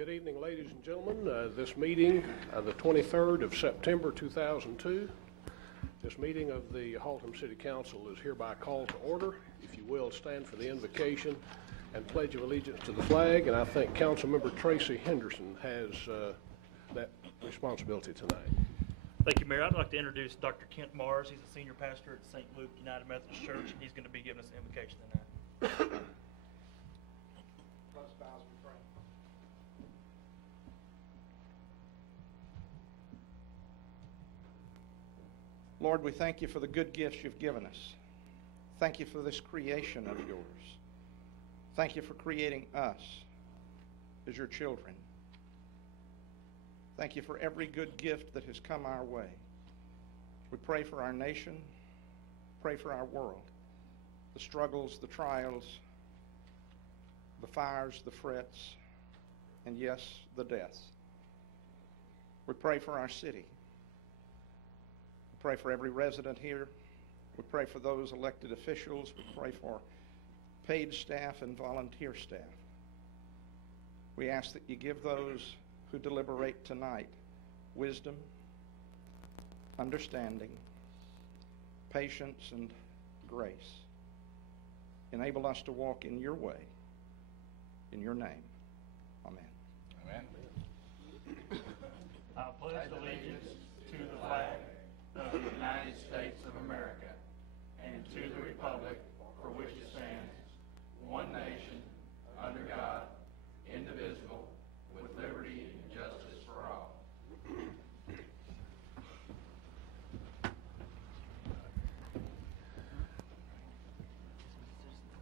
Good evening, ladies and gentlemen. This meeting, the 23rd of September 2002, this meeting of the Haltom City Council is hereby called to order. If you will, stand for the invocation and pledge of allegiance to the flag. And I think Councilmember Tracy Henderson has that responsibility tonight. Thank you, Mayor. I'd like to introduce Dr. Kent Mars. He's a senior pastor at St. Luke United Methodist Church. He's going to be giving us the invocation tonight. Lord, we thank you for the good gifts you've given us. Thank you for this creation of yours. Thank you for creating us as your children. Thank you for every good gift that has come our way. We pray for our nation, pray for our world, the struggles, the trials, the fires, the frets, and yes, the deaths. We pray for our city. We pray for every resident here. We pray for those elected officials. We pray for paid staff and volunteer staff. We ask that you give those who deliberate tonight wisdom, understanding, patience, and grace. Enable us to walk in your way. In your name. Amen. Amen. I pledge allegiance to the flag of the United States of America and to the republic for which it stands, one nation, under God, indivisible, with liberty and justice for all.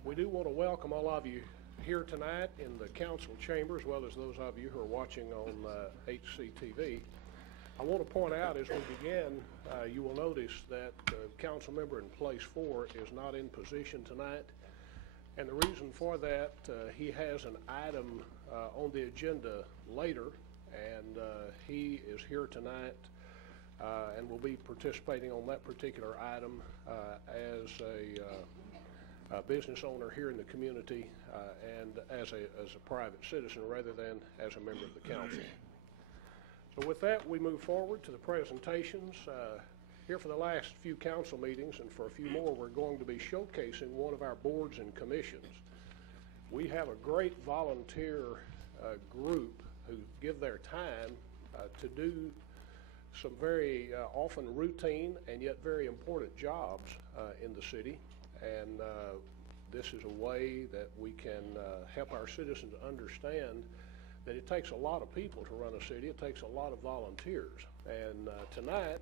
We do want to welcome all of you here tonight in the council chamber, as well as those of you who are watching on HCTV. I want to point out as we begin, you will notice that council member in place 4 is not in position tonight. And the reason for that, he has an item on the agenda later, and he is here tonight and will be participating on that particular item as a business owner here in the community and as a private citizen rather than as a member of the council. So with that, we move forward to the presentations. Here for the last few council meetings and for a few more, we're going to be showcasing one of our boards and commissions. We have a great volunteer group who give their time to do some very often routine and yet very important jobs in the city. And this is a way that we can help our citizens understand that it takes a lot of people to run a city. It takes a lot of volunteers. And tonight,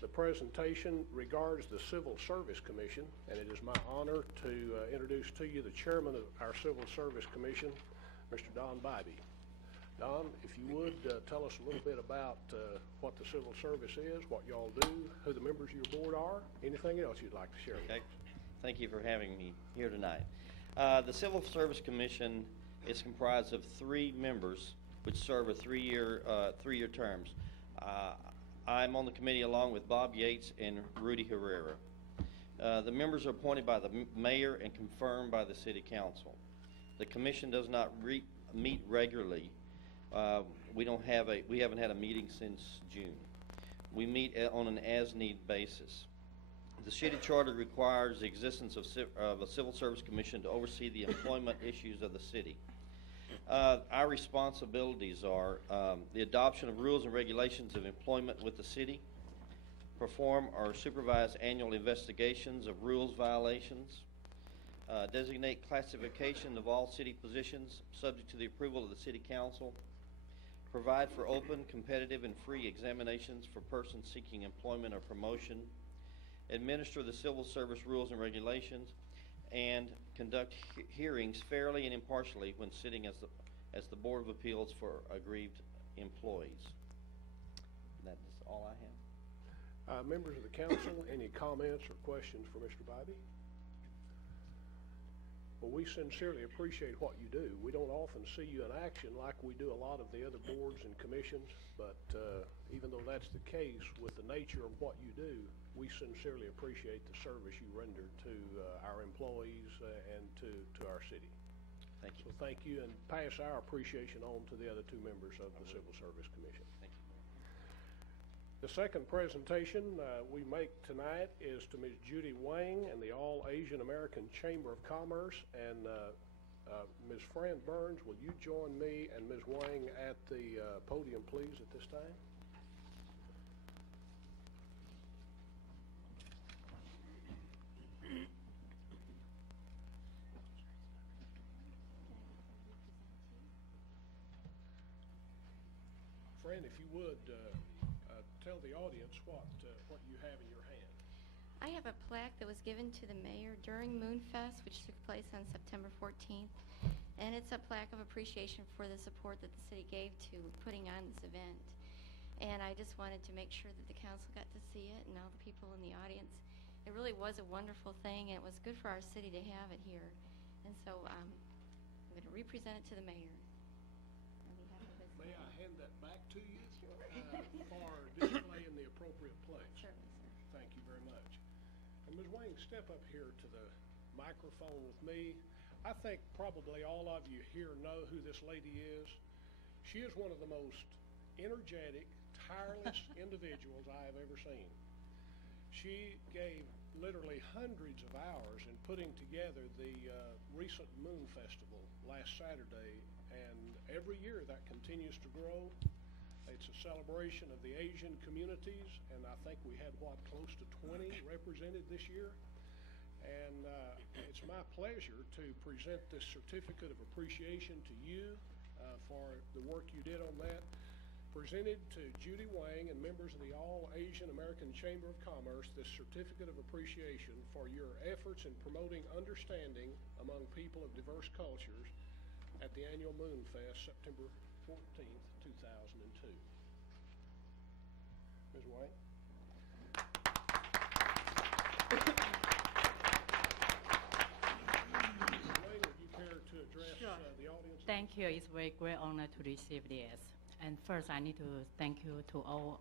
the presentation regards the Civil Service Commission, and it is my honor to introduce to you the chairman of our Civil Service Commission, Mr. Don Bybee. Don, if you would tell us a little bit about what the Civil Service is, what y'all do, who the members of your board are, anything else you'd like to share with us. Thank you for having me here tonight. The Civil Service Commission is comprised of 3 members which serve a three-year terms. I'm on the committee along with Bob Yates and Rudy Herrera. The members are appointed by the mayor and confirmed by the city council. The commission does not meet regularly. We haven't had a meeting since June. We meet on an as-need basis. The city charter requires the existence of a civil service commission to oversee the employment issues of the city. Our responsibilities are the adoption of rules and regulations of employment with the city, perform or supervise annual investigations of rules violations, designate classification of all city positions subject to the approval of the city council, provide for open, competitive, and free examinations for persons seeking employment or promotion, administer the civil service rules and regulations, and conduct hearings fairly and impartially when sitting as the Board of Appeals for aggrieved employees. That is all I have. Members of the council, any comments or questions for Mr. Bybee? Well, we sincerely appreciate what you do. We don't often see you in action like we do a lot of the other boards and commissions, but even though that's the case with the nature of what you do, we sincerely appreciate the service you render to our employees and to our city. Thank you. So thank you, and pass our appreciation on to the other two members of the Civil Service Commission. Thank you. The second presentation we make tonight is to Ms. Judy Wang and the All Asian American Chamber of Commerce. And Ms. Fran Burns, will you join me and Ms. Wang at the podium, please, at this time? Fran, if you would, tell the audience what you have in your hand. I have a plaque that was given to the mayor during Moonfest, which took place on September 14th. And it's a plaque of appreciation for the support that the city gave to putting on this event. And I just wanted to make sure that the council got to see it and all the people in the audience. It really was a wonderful thing, and it was good for our city to have it here. And so I'm going to represent it to the mayor. On behalf of his May I hand that back to you Sure. for display in the appropriate place? Certainly, sir. Thank you very much. And Ms. Wang, step up here to the microphone with me. I think probably all of you here know who this lady is. She is one of the most energetic, tireless individuals I have ever seen. She gave literally hundreds of hours in putting together the recent Moon Festival last Saturday, and every year that continues to grow. It's a celebration of the Asian communities, and I think we had, close to 20 represented this year. And it's my pleasure to present this certificate of appreciation to you for the work you did on that. Presented to Judy Wang and members of the All Asian American Chamber of Commerce, this certificate of appreciation for your efforts in promoting understanding among people of diverse cultures at the annual Moon Fest, September 14th, 2002. Ms. Wang? Wang, would you care to address Sure. the audience? Thank you. It's a very great honor to receive this. And first, I need to thank you to all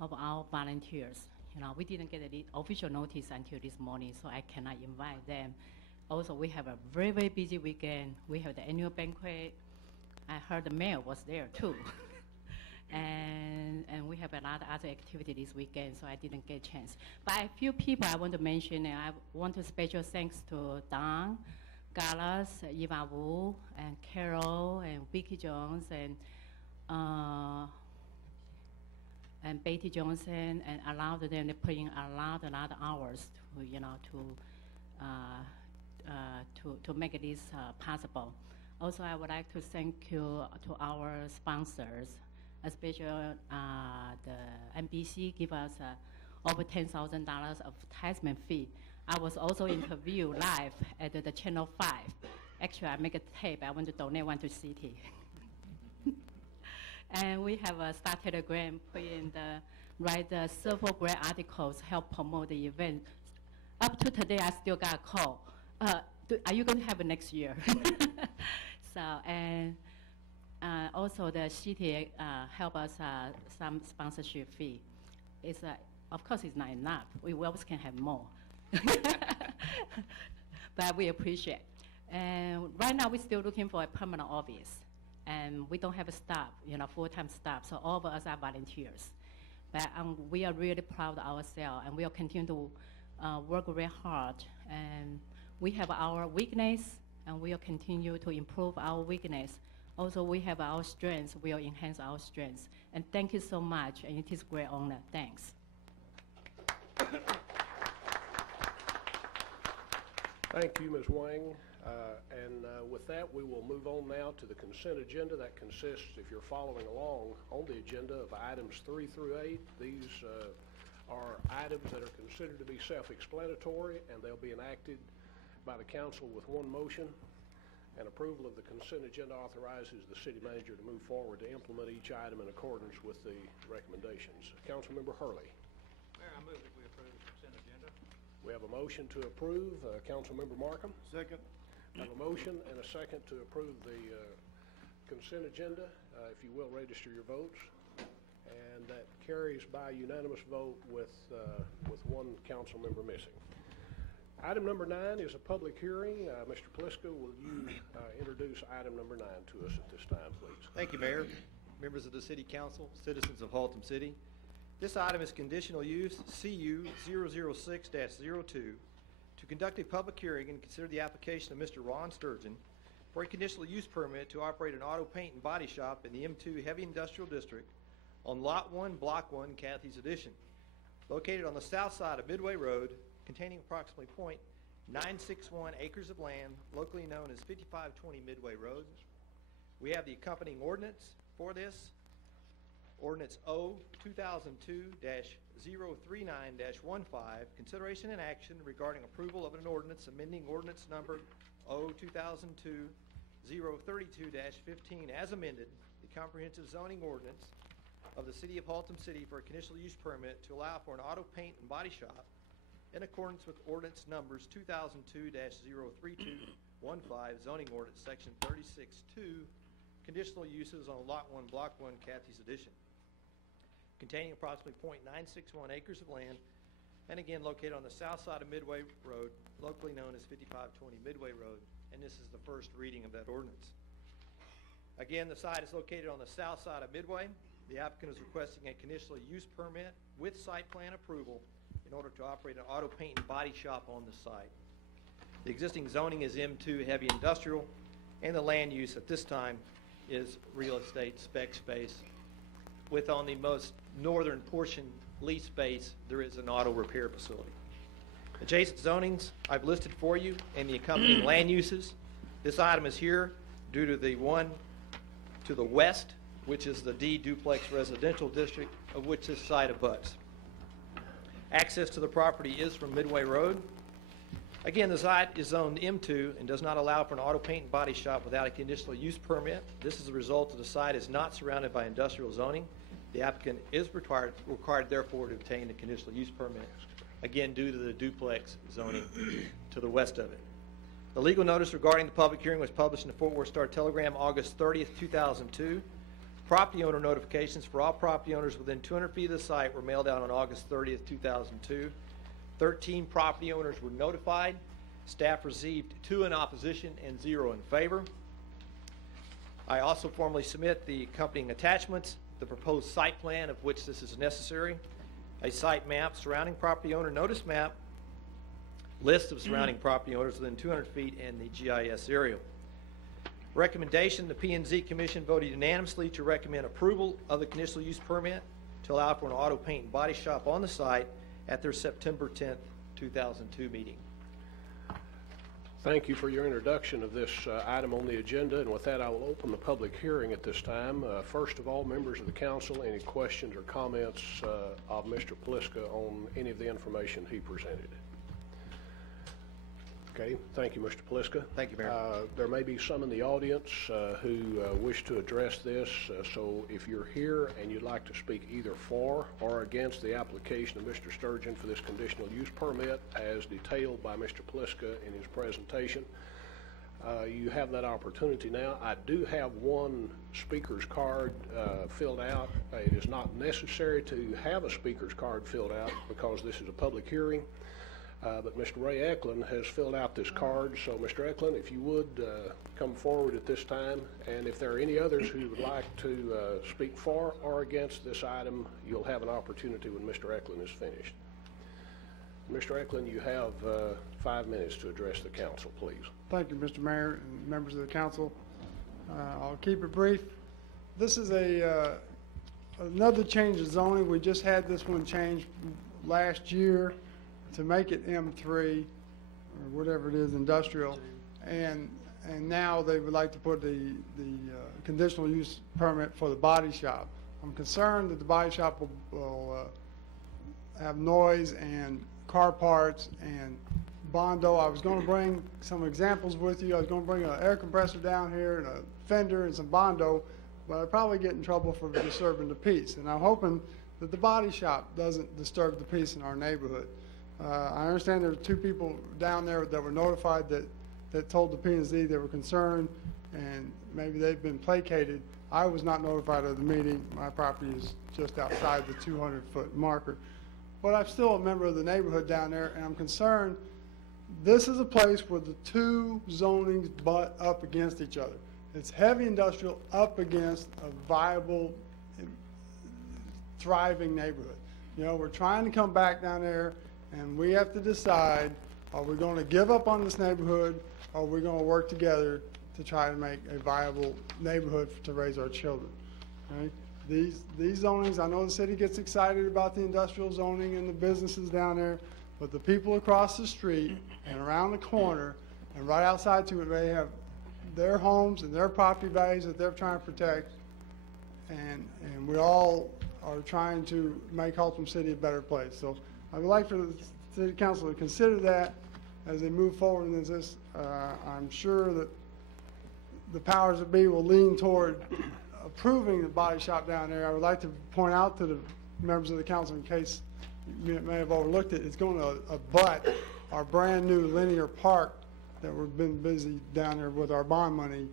of our volunteers. You know, we didn't get the official notice until this morning, so I cannot invite them. Also, we have a very, very busy weekend. We have the annual banquet. I heard the mayor was there too. and we have a lot of other activity this weekend, so I didn't get a chance. But a few people I want to mention, and I want to special thanks to Don, Gallas, Eva Wu, and Carol, and Vicky Jones, and Betty Johnson, and allowed them to put in a lot of hours to, you know, to make this possible. Also, I would like to thank you to our sponsors, especially the NBC give us over $10,000 of advertisement fee. I was also interviewed live at the Channel 5. Actually, I make a tape. I want to donate one to city. And we have started a grant, write several grant articles, help promote the event. Up to today, I still got a call. Are you going to have it next year? So, and also the city help us some sponsorship fee. It's of course it's not enough. We always can have more, but we appreciate. And right now we're still looking for a permanent office, and we don't have a staff, you know, full-time staff. So all of us are volunteers, but we are really proud of ourselves, and we'll continue to work very hard. And we have our weakness, and we'll continue to improve our weakness. Also, we have our strengths. We'll enhance our strengths. And thank you so much, and it is a great honor. Thanks. Thank you, Ms. Wang. With that, we will move on now to the consent agenda. That consists, if you're following along on the agenda, of items 3 through 8. These are items that are considered to be self-explanatory, and they'll be enacted by the council with one motion. And approval of the consent agenda authorizes the city manager to move forward to implement each item in accordance with the recommendations. Councilmember Hurley. Mayor, I move that we approve the consent agenda. We have a motion to approve. Councilmember Markham. Second. I have a motion and a second to approve the consent agenda. If you will, register your votes. And that carries by unanimous vote with one council member missing. Item number 9 is a public hearing. Mr. Pliska, will you introduce item number 9 to us at this time, please? Thank you, Mayor, members of the City Council, citizens of Haltom City. This item is conditional use CU 006-02 to conduct a public hearing and consider the application of Mr. Ron Sturgeon for a conditional use permit to operate an auto paint and body shop in the M2 Heavy Industrial District on Lot 1, Block 1, Cathy's Addition, located on the south side of Midway Road, containing approximately .961 acres of land, locally known as 5520 Midway Road. We have the accompanying ordinance for this, Ordinance O 2002-039-15, consideration and action regarding approval of an ordinance amending ordinance number O 2002-032-15 as amended, the comprehensive zoning ordinance of the City of Haltom City for a conditional use permit to allow for an auto paint and body shop in accordance with ordinance numbers 2002-03215, zoning ordinance section 36-2, conditional uses on Lot 1, Block 1, Cathy's Addition, containing approximately .961 acres of land, and again located on the south side of Midway Road, locally known as 5520 Midway Road, and this is the first reading of that ordinance. Again, the site is located on the south side of Midway. The applicant is requesting a conditional use permit with site plan approval in order to operate an auto paint and body shop on the site. The existing zoning is M2 heavy industrial, and the land use at this time is real estate spec space, with on the most northern portion lease space there is an auto repair facility. Adjacent zonings I've listed for you and the accompanying land uses. This item is here due to the one to the west, which is the D duplex residential district of which this site abuts. Access to the property is from Midway Road. Again, the site is zoned M2 and does not allow for an auto paint and body shop without a conditional use permit. This is a result of the site is not surrounded by industrial zoning. The applicant is required therefore to obtain a conditional use permit, again due to the duplex zoning to the west of it. The legal notice regarding the public hearing was published in the Fort Worth Star-Telegram August 30th, 2002. Property owner notifications for all property owners within 200 feet of the site were mailed out on August 30th, 2002. 13 property owners were notified. Staff received 2 in opposition and 0 in favor. I also formally submit the accompanying attachments, the proposed site plan of which this is necessary, a site map, surrounding property owner notice map, list of surrounding property owners within 200 feet, and the GIS aerial. Recommendation, the P&Z Commission voted unanimously to recommend approval of the conditional use permit to allow for an auto paint and body shop on the site at their September 10th, 2002 meeting. Thank you for your introduction of this item on the agenda, and with that I will open the public hearing at this time. First of all, members of the council, any questions or comments of Mr. Pliska on any of the information he presented? Okay, thank you, Mr. Pliska. Thank you, Mayor. There may be some in the audience who wish to address this, so if you're here and you'd like to speak either for or against the application of Mr. Sturgeon for this conditional use permit as detailed by Mr. Pliska in his presentation, you have that opportunity now. I do have one speaker's card filled out. It is not necessary to have a speaker's card filled out because this is a public hearing. But Mr. Ray Eklund has filled out this card, so Mr. Eklund, if you would come forward at this time, and if there are any others who would like to speak for or against this item, you'll have an opportunity when Mr. Eklund is finished. Mr. Eklund, you have 5 minutes to address the council, please. Thank you, Mr. Mayor and members of the council. I'll keep it brief. This is another change of zoning. We just had this one changed last year to make it M3 or whatever it is, industrial, and now they would like to put the conditional use permit for the body shop. I'm concerned that the body shop will have noise and car parts and Bondo. I was going to bring some examples with you. I was going to bring an air compressor down here and a fender and some Bondo, but I'd probably get in trouble for disturbing the peace. And I'm hoping that the body shop doesn't disturb the peace in our neighborhood. I understand there were 2 people down there that were notified that told the P&Z they were concerned, and maybe they've been placated. I was not notified of the meeting. My property is just outside the 200-foot marker. But I'm still a member of the neighborhood down there, and I'm concerned this is a place where the two zonings butt up against each other. It's heavy industrial up against a viable, thriving neighborhood. You know, we're trying to come back down there, and we have to decide, are we going to give up on this neighborhood, or are we going to work together to try to make a viable neighborhood to raise our children? Okay? These zonings, I know the city gets excited about the industrial zoning and the businesses down there, but the people across the street and around the corner and right outside to it, they have their homes and their property values that they're trying to protect, and we all are trying to make Haltom City a better place. So I would like for the city council to consider that as they move forward in this. I'm sure that the powers that be will lean toward approving the body shop down there. I would like to point out to the members of the council, in case you may have overlooked it, it's going to abut our brand-new linear park that we've been busy down there with our bond money,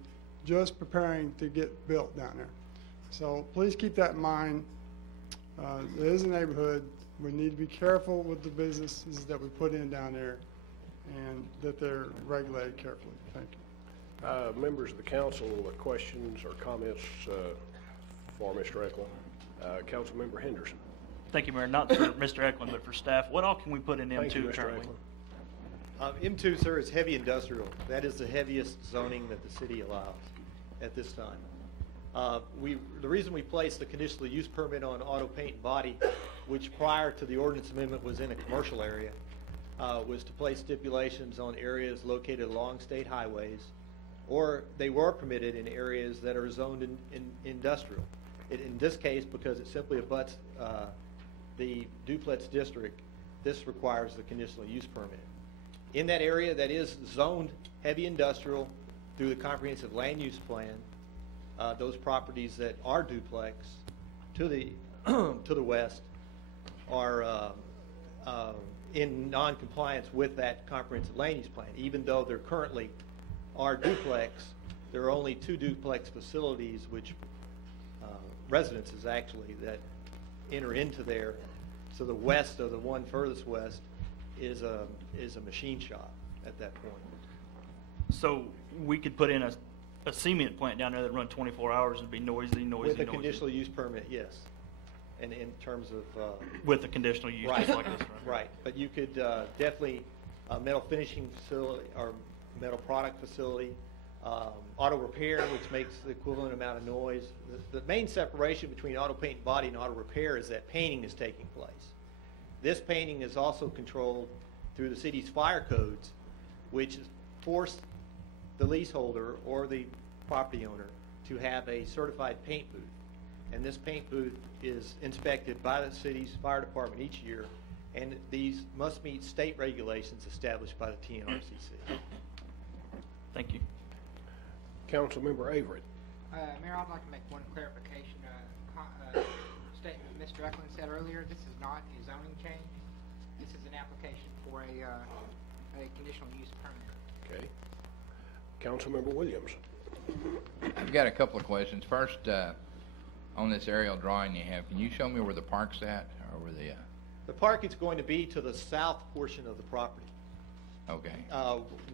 just preparing to get built down there. So please keep that in mind. It is a neighborhood. We need to be careful with the businesses that we put in down there, and that they're regulated carefully. Thank you. Members of the council, questions or comments for Mr. Eklund? Councilmember Henderson. Thank you, Mayor. Not for Mr. Eklund, but for staff. What all can we put in Thank you, M2 Mr. currently? Eklund. M2, sir, is heavy industrial. That is the heaviest zoning that the city allows at this time. The reason we placed the conditional use permit on auto paint and body, which prior to the ordinance amendment was in a commercial area, was to place stipulations on areas located along state highways, or they were permitted in areas that are zoned in industrial. In this case, because it simply abuts the duplex district, this requires the conditional use permit. In that area that is zoned heavy industrial through the comprehensive land use plan, those properties that are duplex to the to the west are in non-compliance with that comprehensive land use plan. Even though there currently are duplex, there are only 2 duplex facilities, which residences actually, that enter into there. So the west of the one furthest west is a machine shop at that point. So we could put in a cement plant down there that run 24 hours and be noisy. With a conditional use permit, yes. And in terms of With a conditional use, right, just like this, right? right. But you could definitely metal finishing facility or metal product facility, auto repair, which makes the equivalent amount of noise. The main separation between auto paint and body and auto repair is that painting is taking place. This painting is also controlled through the city's fire codes, which force the leaseholder or the property owner to have a certified paint booth. And this paint booth is inspected by the city's fire department each year, and these must meet state regulations established by the TNRCC. Thank you. Councilmember Averett. Mayor, I'd like to make one clarification. Statement Mr. Eklund said earlier, this is not a zoning change. This is an application for a conditional use permit. Okay. Councilmember Williams. I've got a couple of questions. First, on this aerial drawing you have, can you show me where the park's at, or where the? The park is going to be to the south portion of the property. Okay.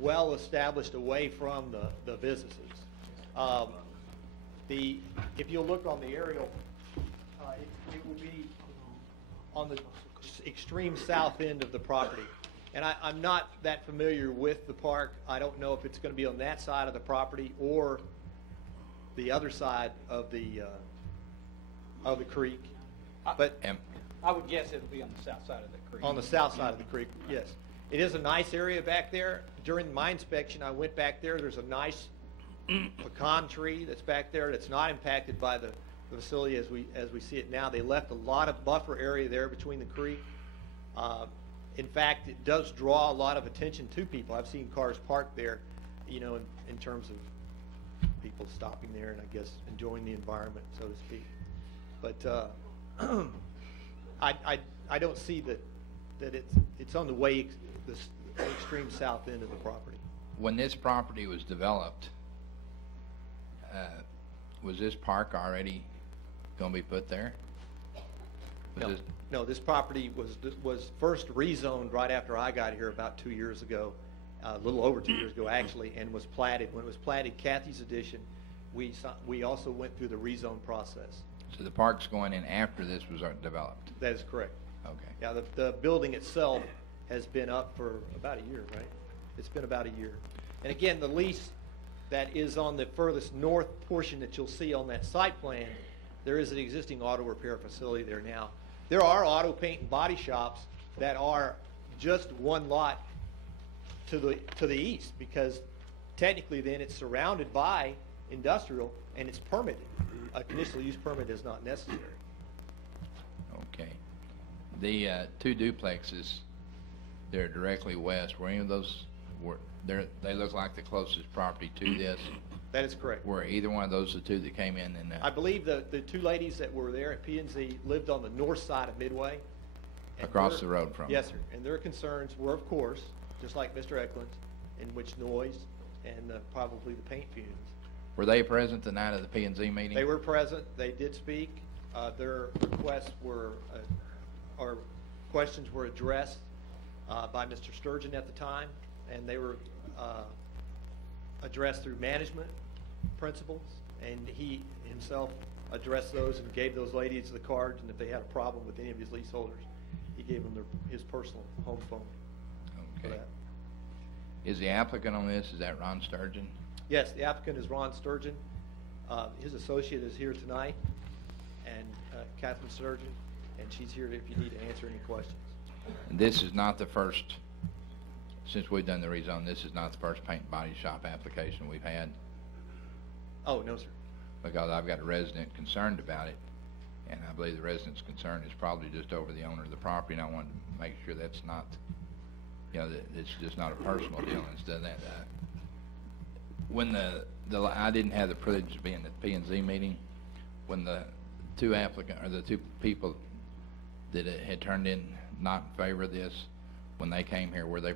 Well established away from the businesses. If you'll look on the aerial, it will be on the extreme south end of the property. And I'm not that familiar with the park. I don't know if it's going to be on that side of the property or the other side of the creek. But I would guess it'll be on the south side of the creek. on the south side of the creek, yes. It is a nice area back there. During my inspection, I went back there. There's a nice pecan tree that's back there that's not impacted by the facility as we see it now. They left a lot of buffer area there between the creek. In fact, it does draw a lot of attention to people. I've seen cars parked there, you know, in terms of people stopping there and I guess enjoying the environment, so to speak. But I don't see that it's on the way the extreme south end of the property. When this property was developed, was this park already going to be put there? No, this property was first rezoned right after I got here about 2 years ago, a little over 2 years ago, actually, and was platted. When it was platted, Kathy's addition, we also went through the rezone process. So the park's going in after this was developed? That is correct. Okay. Yeah, the building itself has been up for about a year, right? It's been about a year. And again, the lease that is on the furthest north portion that you'll see on that site plan, there is an existing auto repair facility there now. There are auto paint and body shops that are just one lot to the east, because technically then it's surrounded by industrial and it's permitted. A conditional use permit is not necessary. Okay. The two duplexes, they're directly west. Were any of those, they look like the closest property to this? That is correct. Were either one of those the two that came in? And I believe the two ladies that were there at P&Z lived on the north side of Midway. And across the road from? Yes, sir. And their concerns were, of course, just like Mr. Eklund's, in which noise and probably the paint fumes. Were they present the night of the P&Z meeting? They were present. They did speak. Their requests were, or questions were addressed by Mr. Sturgeon at the time, and they were addressed through management principles, and he himself addressed those and gave those ladies the cards, and if they had a problem with any of his leaseholders, he gave them his personal home phone for that. Is the applicant on this, is that Ron Sturgeon? Yes, the applicant is Ron Sturgeon. His associate is here tonight, and Catherine Sturgeon, and she's here if you need to answer any questions. And this is not the first, since we've done the rezone, this is not the first paint and body shop application we've had? Oh, no, sir. Because I've got a resident concerned about it, and I believe the resident's concern is probably just over the owner of the property, and I wanted to make sure that's not, you know, that it's just not a personal deal instead of that. When I didn't have the privilege of being at the P&Z meeting, when the two people that had turned in not in favor of this, when they came here, were they,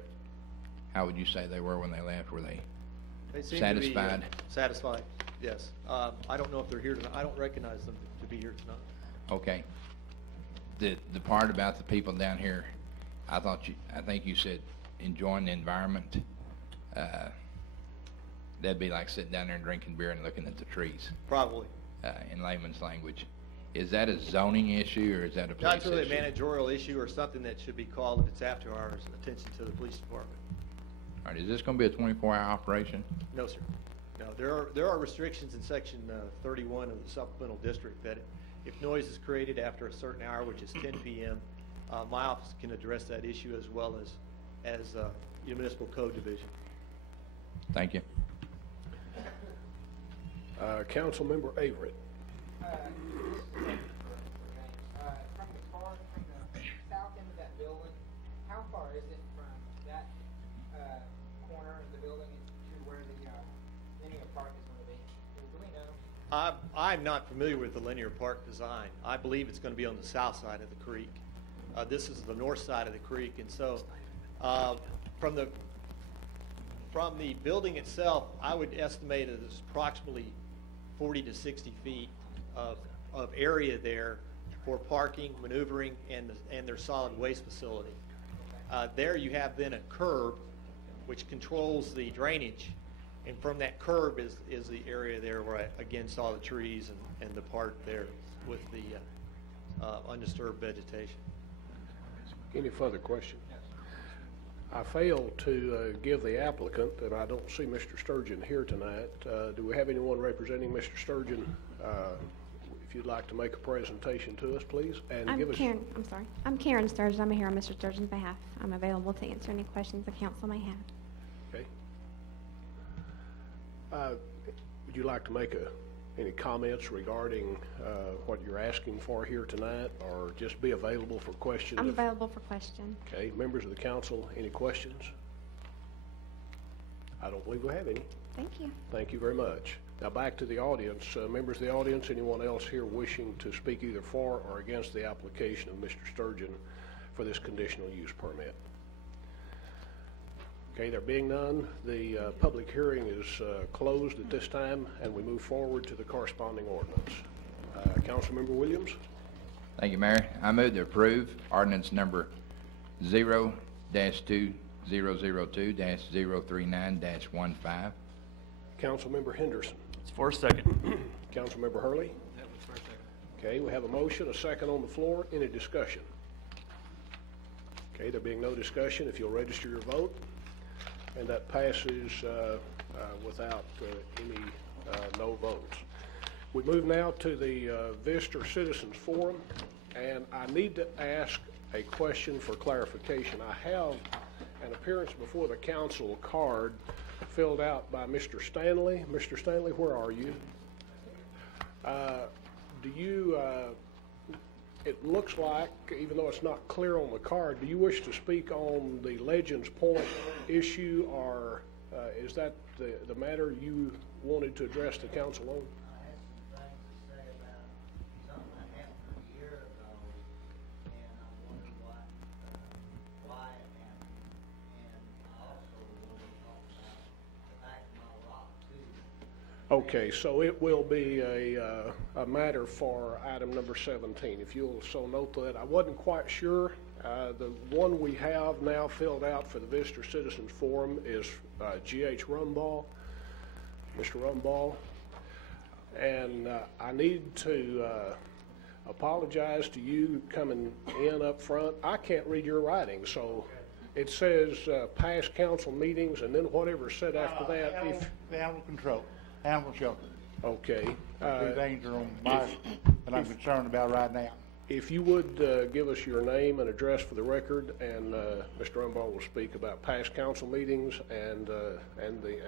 how would you say they were when they left? Were they They seem satisfied? to be satisfied, yes. I don't know if they're here tonight. I don't recognize them to be here tonight. Okay. The part about the people down here, I think you said enjoying the environment. That'd be like sitting down there and drinking beer and looking at the trees. Probably. In layman's language. Is that a zoning issue or is that a police issue? That's really a managerial issue or something that should be called, if it's after hours, attention to the police department. All right, is this going to be a 24-hour operation? No, sir. No, there are restrictions in section 31 of the supplemental district that if noise is created after a certain hour, which is 10 p.m., my office can address that issue as well as your municipal code division. Thank you. Councilmember Averett. From the south end of that building, how far is it from that corner of the building to where the linear park is going to be? Do we know? I'm not familiar with the linear park design. I believe it's going to be on the south side of the creek. This is the north side of the creek, and so from the building itself, I would estimate it as approximately 40 to 60 feet of area there for parking, maneuvering, and their solid waste facility. There you have then a curb which controls the drainage, and from that curb is the area there where I again saw the trees and the part there with the undisturbed vegetation. Any further questions? I failed to give the applicant, and I don't see Mr. Sturgeon here tonight. Do we have anyone representing Mr. Sturgeon? If you'd like to make a presentation to us, please, and give us. I'm Karen Sturgeon. I'm here on Mr. Sturgeon's behalf. I'm available to answer any questions the council may have. Okay. Would you like to make any comments regarding what you're asking for here tonight, or just be available for questions? I'm available for questions. Okay. Members of the council, any questions? I don't believe we have any. Thank you. Thank you very much. Now back to the audience. Members of the audience, anyone else here wishing to speak either for or against the application of Mr. Sturgeon for this conditional use permit? Okay, there being none, the public hearing is closed at this time, and we move forward to the corresponding ordinance. Councilmember Williams? Thank you, Mayor. I move to approve ordinance number 0-2 002-039-15. Councilmember Henderson. It's for a second. Councilmember Hurley. That was for a second. Okay, we have a motion, a second on the floor. Any discussion? Okay, there being no discussion, if you'll register your vote. And that passes without any no votes. We move now to the Visitor Citizens Forum, and I need to ask a question for clarification. I have an appearance before the council card filled out by Mr. Stanley. Mr. Stanley, where are you? Do you, it looks like, even though it's not clear on the card, do you wish to speak on the Legends Point issue, or is that the matter you wanted to address the council on? Okay, so it will be a matter for item number 17, if you'll so note that. I wasn't quite sure. The one we have now filled out for the Visitor Citizens Forum is G.H. Rumbaugh, Mr. Rumbaugh. And I need to apologize to you coming in up front. I can't read your writing, so it says past council meetings and then whatever's said after that. The animal control. Animal shelter. Okay. Two things are on my, that I'm concerned about right now. If you would give us your name and address for the record, and Mr. Rumbaugh will speak about past council meetings and the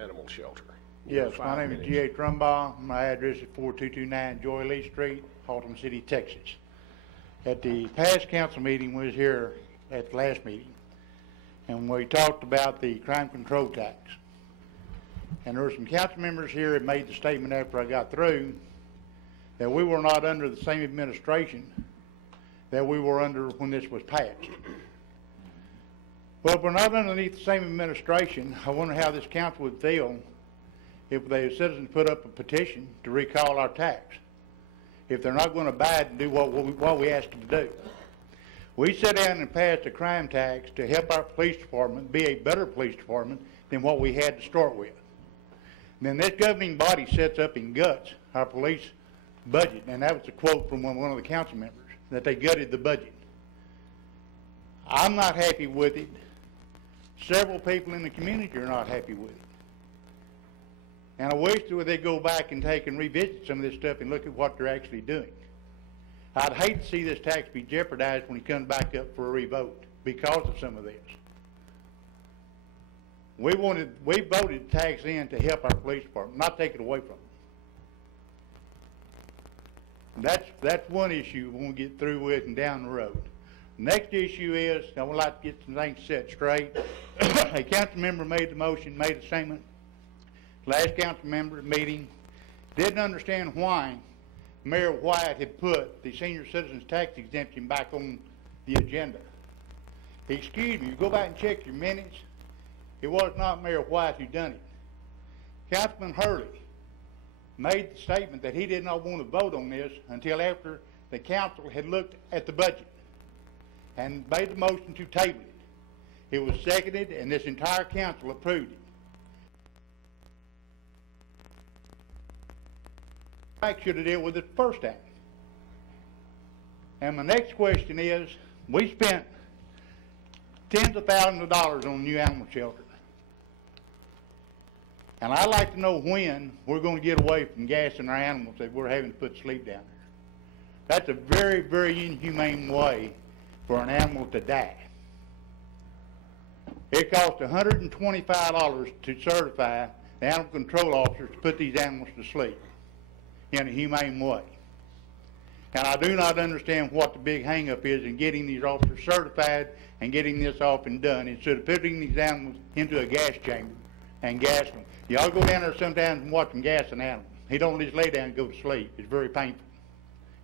animal shelter. Yes, my name is G.H. Rumbaugh. My address is 4229 Joy Lee Street, Haltom City, Texas. At the past council meeting, we was here at the last meeting, and we talked about the crime control tax. And there were some council members here that made the statement after I got through that we were not under the same administration that we were under when this was passed. Well, if we're not underneath the same administration, I wonder how this council would feel if the citizens put up a petition to recall our tax, if they're not going to abide and do what we asked them to do. We sat down and passed a crime tax to help our police department be a better police department than what we had to start with. And then this governing body sets up and guts our police budget, and that was a quote from one of the council members, that they gutted the budget. I'm not happy with it. Several people in the community are not happy with it. And I wish that they'd go back and take and revisit some of this stuff and look at what they're actually doing. I'd hate to see this tax be jeopardized when it comes back up for a revote because of some of this. We voted the tax in to help our police department, not take it away from them. That's one issue we want to get through with and down the road. Next issue is, I would like to get some things set straight. A council member made the motion, made a statement. Last council member meeting didn't understand why Mayor White had put the senior citizens tax exemption back on the agenda. Excuse me, you go back and check your minutes. It was not Mayor White who done it. Councilman Hurley made the statement that he did not want to vote on this until after the council had looked at the budget and made the motion to table it. It was seconded, and this entire council approved it. I should have dealt with it first time. And my next question is, we spent tens of thousands of dollars on a new animal shelter. And I'd like to know when we're going to get away from gassing our animals that we're having to put to sleep down there. That's a very, very inhumane way for an animal to die. It costs $125 to certify the animal control officers to put these animals to sleep in a humane way. And I do not understand what the big hang-up is in getting these officers certified and getting this off and done instead of putting these animals into a gas chamber and gas them. Y'all go down there sometimes and watch them gas an animal. He don't just lay down and go to sleep. It's very painful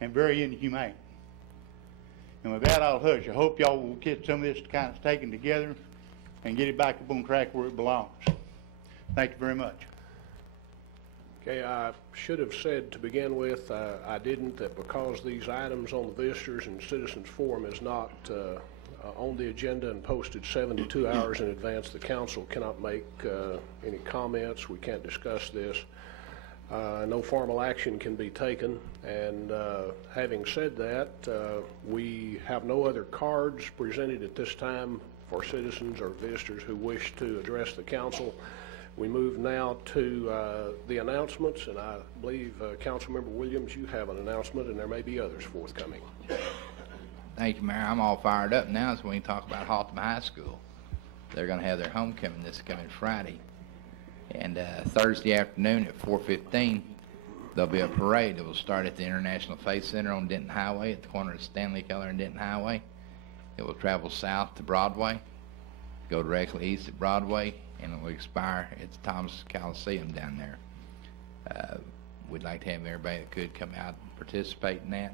and very inhumane. And with that, I'll hush. I hope y'all will get some of this kind of taken together and get it back up on track where it belongs. Thank you very much. Okay, I should have said to begin with, I didn't, that because these items on the Visitors and Citizens Forum is not on the agenda and posted 72 hours in advance. The council cannot make any comments. We can't discuss this. No formal action can be taken, and having said that, we have no other cards presented at this time for citizens or visitors who wish to address the council. We move now to the announcements, and I believe Councilmember Williams, you have an announcement, and there may be others forthcoming. Thank you, Mayor. I'm all fired up now so we can talk about Haltom High School. They're going to have their homecoming this coming Friday. And Thursday afternoon at 4:15, there'll be a parade that will start at the International Faith Center on Denton Highway at the corner of Stanley Keller and Denton Highway. It will travel south to Broadway, go directly east at Broadway, and it will expire at the Thomas Coliseum down there. We'd like to have everybody that could come out and participate in that.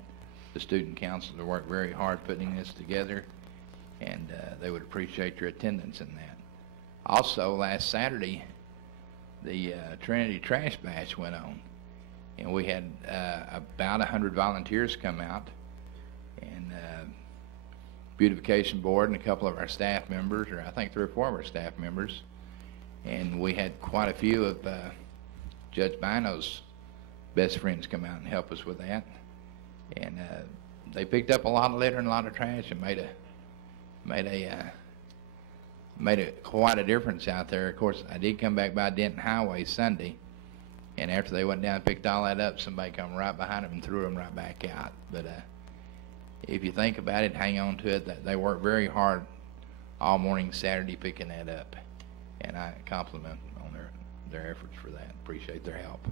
The student councils have worked very hard putting this together, and they would appreciate your attendance in that. Also, last Saturday, the Trinity Trash Bash went on, and we had about 100 volunteers come out, and Beautification Board and a couple of our staff members, or I think 3 or 4 of our staff members, and we had quite a few of Judge Bino's best friends come out and help us with that, and they picked up a lot of litter and a lot of trash and made quite a difference out there. Of course, I did come back by Denton Highway Sunday, and after they went down and picked all that up, somebody come right behind them and threw them right back out. But if you think about it, hang on to it. They worked very hard all morning Saturday picking that up, and I compliment them on their efforts for that. Appreciate their help.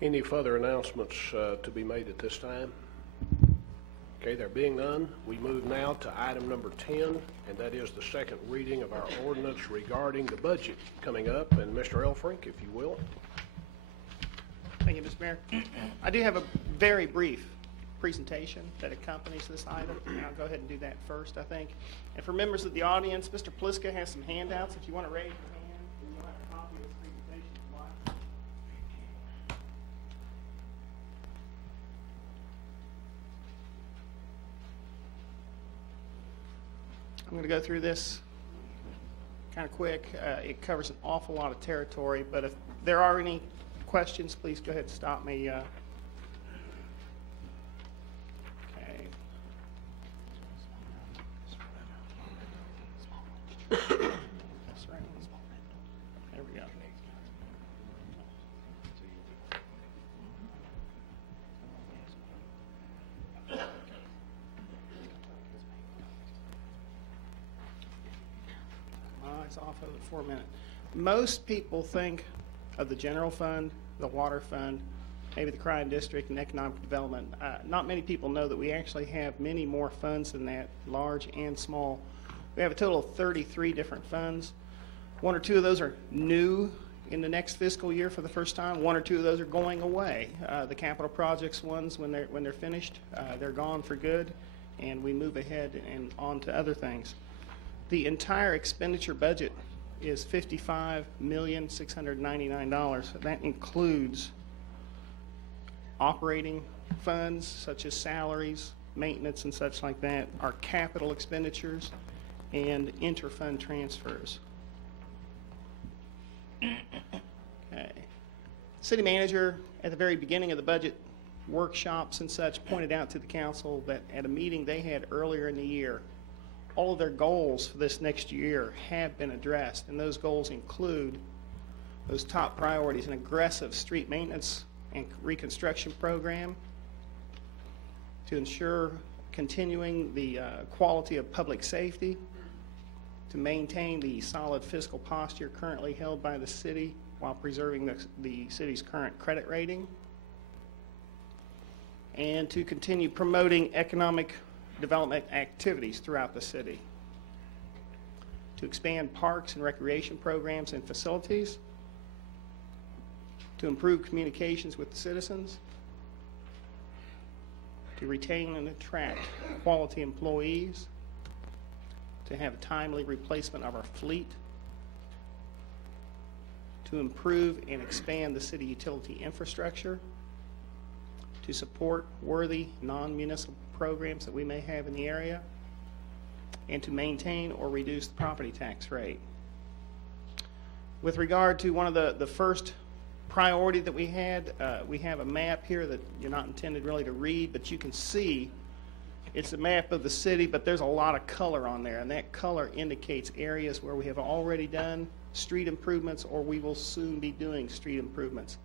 Any further announcements to be made at this time? Okay, there being none, we move now to item number 10, and that is the second reading of our ordinance regarding the budget coming up. And Mr. Elfrink, if you will. Thank you, Mr. Mayor. I do have a very brief presentation that accompanies this item, and I'll go ahead and do that first, I think. And for members of the audience, Mr. Pliska has some handouts. If you want to raise your hand, and you'll have a copy of this presentation if you like. I'm going to go through this kind of quick. It covers an awful lot of territory, but if there are any questions, please go ahead and stop me. Okay. There we go. It's off of it for a minute. Most people think of the general fund, the water fund, maybe the crime district and economic development. Not many people know that we actually have many more funds than that, large and small. We have a total of 33 different funds. 1 or 2 of those are new in the next fiscal year for the first time. 1 or 2 of those are going away. The capital projects ones, when they're finished, they're gone for good, and we move ahead and on to other things. The entire expenditure budget is $55,699,000. That includes operating funds such as salaries, maintenance, and such like that, our capital expenditures, and interfund transfers. Okay. City manager, at the very beginning of the budget workshops and such, pointed out to the council that at a meeting they had earlier in the year, all of their goals for this next year have been addressed, and those goals include those top priorities: an aggressive street maintenance and reconstruction program to ensure continuing the quality of public safety, to maintain the solid fiscal posture currently held by the city while preserving the city's current credit rating, and to continue promoting economic development activities throughout the city, to expand parks and recreation programs and facilities, to improve communications with the citizens, to retain and attract quality employees, to have a timely replacement of our fleet, to improve and expand the city utility infrastructure, to support worthy non-municipal programs that we may have in the area, and to maintain or reduce the property tax rate. With regard to one of the first priority that we have a map here that you're not intended really to read, but you can see it's a map of the city, but there's a lot of color on there, and that color indicates areas where we have already done street improvements or we will soon be doing street improvements.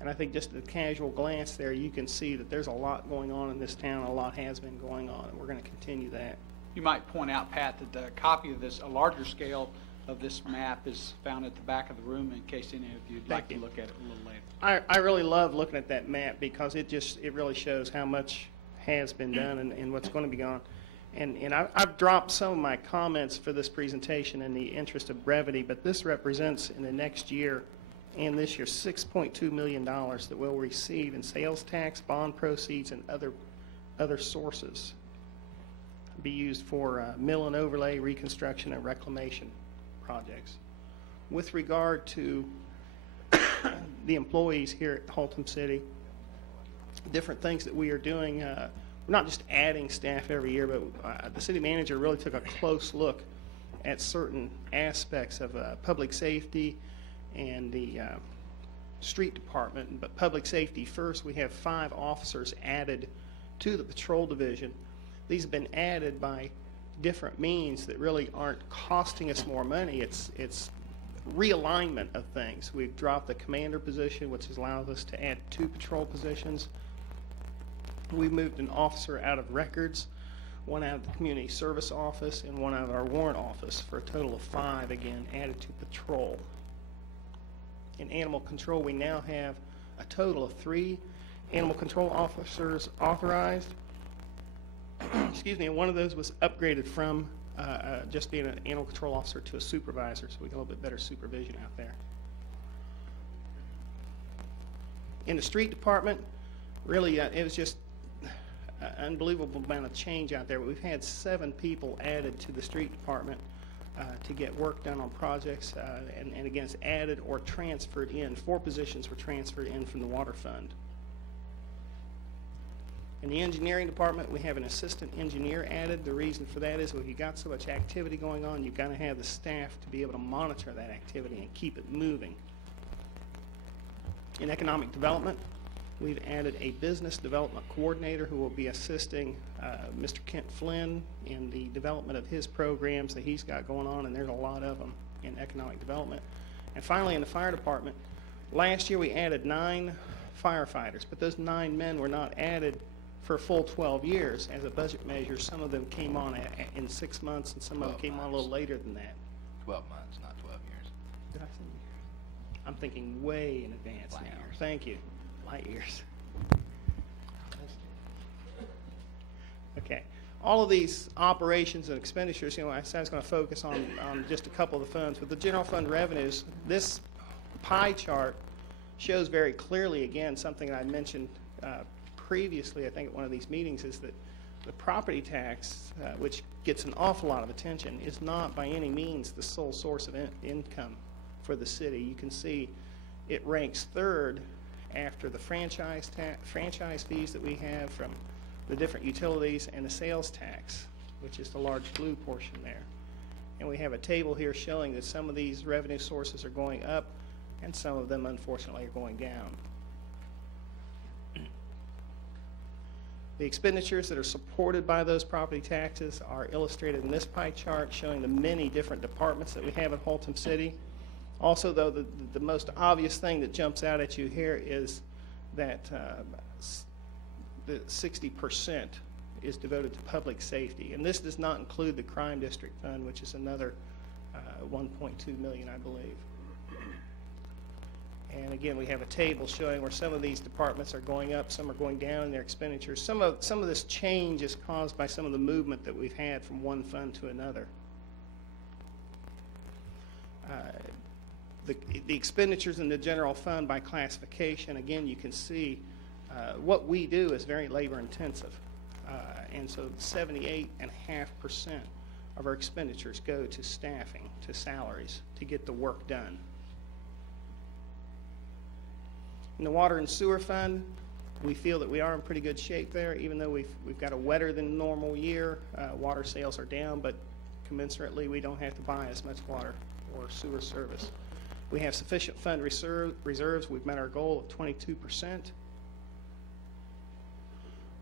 And I think just at a casual glance there, you can see that there's a lot going on in this town. A lot has been going on, and we're going to continue that. You might point out, Pat, that the copy of this, a larger scale of this map is found at the back of the room in case any of you'd like to look at it a little later. I really love looking at that map because it really shows how much has been done and what's going to be gone. And I've dropped some of my comments for this presentation in the interest of brevity, but this represents in the next year and this year $6.2 million that we'll receive in sales tax, bond proceeds, and other sources be used for mill and overlay, reconstruction, and reclamation projects. With regard to the employees here at Haltom City, different things that we are doing, we're not just adding staff every year, but the city manager really took a close look at certain aspects of public safety and the street department. But public safety first, we have 5 officers added to the patrol division. These have been added by different means that really aren't costing us more money. It's realignment of things. We've dropped the commander position, which has allowed us to add 2 patrol positions. We moved an officer out of records, 1 out of the community service office, and 1 out of our warrant office, for a total of 5, again, added to patrol. In animal control, we now have a total of 3 animal control officers authorized. Excuse me, and 1 of those was upgraded from just being an animal control officer to a supervisor, so we got a little bit better supervision out there. In the street department, really, it was just an unbelievable amount of change out there. We've had 7 people added to the street department to get work done on projects, and again, it's added or transferred in. 4 positions were transferred in from the water fund. In the engineering department, we have an assistant engineer added. The reason for that is, well, you've got so much activity going on, you've got to have the staff to be able to monitor that activity and keep it moving. In economic development, we've added a business development coordinator who will be assisting Mr. Kent Flynn in the development of his programs that he's got going on, and there's a lot of them in economic development. And finally, in the fire department, last year we added 9 firefighters, but those 9 men were not added for a full 12 years as a budget measure. Some of them came on in 6 months, and some of them came on a little later than that. 12 months, not 12 years. Did I say years? I'm thinking way in advance Light now. years. Thank you. Light years. Okay. All of these operations and expenditures, I said I was going to focus on just a couple of the funds. With the general fund revenues, this pie chart shows very clearly, again, something that I mentioned previously, I think at one of these meetings, is that the property tax, which gets an awful lot of attention, is not by any means the sole source of income for the city. You can see it ranks 3rd after the franchise fees that we have from the different utilities and the sales tax, which is the large blue portion there. And we have a table here showing that some of these revenue sources are going up and some of them, unfortunately, are going down. The expenditures that are supported by those property taxes are illustrated in this pie chart, showing the many different departments that we have in Haltom City. Also, though, the most obvious thing that jumps out at you here is that the 60% is devoted to public safety. And this does not include the Crime District Fund, which is another $1.2 million, I believe. And again, we have a table showing where some of these departments are going up, some are going down in their expenditures. Some of this change is caused by some of the movement that we've had from one fund to another. The expenditures in the general fund by classification, again, you can see what we do is very labor intensive. And so 78.5% of our expenditures go to staffing, to salaries, to get the work done. In the water and sewer fund, We feel that we are in pretty good shape there, even though we've got a wetter than normal year. Water sales are down, but commensurately, we don't have to buy as much water or sewer service. We have sufficient fund reserves. We've met our goal of 22%.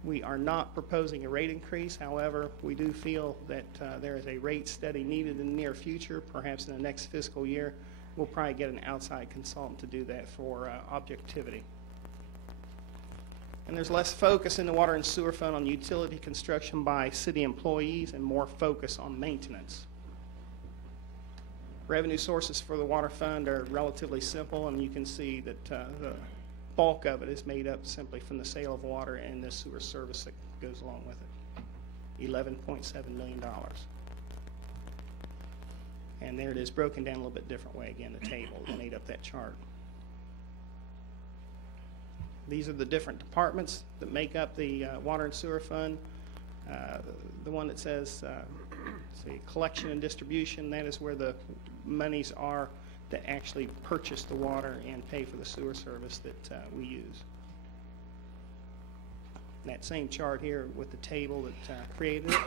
We are not proposing a rate increase. However, we do feel that there is a rate study needed in the near future, perhaps in the next fiscal year. We'll probably get an outside consultant to do that for objectivity. And there's less focus in the water and sewer fund on utility construction by city employees and more focus on maintenance. Revenue sources for the water fund are relatively simple, and you can see that the bulk of it is made up simply from the sale of water and the sewer service that goes along with it, $11.7 million. And there it is, broken down a little bit different way, again, the table that made up that chart. These are the different departments that make up the water and sewer fund. The one that says, see, collection and distribution, that is where the monies are that actually purchase the water and pay for the sewer service that we use. That same chart here with the table that created it,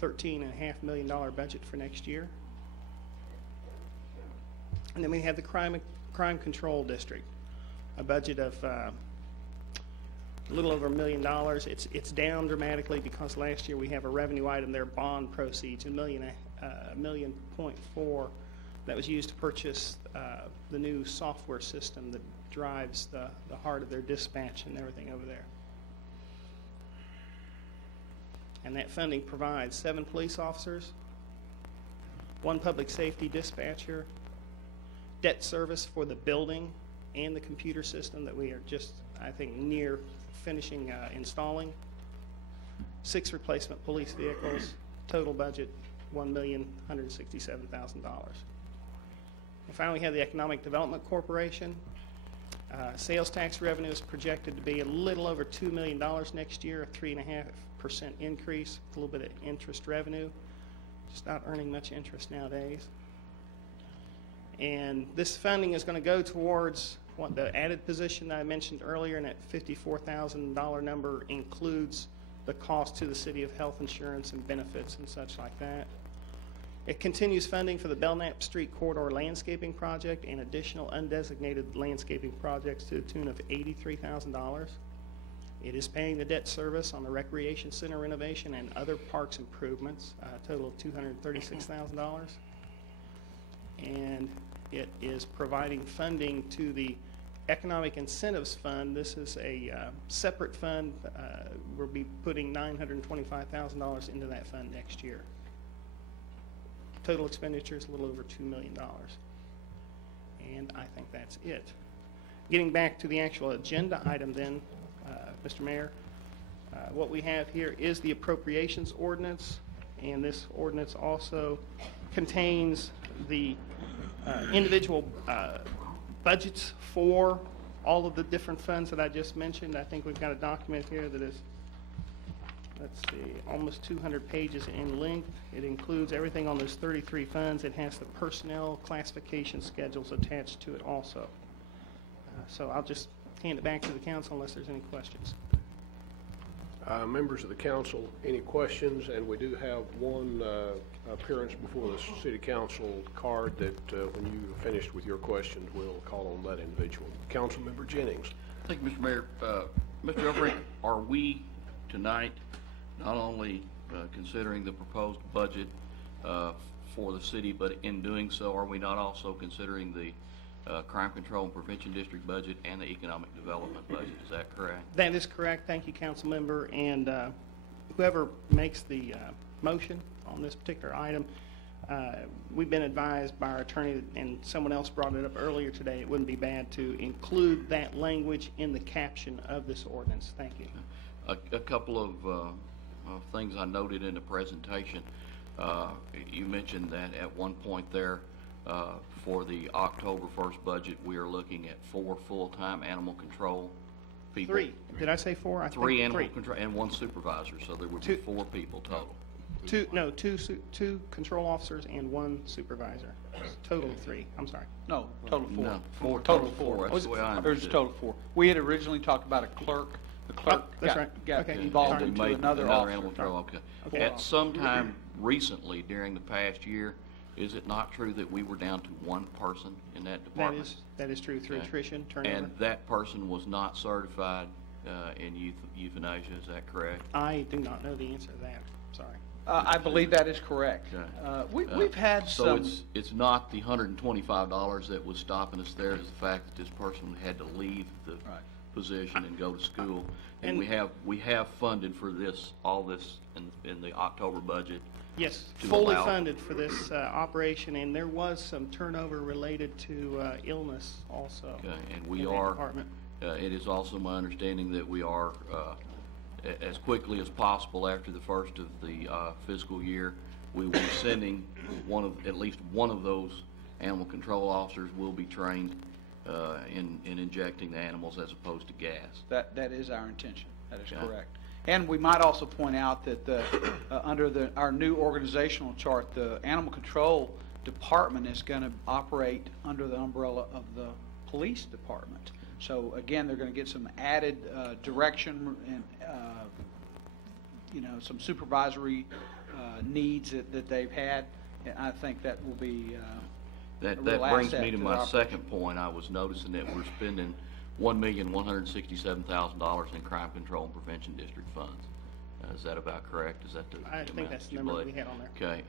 $13.5 million budget for next year. And then we have the crime control district, a budget of a little over $1 million. It's down dramatically because last year we have a revenue item there, bond proceeds, $1.4 million that was used to purchase the new software system that drives the heart of their dispatch and everything over there. And that funding provides 7 police officers, 1 public safety dispatcher, debt service for the building and the computer system that we are just, I think, near finishing installing, 6 replacement police vehicles, total budget $1,167,000. And finally, we have the Economic Development Corporation. Sales tax revenue is projected to be a little over $2 million next year, a 3.5% increase, a little bit of interest revenue. Just not earning much interest nowadays. And this funding is going to go towards what the added position that I mentioned earlier, and that $54,000 number includes the cost to the city of health insurance and benefits and such like that. It continues funding for the Belknap Street Corridor landscaping project and additional undesignated landscaping projects to the tune of $83,000. It is paying the debt service on the recreation center renovation and other parks improvements, a total of $236,000. And it is providing funding to the Economic Incentives Fund. This is a separate fund. We'll be putting $925,000 into that fund next year. Total expenditures a little over $2 million. And I think that's it. Getting back to the actual agenda item then, Mr. Mayor, what we have here is the appropriations ordinance, and this ordinance also contains the individual budgets for all of the different funds that I just mentioned. I think we've got a document here that is, let's see, almost 200 pages in length. It includes everything on those 33 funds. It has the personnel classification schedules attached to it also. So I'll just hand it back to the council unless there's any questions. Members of the council, any questions? And we do have one appearance before the city council card that when you finished with your questions, we'll call on that individual. Councilmember Jennings. Thank you, Mr. Mayor. Mr. Elfrink, are we tonight not only considering the proposed budget for the city, but in doing so, are we not also considering the Crime Control and Prevention District budget and the Economic Development budget? Is that correct? That is correct. Thank you, council member. And whoever makes the motion on this particular item, we've been advised by our attorney, and someone else brought it up earlier today, it wouldn't be bad to include that language in the caption of this ordinance. Thank you. A couple of things I noted in the presentation. You mentioned that at one point there, for the October 1st budget, we are looking at 4 full-time animal control people. 3. Did I say 4? I Three think animal 3. control and 1 supervisor, so there would be 4 people total. Two control officers and one supervisor. Total of 3, I'm sorry. No, total of 4. No, 4, Total of four. 4. That's the way I There's a understood. total of 4. We had originally talked about a clerk. The clerk that's right. got Okay. evolved And into made another animal officer. control, okay. At some time recently, during the past year, is it not true that we were down to 1 person in that department? That is true through Okay. attrition, turnover. And that person was not certified in euthanasia, is that correct? I do not know the answer to that, sorry. I believe that is correct. Okay. We've had So some. it's not the $125 that was stopping us there, it's the fact that this person had to leave the Right. position and go to school. And And- we have funded for this, all this in the October budget. Yes, to fully allow- funded for this operation, and there was some turnover related to illness also. Okay, and in we that are, department. it is also my understanding that we are, as quickly as possible after the first of the fiscal year, we will be sending at least one of those animal control officers will be trained in injecting the animals as opposed to gas. That is our intention. That is Okay. correct. And we might also point out that under our new organizational chart, the animal control department is going to operate under the umbrella of the police department. So again, they're going to get some added direction and some supervisory needs that they've had. And I think that will be a That real brings asset me to the my operation. second point. I was noticing that we're spending $1,167,000 in crime control and prevention district funds. Is that about correct? Is that the I think amount that's that the you number believe? we had on there. Okay.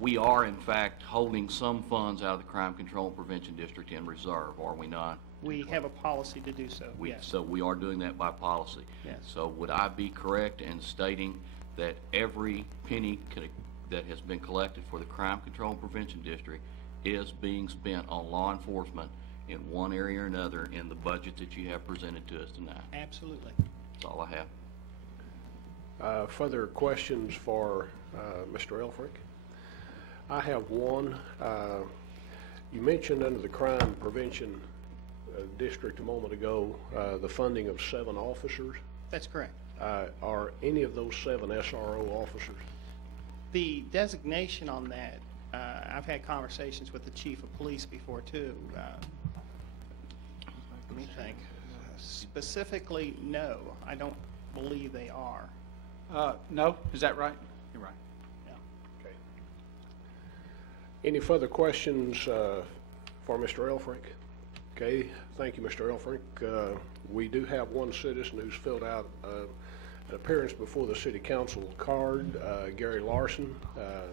We are in fact holding some funds out of the crime control and prevention district in reserve, are we not? We have a policy to do so, yes. So we are doing that by policy. Yes. So would I be correct in stating that every penny that has been collected for the crime control and prevention district is being spent on law enforcement in one area or another in the budget that you have presented to us tonight? Absolutely. That's all I have. Further questions for Mr. Elfrink? I have one. You mentioned under the crime prevention district a moment ago the funding of 7 officers. That's correct. Are any of those 7 SRO officers? The designation on that, I've had conversations with the chief of police before too. Let me think. Specifically, no, I don't believe they are. No, is that right? You're right. Okay. Any further questions for Mr. Elfrink? Okay, thank you, Mr. Elfrink. We do have one citizen who's filled out an appearance before the city council card, Gary Larson.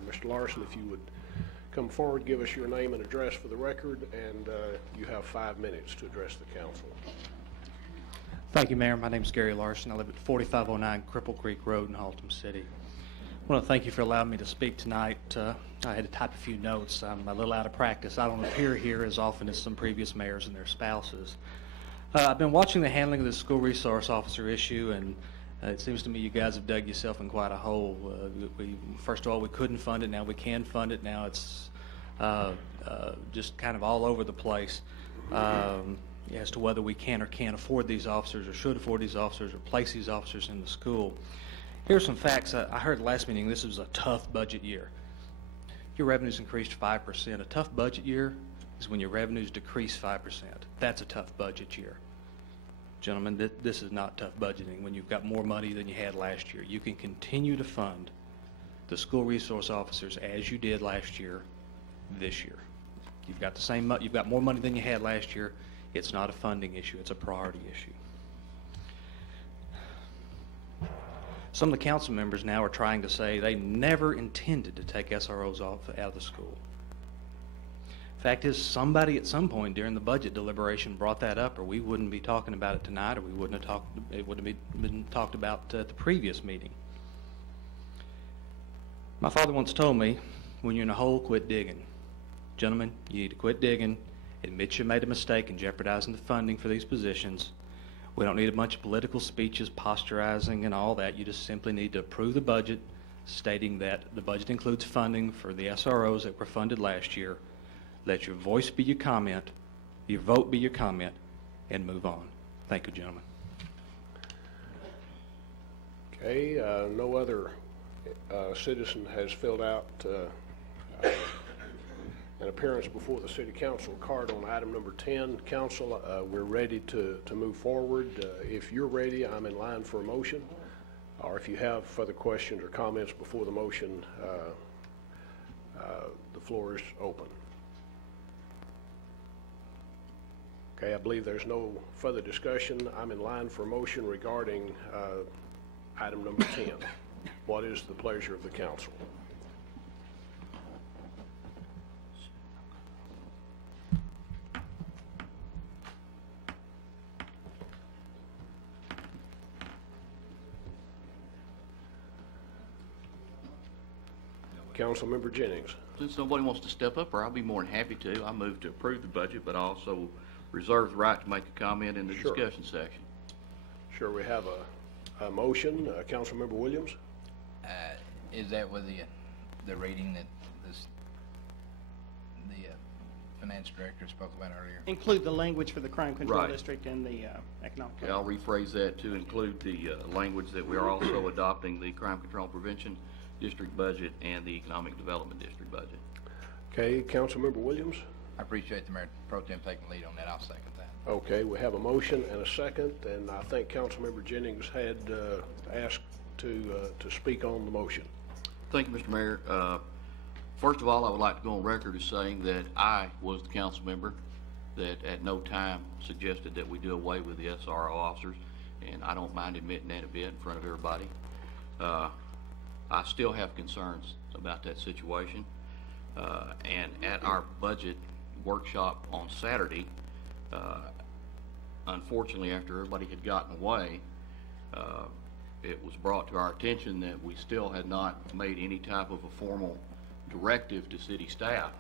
Mr. Larson, if you would come forward, give us your name and address for the record, and you have 5 minutes to address the council. Thank you, Mayor. My name is Gary Larson. I live at 4509 Cripple Creek Road in Haltom City. I want to thank you for allowing me to speak tonight. I had to type a few notes. I'm a little out of practice. I don't appear here as often as some previous mayors and their spouses. I've been watching the handling of the school resource officer issue, and it seems to me you guys have dug yourself in quite a hole. First of all, we couldn't fund it. Now we can fund it. Now it's just kind of all over the place as to whether we can or can't afford these officers or should afford these officers or place these officers in the school. Here's some facts. I heard last meeting this was a tough budget year. Your revenues increased 5%. A tough budget year is when your revenues decrease 5%. That's a tough budget year. Gentlemen, this is not tough budgeting when you've got more money than you had last year. You can continue to fund the school resource officers as you did last year this year. You've got the same, you've got more money than you had last year. It's not a funding issue, it's a priority issue. Some of the council members now are trying to say they never intended to take SROs out of the school. Fact is, somebody at some point during the budget deliberation brought that up, or we wouldn't be talking about it tonight, or we wouldn't have talked. It would have been talked about at the previous meeting. My father once told me, "When you're in a hole, quit digging." Gentlemen, you need to quit digging, admit you made a mistake in jeopardizing the funding for these positions. We don't need a bunch of political speeches, posturizing, and all that. You just simply need to approve the budget, stating that the budget includes funding for the SROs that were funded last year. Let your voice be your comment, your vote be your comment, and move on. Thank you, gentlemen. Okay, no other citizen has filled out an appearance before the city council card on item number 10. Council, we're ready to move forward. If you're ready, I'm in line for a motion. Or if you have further questions or comments before the motion, the floor is open. Okay, I believe there's no further discussion. I'm in line for a motion regarding item number 10. What is the pleasure of the council? Councilmember Jennings. Since nobody wants to step up, or I'll be more than happy to, I move to approve the budget, but I also reserve the right to make a comment in the Sure. discussion section. Sure, we have a motion. Councilmember Williams? Is that with the reading that the finance director spoke about earlier? Include the language for the crime control Right. district and the economic. Okay, I'll rephrase that to include the language that we are also adopting the crime control prevention district budget and the economic development district budget. Okay, Councilmember Williams? I appreciate the Mayor Pro Tem taking the lead on that. I'll second that. Okay, we have a motion and a second, and I think Councilmember Jennings had asked to speak on the motion. Thank you, Mr. Mayor. First of all, I would like to go on record as saying that I was the council member that at no time suggested that we do away with the SRO officers, and I don't mind admitting that a bit in front of everybody. I still have concerns about that situation, and at our budget workshop on Saturday, unfortunately, after everybody had gotten away, it was brought to our attention that we still had not made any type of a formal directive to city staff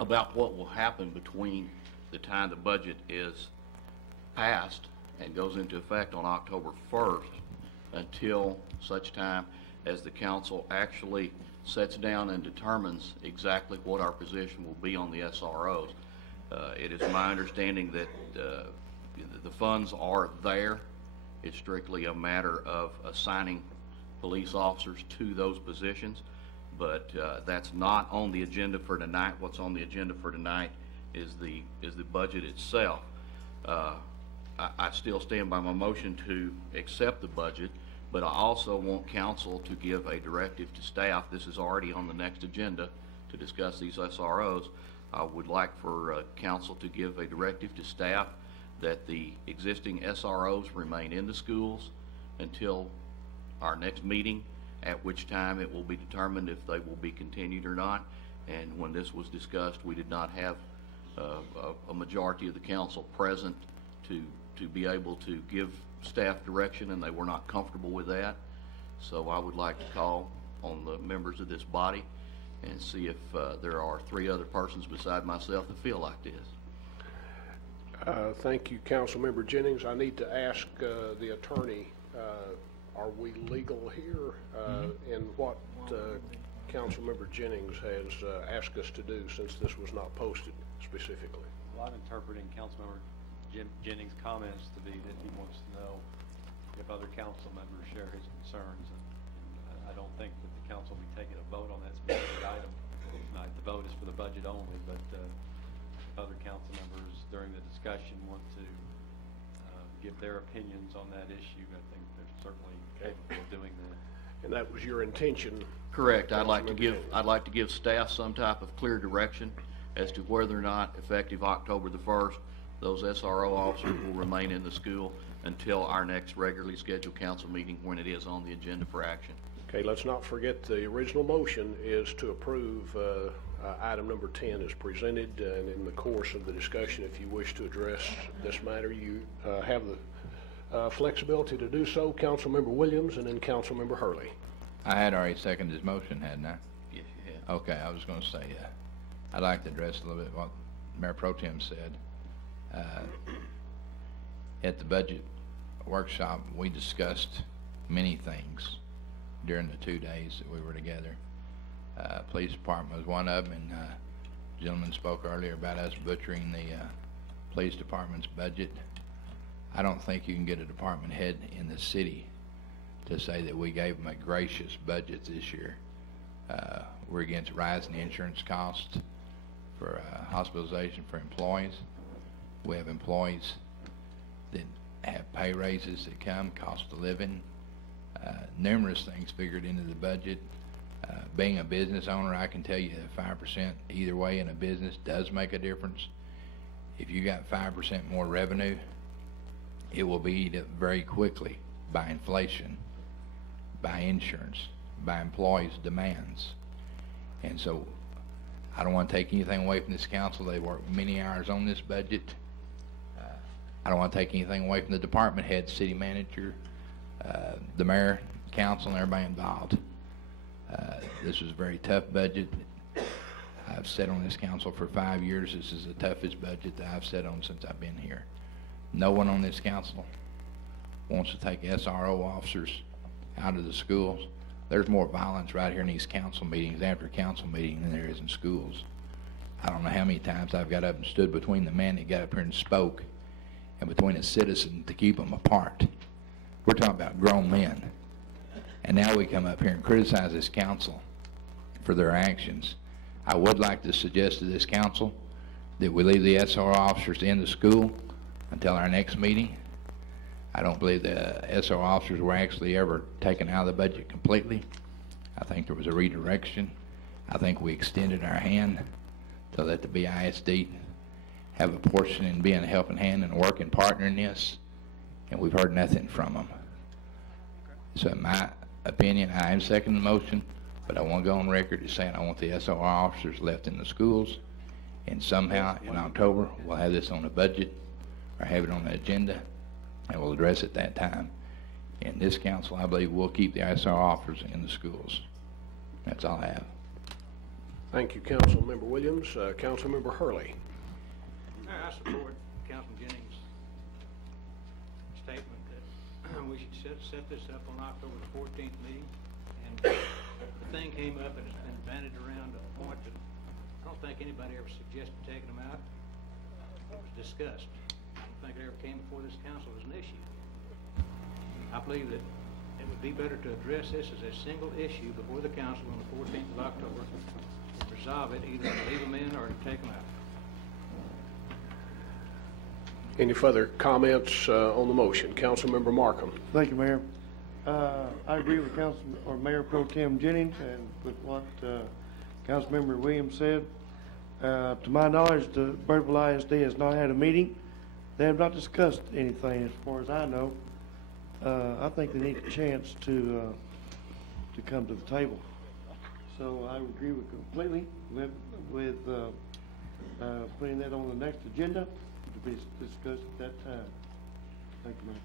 about what will happen between the time the budget is passed and goes into effect on October 1st until such time as the council actually sets down and determines exactly what our position will be on the SROs. It is my understanding that the funds are there. It's strictly a matter of assigning police officers to those positions, but that's not on the agenda for tonight. What's on the agenda for tonight is the budget itself. I still stand by my motion to accept the budget, but I also want council to give a directive to staff. This is already on the next agenda to discuss these SROs. I would like for council to give a directive to staff that the existing SROs remain in the schools until our next meeting, at which time it will be determined if they will be continued or not. And when this was discussed, we did not have a majority of the council present to be able to give staff direction, and they were not comfortable with that. So I would like to call on the members of this body and see if there are 3 other persons beside myself that feel like this. Thank you, Councilmember Jennings. I need to ask the attorney, are we legal here in what Councilmember Jennings has asked us to do since this was not posted specifically? Well, I'm interpreting Councilmember Jennings' comments to be that he wants to know if other council members share his concerns, and I don't think that the council will be taking a vote on that specific item tonight. The vote is for the budget only, but if other council members during the discussion want to give their opinions on that issue, I think they're certainly capable of doing that. And that was your intention? Correct. I'd like to give staff some type of clear direction as to whether or not, effective October the 1st, those SRO officers will remain in the school until our next regularly scheduled council meeting when it is on the agenda for action. Okay, let's not forget the original motion is to approve item number 10 as presented, and in the course of the discussion, if you wish to address this matter, you have the flexibility to do so. Councilmember Williams and then Councilmember Hurley. I had already seconded his motion, hadn't I? Yes, you have. Okay, I was going to say, I'd like to address a little bit what Mayor Pro Tem said. At the budget workshop, we discussed many things during the 2 days that we were together. Police department was one of them, and the gentleman spoke earlier about us butchering the police department's budget. I don't think you can get a department head in the city to say that we gave them a gracious budget this year. We're against rising insurance costs for hospitalization for employees. We have employees that have pay raises that come, cost of living, numerous things figured into the budget. Being a business owner, I can tell you that 5% either way in a business does make a difference. If you got 5% more revenue, it will be eaten up very quickly by inflation, by insurance, by employees' demands. And so I don't want to take anything away from this council. They worked many hours on this budget. I don't want to take anything away from the department head, city manager, the mayor, council, and everybody involved. This was a very tough budget. I've sat on this council for 5 years. This is the toughest budget that I've sat on since I've been here. No one on this council wants to take SRO officers out of the schools. There's more violence right here in these council meetings, after council meeting, than there is in schools. I don't know how many times I've got up and stood between the man that got up here and spoke and between a citizen to keep them apart. We're talking about grown men. And now we come up here and criticize this council for their actions. I would like to suggest to this council that we leave the SR officers in the school until our next meeting. I don't believe the SR officers were actually ever taken out of the budget completely. I think there was a redirection. I think we extended our hand to let the BISD have a portion in being a helping hand and a working partner in this, and we've heard nothing from them. So in my opinion, I am seconding the motion, but I want to go on record as saying I want the SR officers left in the schools, and somehow in October we'll have this on the budget or have it on the agenda, and we'll address it that time. In this council, I believe we'll keep the SR officers in the schools. That's all I have. Thank you, Councilmember Williams. Councilmember Hurley. I support Councilman Jennings' statement that we should set this up on October the 14th meeting. And the thing came up and it's been bandied around to the point that I don't think anybody ever suggested taking them out. It was discussed. I don't think it ever came before this council as an issue. I believe that it would be better to address this as a single issue before the council on the 14th of October and resolve it, either to leave them in or to take them out. Any further comments on the motion? Councilmember Markham. Thank you, Mayor. I agree with Mayor Pro Tem Jennings and with what Councilmember Williams said. To my knowledge, the Birdville ISD has not had a meeting. They have not discussed anything, as far as I know. I think they need a chance to come to the table. So I agree completely with putting that on the next agenda to be discussed at that time. Thank you, Mayor.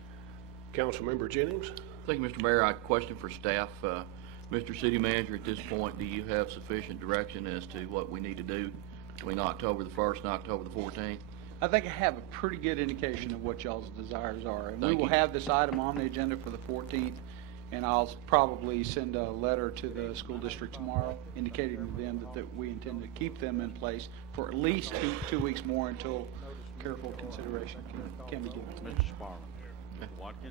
Councilmember Jennings. Thank you, Mr. Mayor. I have a question for staff. Mr. City Manager, at this point, do you have sufficient direction as to what we need to do between October the 1st and October the 14th? I think I have a pretty good indication of what y'all's desires are. And we Thank will you. have this item on the agenda for the 14th, and I'll probably send a letter to the school district tomorrow indicating to them that we intend to keep them in place for at least two weeks more until careful consideration can be given. Mr. Sparrow.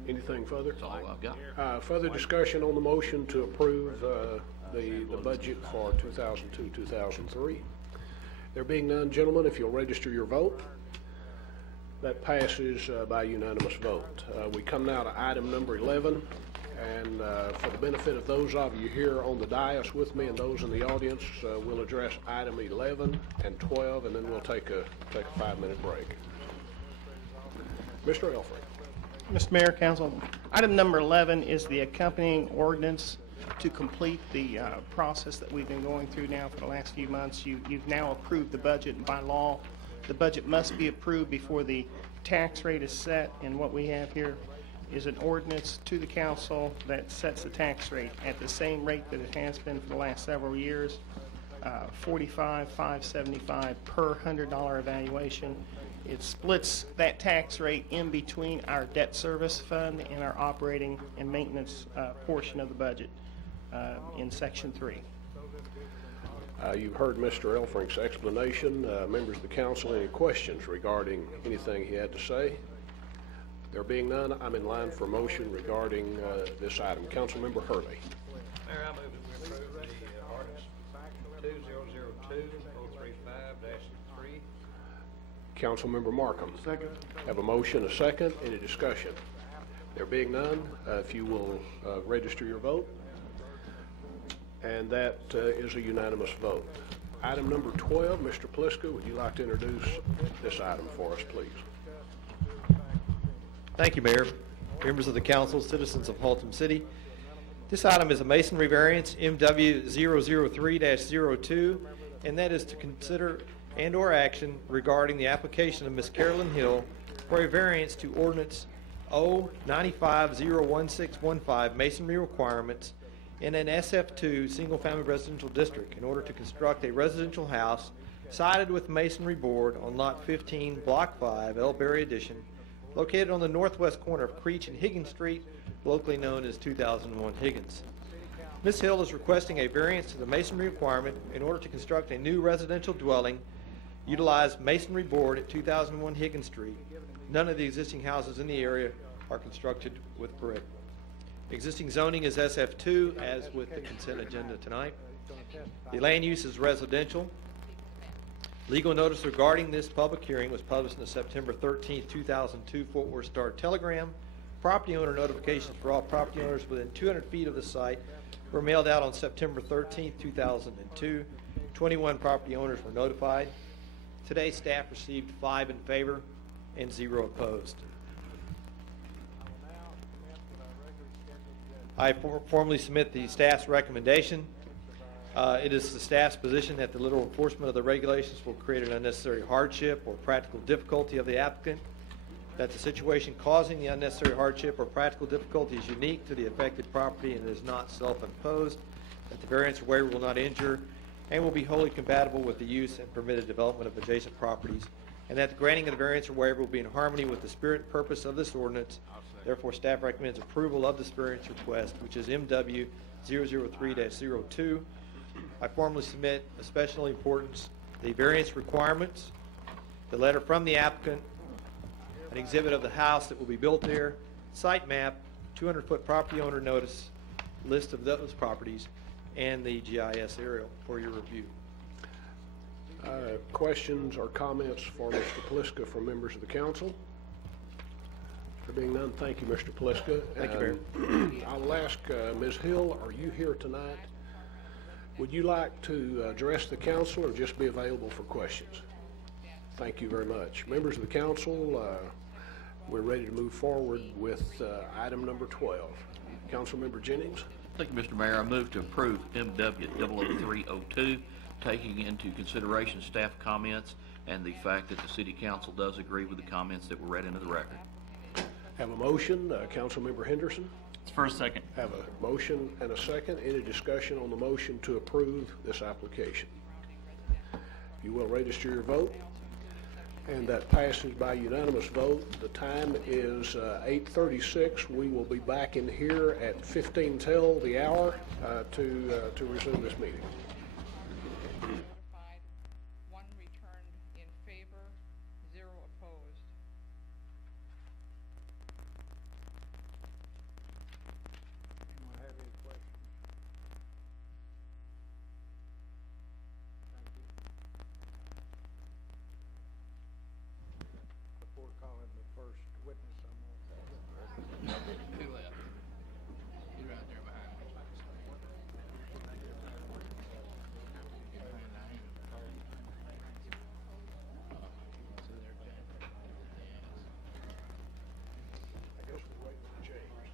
Anything further? That's all I've got. Further discussion on the motion to approve the budget for 2002-2003. There being none, gentlemen, if you'll register your vote. That passes by unanimous vote. We come now to item number 11, and for the benefit of those of you here on the dais with me and those in the audience, we'll address item 11 and 12, and then we'll take a 5-minute break. Mr. Elfrey. Mr. Mayor, Council, item number 11 is the accompanying ordinance to complete the process that we've been going through now for the last few months. You've now approved the budget, and by law, the budget must be approved before the tax rate is set, and what we have here is an ordinance to the council that sets the tax rate at the same rate that it has been for the last several years, $45,575 per $100 evaluation. It splits that tax rate in between our debt service fund and our operating and maintenance portion of the budget in Section 3. You've heard Mr. Elfrink's explanation. Members of the council, any questions regarding anything he had to say? There being none, I'm in line for a motion regarding this item. Councilmember Hurley. Mayor, I move that we approve the ordinance 2002-035-3. Councilmember Markham. Second. Have a motion, a second. Any discussion? There being none, if you will register your vote. And that is a unanimous vote. Item number 12, Mr. Pliska, would you like to introduce this item for us, please? Thank you, Mayor. Members of the council, citizens of Haltom City. This item is a masonry variance MW 003-02, and that is to consider and/or action regarding the application of Ms. Carolyn Hill for a variance to ordinance O95-01615 masonry requirements in an SF2 single-family residential district in order to construct a residential house sided with masonry board on Lot 15, Block 5, El Berry Addition, located on the northwest corner of Creech and Higgins Street, locally known as 2001 Higgins. Ms. Hill is requesting a variance to the masonry requirement in order to construct a new residential dwelling, utilize masonry board at 2001 Higgins Street. None of the existing houses in the area are constructed with brick. Existing zoning is SF2, as with the consent agenda tonight. The land use is residential. Legal notice regarding this public hearing was published in the September 13, 2002 Fort Worth Star-Telegram. Property owner notifications for all property owners within 200 feet of the site were mailed out on September 13, 2002. 21 property owners were notified. Today, staff received 5 in favor and 0 opposed. I formally submit the staff's recommendation. It is the staff's position that the literal enforcement of the regulations will create an unnecessary hardship or practical difficulty of the applicant, that the situation causing the unnecessary hardship or practical difficulty is unique to the affected property and is not self-imposed, that the variance or waiver will not injure and will be wholly compatible with the use and permitted development of adjacent properties, and that the granting of the variance or waiver will be in harmony with the spirit and purpose of this ordinance. Therefore, staff recommends approval of this variance request, which is MW 003-02. I formally submit, of special importance, the variance requirements, the letter from the applicant, an exhibit of the house that will be built there, site map, 200-foot property owner notice, list of those properties, and the GIS aerial for your review. Questions or comments for Mr. Pliska from members of the council? There being none, thank you, Mr. Pliska. Thank you, Mayor. I'll ask Ms. Hill, are you here tonight? Would you like to address the council or just be available for questions? Thank you very much. Members of the council, we're ready to move forward with item number 12. Councilmember Jennings. Thank you, Mr. Mayor. I move to approve MW 00302, taking into consideration staff comments and the fact that the city council does agree with the comments that were read into the record. Have a motion, Councilmember Henderson. It's first, second. Have a motion and a second. Any discussion on the motion to approve this application? You will register your vote, and that passes by unanimous vote. The time is 8:36. We will be back in here at 15 till the hour to resume this meeting. One returned in favor, 0 opposed. Anyone have any questions? Thank you. Before calling the first witness, I'm going to call Who left? You're right there behind me. I guess we're waiting for James.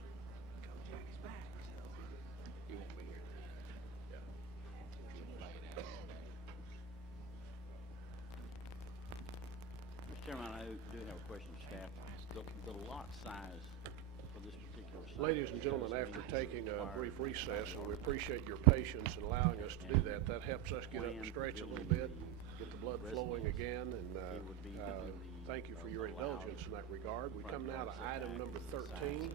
You won't be here. Yeah. Mr. Chairman, I do have a question of staff. The lot size for this particular site. Ladies and gentlemen, after taking a brief recess, and we appreciate your patience in allowing us to do that, that helps us get up and stretch a little bit, get the blood flowing again, and thank you for your indulgence in that regard. We come now to item number 13.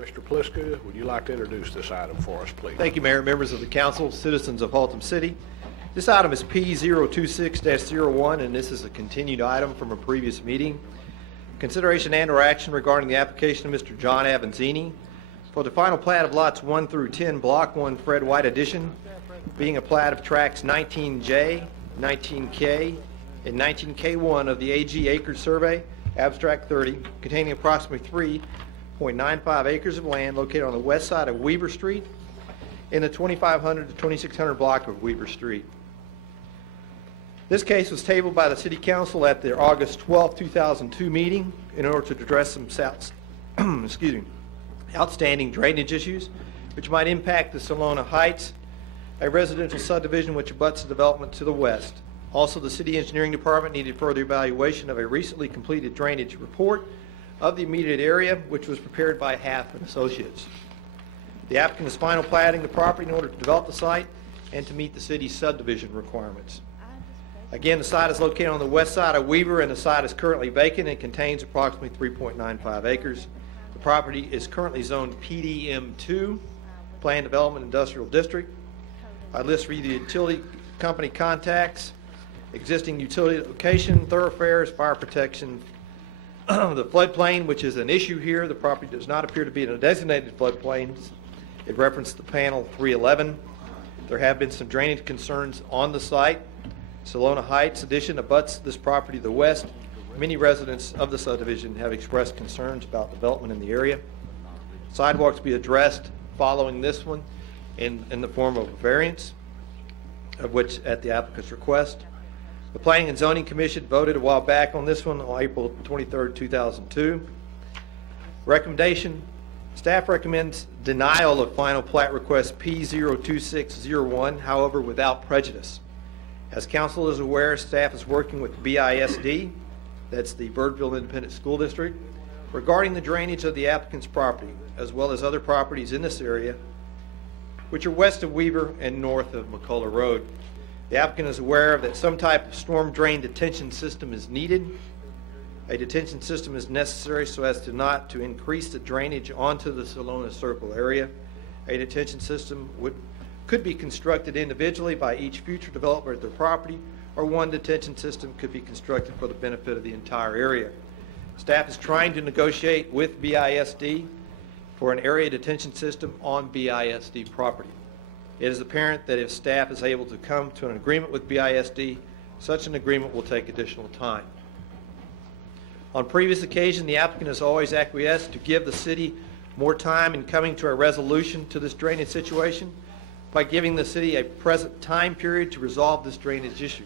Mr. Pliska, would you like to introduce this item for us, please? Thank you, Mayor, members of the council, citizens of Haltom City. This item is P026-01, and this is a continued item from a previous meeting. Consideration and/or action regarding the application of Mr. John Avanzini for the final plat of lots 1 through 10, Block 1, Fred White Addition, being a plat of tracts 19J, 19K, and 19K1 of the AG Acres Survey, Abstract 30, containing approximately 3.95 acres of land located on the west side of Weaver Street in the 2500 to 2600 block of Weaver Street. This case was tabled by the City Council at their August 12, 2002 meeting in order to address some outstanding drainage issues which might impact the Salona Heights, a residential subdivision which abuts the development to the west. Also, the City Engineering Department needed further evaluation of a recently completed drainage report of the immediate area, which was prepared by Half and Associates. The applicant is final platting the property in order to develop the site and to meet the city's subdivision requirements. Again, the site is located on the west side of Weaver, and the site is currently vacant and contains approximately 3.95 acres. The property is currently zoned PDM2, Planned Development Industrial District. I list for you the utility company contacts, existing utility location, thoroughfares, fire protection, the floodplain, which is an issue here. The property does not appear to be in a designated floodplain. It referenced the panel 311. There have been some drainage concerns on the site. Salona Heights addition abuts this property to the west. Many residents of the subdivision have expressed concerns about development in the area. Sidewalks be addressed following this one in the form of a variance, of which at the applicant's request. The Planning and Zoning Commission voted a while back on this one on April 23, 2002. Recommendation, staff recommends denial of final plat request P02601, however, without prejudice. As council is aware, staff is working with BISD, that's the Birdville Independent School District, regarding the drainage of the applicant's property, as well as other properties in this area, which are west of Weaver and north of McCullough Road. The applicant is aware that some type of storm drain detention system is needed. A detention system is necessary so as not to increase the drainage onto the Salona Circle area. A detention system could be constructed individually by each future developer at their property, or one detention system could be constructed for the benefit of the entire area. Staff is trying to negotiate with BISD for an area detention system on BISD property. It is apparent that if staff is able to come to an agreement with BISD, such an agreement will take additional time. On previous occasions, the applicant has always acquiesced to give the city more time in coming to a resolution to this drainage situation by giving the city a present time period to resolve this drainage issue.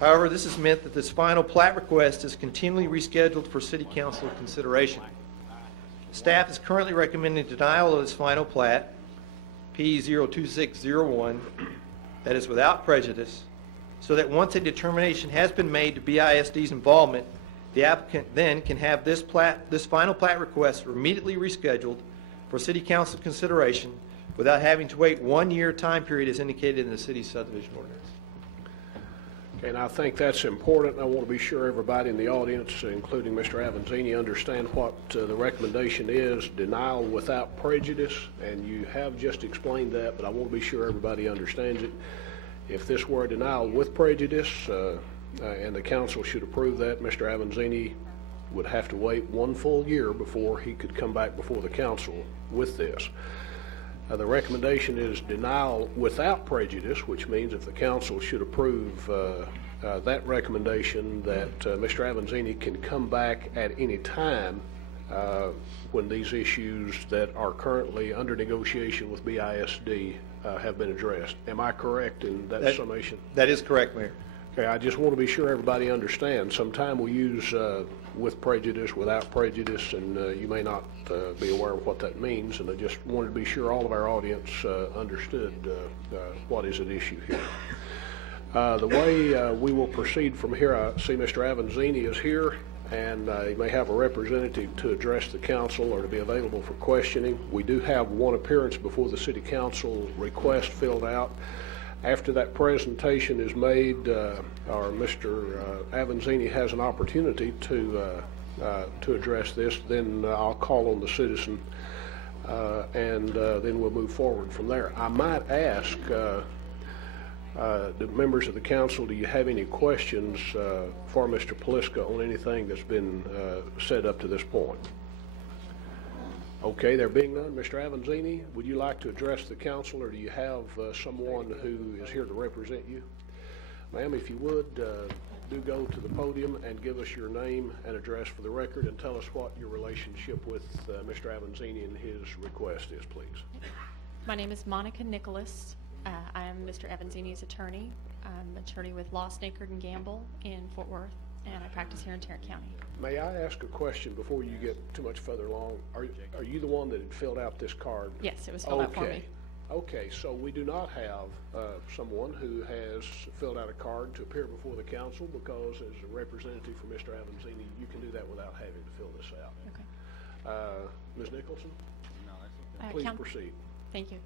However, this has meant that this final plat request is continually rescheduled for City Council consideration. Staff is currently recommending denial of this final plat, P02601, that is without prejudice, so that once a determination has been made to BISD's involvement, the applicant then can have this final plat request immediately rescheduled for City Council consideration without having to wait 1 year time period as indicated in the city's subdivision ordinance. Okay, and I think that's important. I want to be sure everybody in the audience, including Mr. Avanzini, understand what the recommendation is, denial without prejudice, and you have just explained that, but I want to be sure everybody understands it. If this were a denial with prejudice, and the council should approve that, Mr. Avanzini would have to wait 1 full year before he could come back before the council with this. The recommendation is denial without prejudice, which means if the council should approve that recommendation, that Mr. Avanzini can come back at any time when these issues that are currently under negotiation with BISD have been addressed. Am I correct in that summation? That is correct, Mayor. Okay, I just want to be sure everybody understands. Sometimes we use with prejudice, without prejudice, and you may not be aware of what that means, and I just wanted to be sure all of our audience understood what is at issue here. The way we will proceed from here, I see Mr. Avanzini is here, and he may have a representative to address the council or to be available for questioning. We do have one appearance before the City Council request filled out. After that presentation is made, or Mr. Avanzini has an opportunity to address this, then I'll call on the citizen, and then we'll move forward from there. I might ask The members of the council, do you have any questions for Mr. Pliska on anything that's been said up to this point? Okay, there being none, Mr. Avanzini, would you like to address the council, or do you have someone who is here to represent you? Ma'am, if you would, do go to the podium and give us your name and address for the record, and tell us what your relationship with Mr. Avanzini and his request is, please. My name is Monica Nicholas. I am Mr. Avanzini's attorney. I'm attorney with Law Snakerd and Gamble in Fort Worth, and I practice here in Tarrant County. May I ask a question before you get too much further along? Are you the one that had filled out this card? Yes, it was filled out for me. Okay, so we do not have someone who has filled out a card to appear before the council, because as a representative for Mr. Avanzini, you can do that without having to fill this out. Okay. Ms. Nicholson? No, that's okay. Please proceed. Thank you.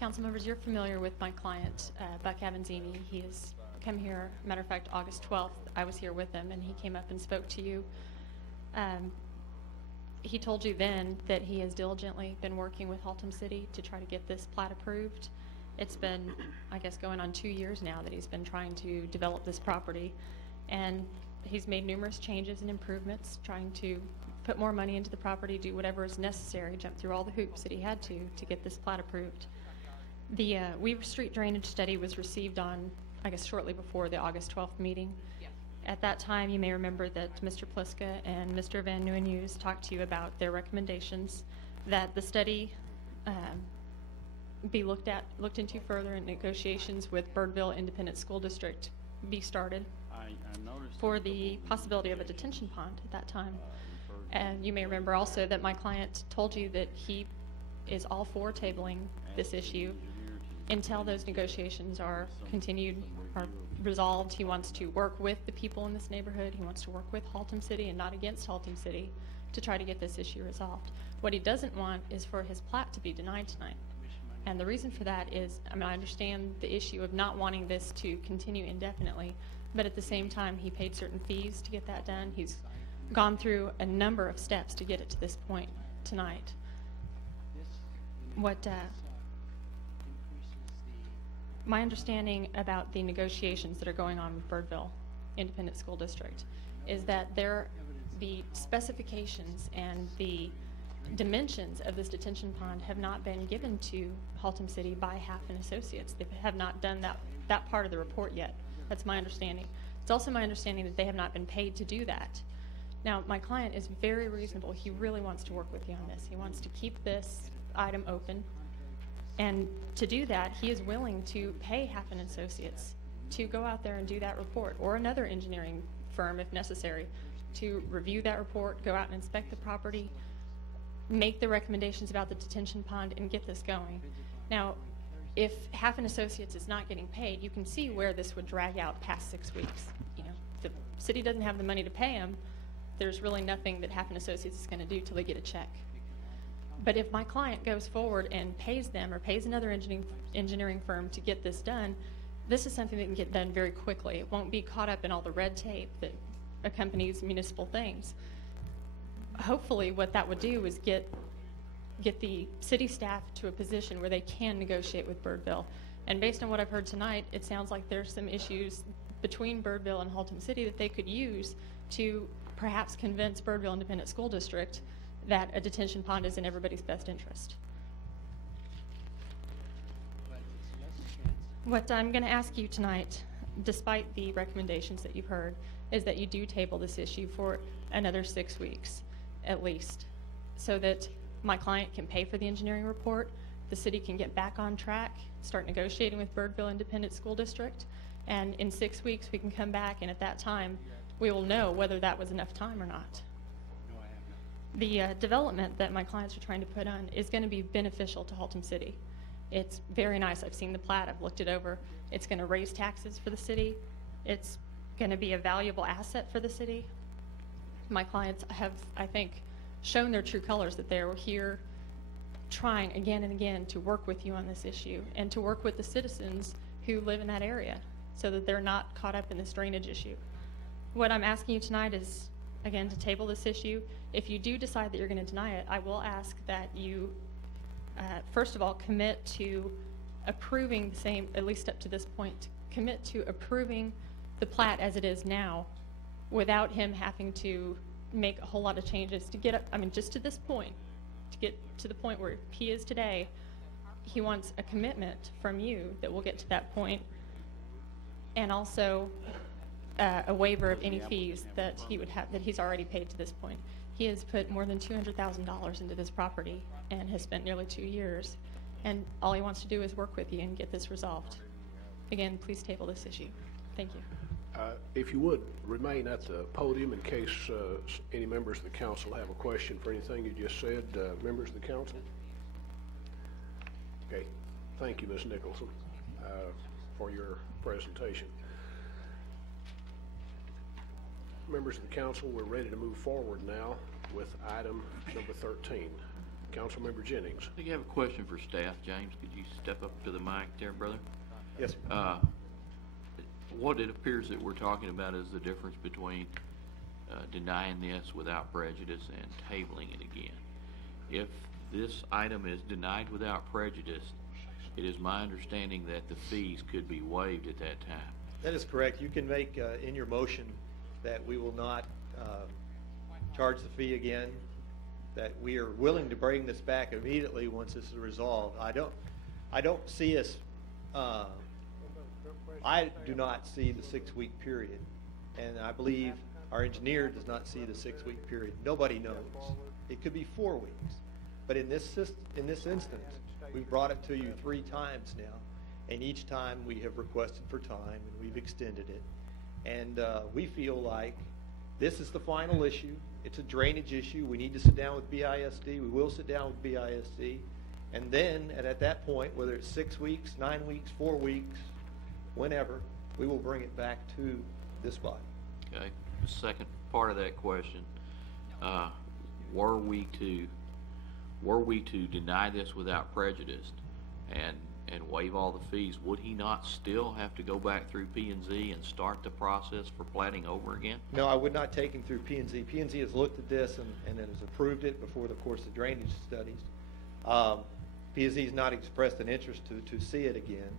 Council members, you're familiar with my client, Buck Avanzini. He has come here, matter of fact, August 12th, I was here with him, and he came up and spoke to you. He told you then that he has diligently been working with Haltom City to try to get this plat approved. It's been, I guess, going on 2 years now that he's been trying to develop this property, and he's made numerous changes and improvements, trying to put more money into the property, do whatever is necessary, jump through all the hoops that he had to get this plat approved. The Weaver Street drainage study was received on, I guess, shortly before the August 12th meeting. At that time, you may remember that Mr. Pliska and Mr. Van Nieuwenhuis talked to you about their recommendations, that the study be looked into further, and negotiations with Birdville Independent School District be started I noticed for the possibility of a detention pond at that time. And you may remember also that my client told you that he is all for tabling this issue until those negotiations are continued, are resolved. He wants to work with the people in this neighborhood. He wants to work with Haltom City and not against Haltom City to try to get this issue resolved. What he doesn't want is for his plat to be denied tonight. And the reason for that is, I mean, I understand the issue of not wanting this to continue indefinitely, but at the same time, he paid certain fees to get that done. He's gone through a number of steps to get it to this point tonight. My understanding about the negotiations that are going on with Birdville Independent School District is that the specifications and the dimensions of this detention pond have not been given to Haltom City by Half and Associates. They have not done that part of the report yet. That's my understanding. It's also my understanding that they have not been paid to do that. Now, my client is very reasonable. He really wants to work with you on this. He wants to keep this item open. And to do that, he is willing to pay Half and Associates to go out there and do that report, or another engineering firm if necessary, to review that report, go out and inspect the property, make the recommendations about the detention pond, and get this going. Now, if Half and Associates is not getting paid, you can see where this would drag out past 6 weeks. You know, the city doesn't have the money to pay him. There's really nothing that Half and Associates is going to do till they get a check. But if my client goes forward and pays them or pays another engineering firm to get this done, this is something that can get done very quickly. It won't be caught up in all the red tape that accompanies municipal things. Hopefully what that would do is get the city staff to a position where they can negotiate with Birdville. And based on what I've heard tonight, it sounds like there's some issues between Birdville and Haltom City that they could use to perhaps convince Birdville Independent School District that a detention pond is in everybody's best interest. What I'm going to ask you tonight, despite the recommendations that you've heard, is that you do table this issue for another 6 weeks, at least, so that my client can pay for the engineering report, the city can get back on track, start negotiating with Birdville Independent School District, and in 6 weeks we can come back, and at that time we will know whether that was enough time or not. The development that my clients are trying to put on is going to be beneficial to Haltom City. It's very nice. I've seen the plat. I've looked it over. It's going to raise taxes for the city. It's going to be a valuable asset for the city. My clients have, I think, shown their true colors, that they're here trying again and again to work with you on this issue and to work with the citizens who live in that area so that they're not caught up in this drainage issue. What I'm asking you tonight is, again, to table this issue. If you do decide that you're going to deny it, I will ask that you, first of all, commit to approving the same, at least up to this point, commit to approving the plat as it is now without him having to make a whole lot of changes to get up, I mean, just to this point, to get to the point where he is today. He wants a commitment from you that we'll get to that point, and also a waiver of any fees that he would have, that he's already paid to this point. He has put more than $200,000 into this property and has spent nearly 2 years, and all he wants to do is work with you and get this resolved. Again, please table this issue. Thank you. If you would, remain at the podium in case any members of the council have a question for anything you just said. Members of the council? Okay. Thank you, Ms. Nicholson, for your presentation. Members of the council, we're ready to move forward now with item number 13. Councilmember Jennings. I think I have a question for staff. James, could you step up to the mic there, brother? Yes, sir. What it appears that we're talking about is the difference between denying this without prejudice and tabling it again. If this item is denied without prejudice, it is my understanding that the fees could be waived at that time. That is correct. You can make in your motion that we will not charge the fee again, that we are willing to bring this back immediately once this is resolved. I don't see us, I do not see the 6-week period, and I believe our engineer does not see the 6-week period. Nobody knows. It could be 4 weeks, but in this instance, we've brought it to you 3 times now, and each time we have requested for time and we've extended it, and we feel like this is the final issue. It's a drainage issue. We need to sit down with BISD. We will sit down with BISD, and then at that point, whether it's 6 weeks, 9 weeks, 4 weeks, whenever, we will bring it back to this body. Okay. The second part of that question, were we to deny this without prejudice and waive all the fees, would he not still have to go back through P&Z and start the process for platting over again? No, I would not take him through P&Z. P&Z has looked at this and has approved it before the course of drainage studies. P&Z has not expressed an interest to see it again.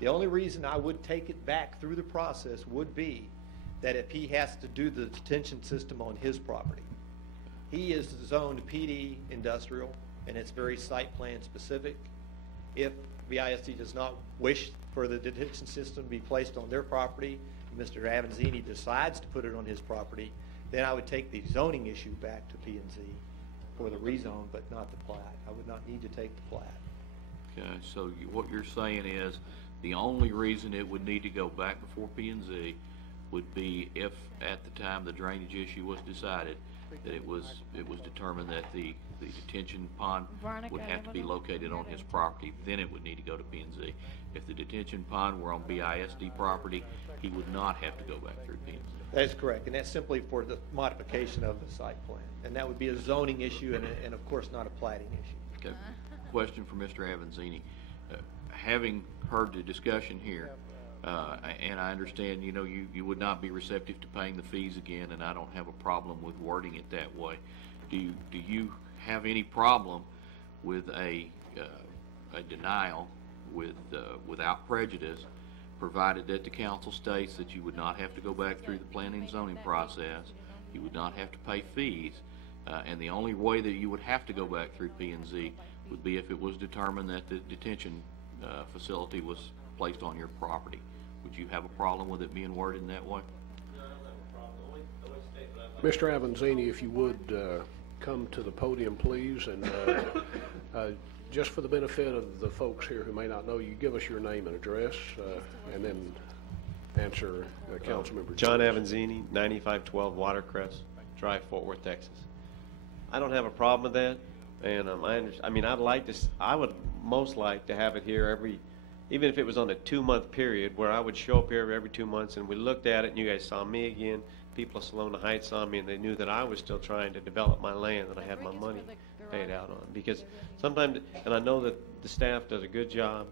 The only reason I would take it back through the process would be that if he has to do the detention system on his property. He is zoned PD industrial, and it's very site plan specific. If BISD does not wish for the detention system to be placed on their property, and Mr. Avanzini decides to put it on his property, then I would take the zoning issue back to P&Z for the rezone, but not the plat. I would not need to take the plat. Okay, so what you're saying is the only reason it would need to go back before P&Z would be if at the time the drainage issue was decided that it was determined that the detention pond would have to be located on his property, then it would need to go to P&Z. If the detention pond were on BISD property, he would not have to go back through P&Z. That is correct, and that's simply for the modification of the site plan. And that would be a zoning issue and of course not a platting issue. Okay. Question for Mr. Avanzini. Having heard the discussion here, and I understand, you would not be receptive to paying the fees again, and I don't have a problem with wording it that way. Do you have any problem with a denial without prejudice, provided that the council states that you would not have to go back through the planning and zoning process, you would not have to pay fees, and the only way that you would have to go back through P&Z would be if it was determined that the detention facility was placed on your property? Would you have a problem with it being worded in that way? Mr. Avanzini, if you would come to the podium, please, and just for the benefit of the folks here who may not know you, give us your name and address, and then answer Councilmember John Avanzini, 9512 Watercress Drive, Fort Worth, Texas. I don't have a problem with that, and I would most like to have it here even if it was on a 2-month period, where I would show up here every 2 months and we looked at it and you guys saw me again, people of Salona Heights saw me, and they knew that I was still trying to develop my land, that I had my money paid out on. Because sometimes, and I know that the staff does a good job,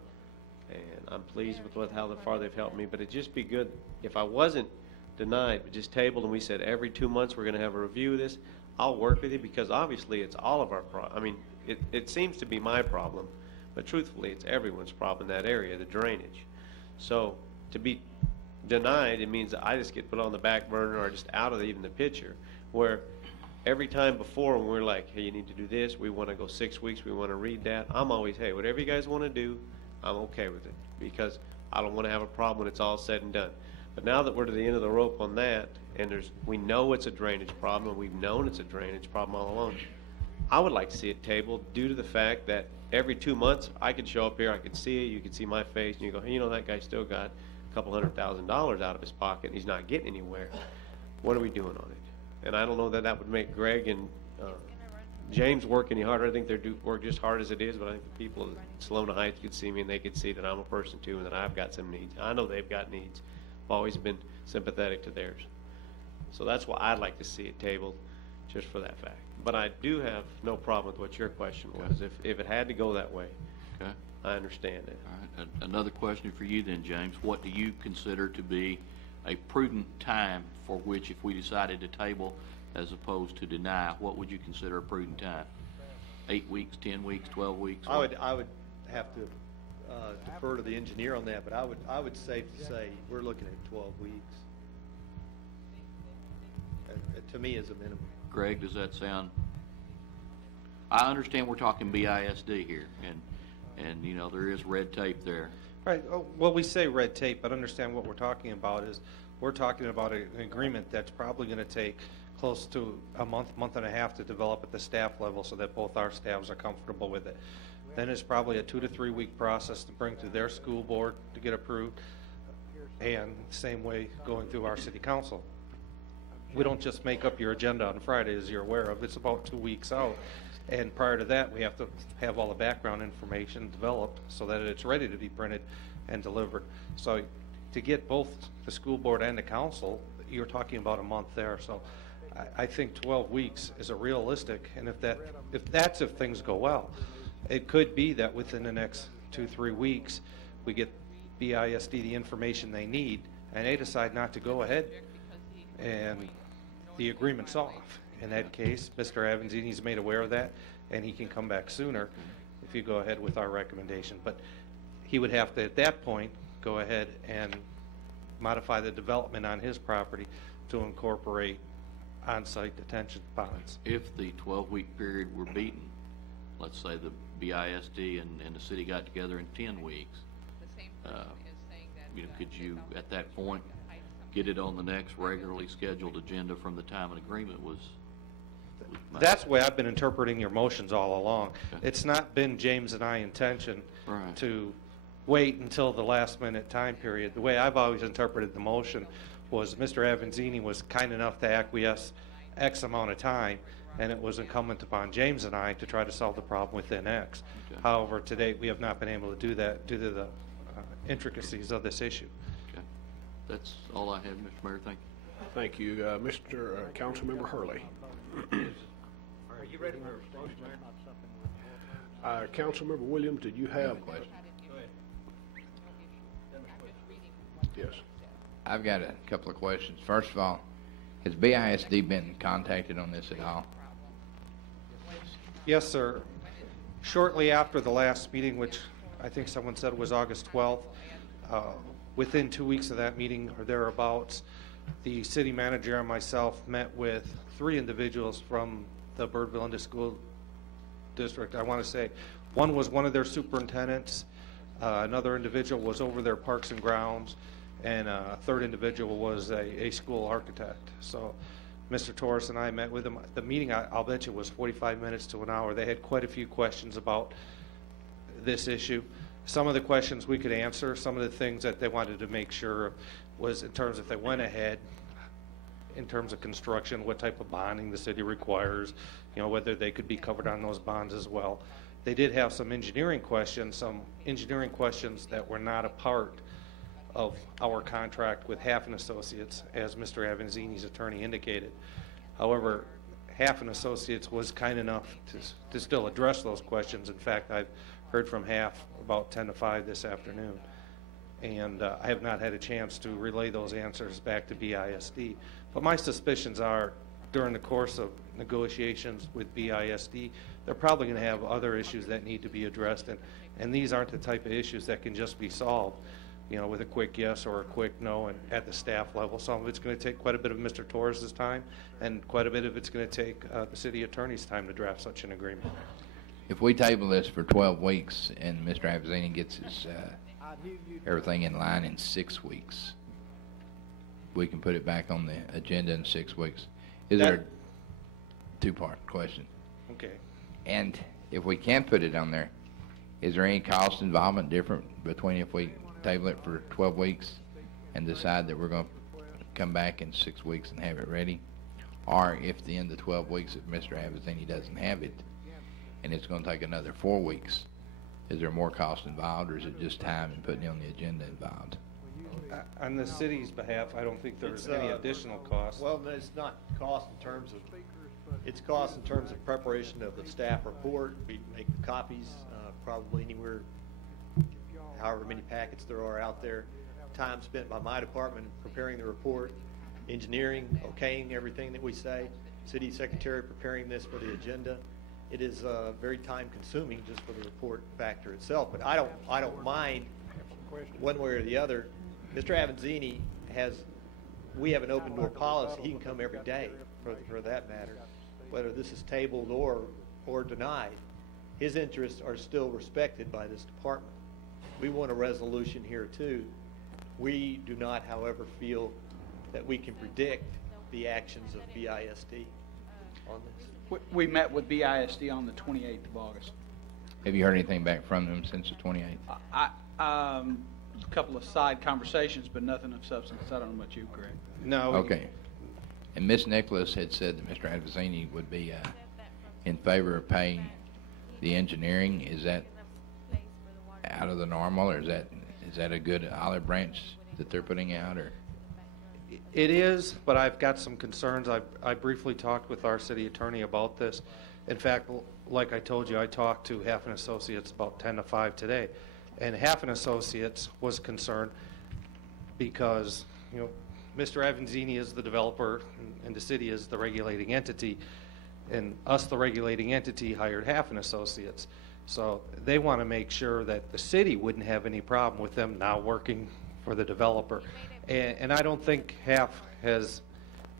and I'm pleased with how far they've helped me, but it'd just be good if I wasn't denied, but just tabled, and we said every 2 months we're going to have a review of this. I'll work with you, because obviously it's all of our it seems to be my problem, but truthfully it's everyone's problem in that area, the drainage. So to be denied, it means that I just get put on the back burner or just out of even the picture. Where every time before when we're like, hey, you need to do this, we want to go 6 weeks, we want to read that, I'm always, hey, whatever you guys want to do, I'm okay with it, because I don't want to have a problem when it's all said and done. But now that we're to the end of the rope on that, and we know it's a drainage problem, and we've known it's a drainage problem all along, I would like to see it tabled due to the fact that every 2 months, I could show up here, I could see you, you could see my face, and you go, hey, you know, that guy still got a couple $100,000 out of his pocket, and he's not getting anywhere. What are we doing on it? And I don't know that that would make Greg and James work any harder. I think they work just hard as it is, but I think the people at Salona Heights could see me and they could see that I'm a person too and that I've got some needs. I know they've got needs. I've always been sympathetic to theirs. So that's why I'd like to see it tabled, just for that fact. But I do have no problem with what your question was. If it had to go that way, Okay. I understand it. All right. Another question for you then, James. What do you consider to be a prudent time for which, if we decided to table as opposed to deny, what would you consider a prudent time? 8 weeks, 10 weeks, 12 weeks? I would have to defer to the engineer on that, but I would safe to say we're looking at 12 weeks. To me, as a minimum. Greg, does that sound? I understand we're talking BISD here, and you know, there is red tape there. Right. Well, we say red tape, but understand what we're talking about is we're talking about an agreement that's probably going to take close to a month, month and a half to develop at the staff level so that both our staffs are comfortable with it. Then it's probably a 2 to 3 week process to bring to their school board to get approved, and same way going through our city council. We don't just make up your agenda on Friday, as you're aware of. It's about 2 weeks out. And prior to that, we have to have all the background information developed so that it's ready to be printed and delivered. So to get both the school board and the council, you're talking about a month there. So I think 12 weeks is a realistic, and if things go well. It could be that within the next 2-3 weeks, we get BISD the information they need, and they decide not to go ahead, and the agreement's off. In that case, Mr. Avanzini's made aware of that, and he can come back sooner if you go ahead with our recommendation. But he would have to, at that point, go ahead and modify the development on his property to incorporate on-site detention ponds. If the 12-week period were beaten, let's say the BISD and the city got together in 10 weeks, you know, could you, at that point, get it on the next regularly scheduled agenda from the time an agreement was made? That's the way I've been interpreting your motions all along. Okay. It's not been James and I's intention to wait until the last minute time period. The way I've always interpreted the motion was Mr. Avanzini was kind enough to acquiesce X amount of time, and it was incumbent upon James and I to try to solve the problem within X. Okay. However, to date, we have not been able to do that due to the intricacies of this issue. Okay. That's all I have, Mr. Mayor. Thank you. Thank you. Mr. Councilmember Hurley. Are you ready for a motion, Mayor? Councilmember Williams, did you have? Go ahead. Yes. I've got a couple of questions. First of all, has BISD been contacted on this at all? Yes, sir. Shortly after the last meeting, which I think someone said was August 12th, within 2 weeks of that meeting or thereabouts, the city manager and myself met with 3 individuals from the Birdville School District. I want to say one was one of their superintendents, another individual was over their parks and grounds, and a third individual was a school architect. So Mr. Torres and I met with them. The meeting, I'll bet you, was 45 minutes to an hour. They had quite a few questions about this issue. Some of the questions we could answer. Some of the things that they wanted to make sure was in terms if they went ahead, in terms of construction, what type of bonding the city requires, you know, whether they could be covered on those bonds as well. They did have some engineering questions that were not a part of our contract with Haltom Associates, as Mr. Avanzini's attorney indicated. However, Haltom Associates was kind enough to still address those questions. In fact, I've heard from Half about 10 to 5 this afternoon, and I have not had a chance to relay those answers back to BISD. But my suspicions are, during the course of negotiations with BISD, they're probably going to have other issues that need to be addressed, and these aren't the type of issues that can just be solved. with a quick yes or a quick no and at the staff level. Some of it's going to take quite a bit of Mr. Torres's time, and quite a bit of it's going to take the city attorney's time to draft such an agreement. If we table this for 12 weeks and Mr. Avanzini gets his everything in line in 6 weeks, we can put it back on the agenda in 6 weeks. Is there a two-part question? Okay. And if we can't put it on there, is there any cost involvement different between if we table it for 12 weeks and decide that we're going to come back in 6 weeks and have it ready? Or if at the end of 12 weeks, if Mr. Avanzini doesn't have it and it's going to take another 4 weeks, is there more cost involved, or is it just time and putting it on the agenda involved? On the city's behalf, I don't think there's any additional cost. Well, it's not cost in terms of, it's cost in terms of preparation of the staff report. We make the copies, probably anywhere, however many packets there are out there. Time spent by my department preparing the report, engineering, okaying everything that we say, city secretary preparing this for the agenda. It is very time consuming just for the report factor itself, but I don't mind one way or the other. Mr. Avanzini we have an open door policy. He can come every day for that matter, whether this is tabled or denied. His interests are still respected by this department. We want a resolution here too. We do not, however, feel that we can predict the actions of BISD on this. We met with BISD on the 28th of August. Have you heard anything back from them since the 28th? A couple of side conversations, but nothing of substance. I don't know about you, Greg. No. Okay. And Ms. Nicholas had said that Mr. Avanzini would be in favor of paying the engineering. Is that out of the normal, or is that a good olive branch that they're putting out, or? It is, but I've got some concerns. I briefly talked with our city attorney about this. In fact, like I told you, I talked to Halton Associates about 10 to 5 today, and Halton Associates was concerned because, Mr. Avanzini is the developer and the city is the regulating entity, and us, the regulating entity, hired Halton Associates. So they want to make sure that the city wouldn't have any problem with them now working for the developer. And I don't think half has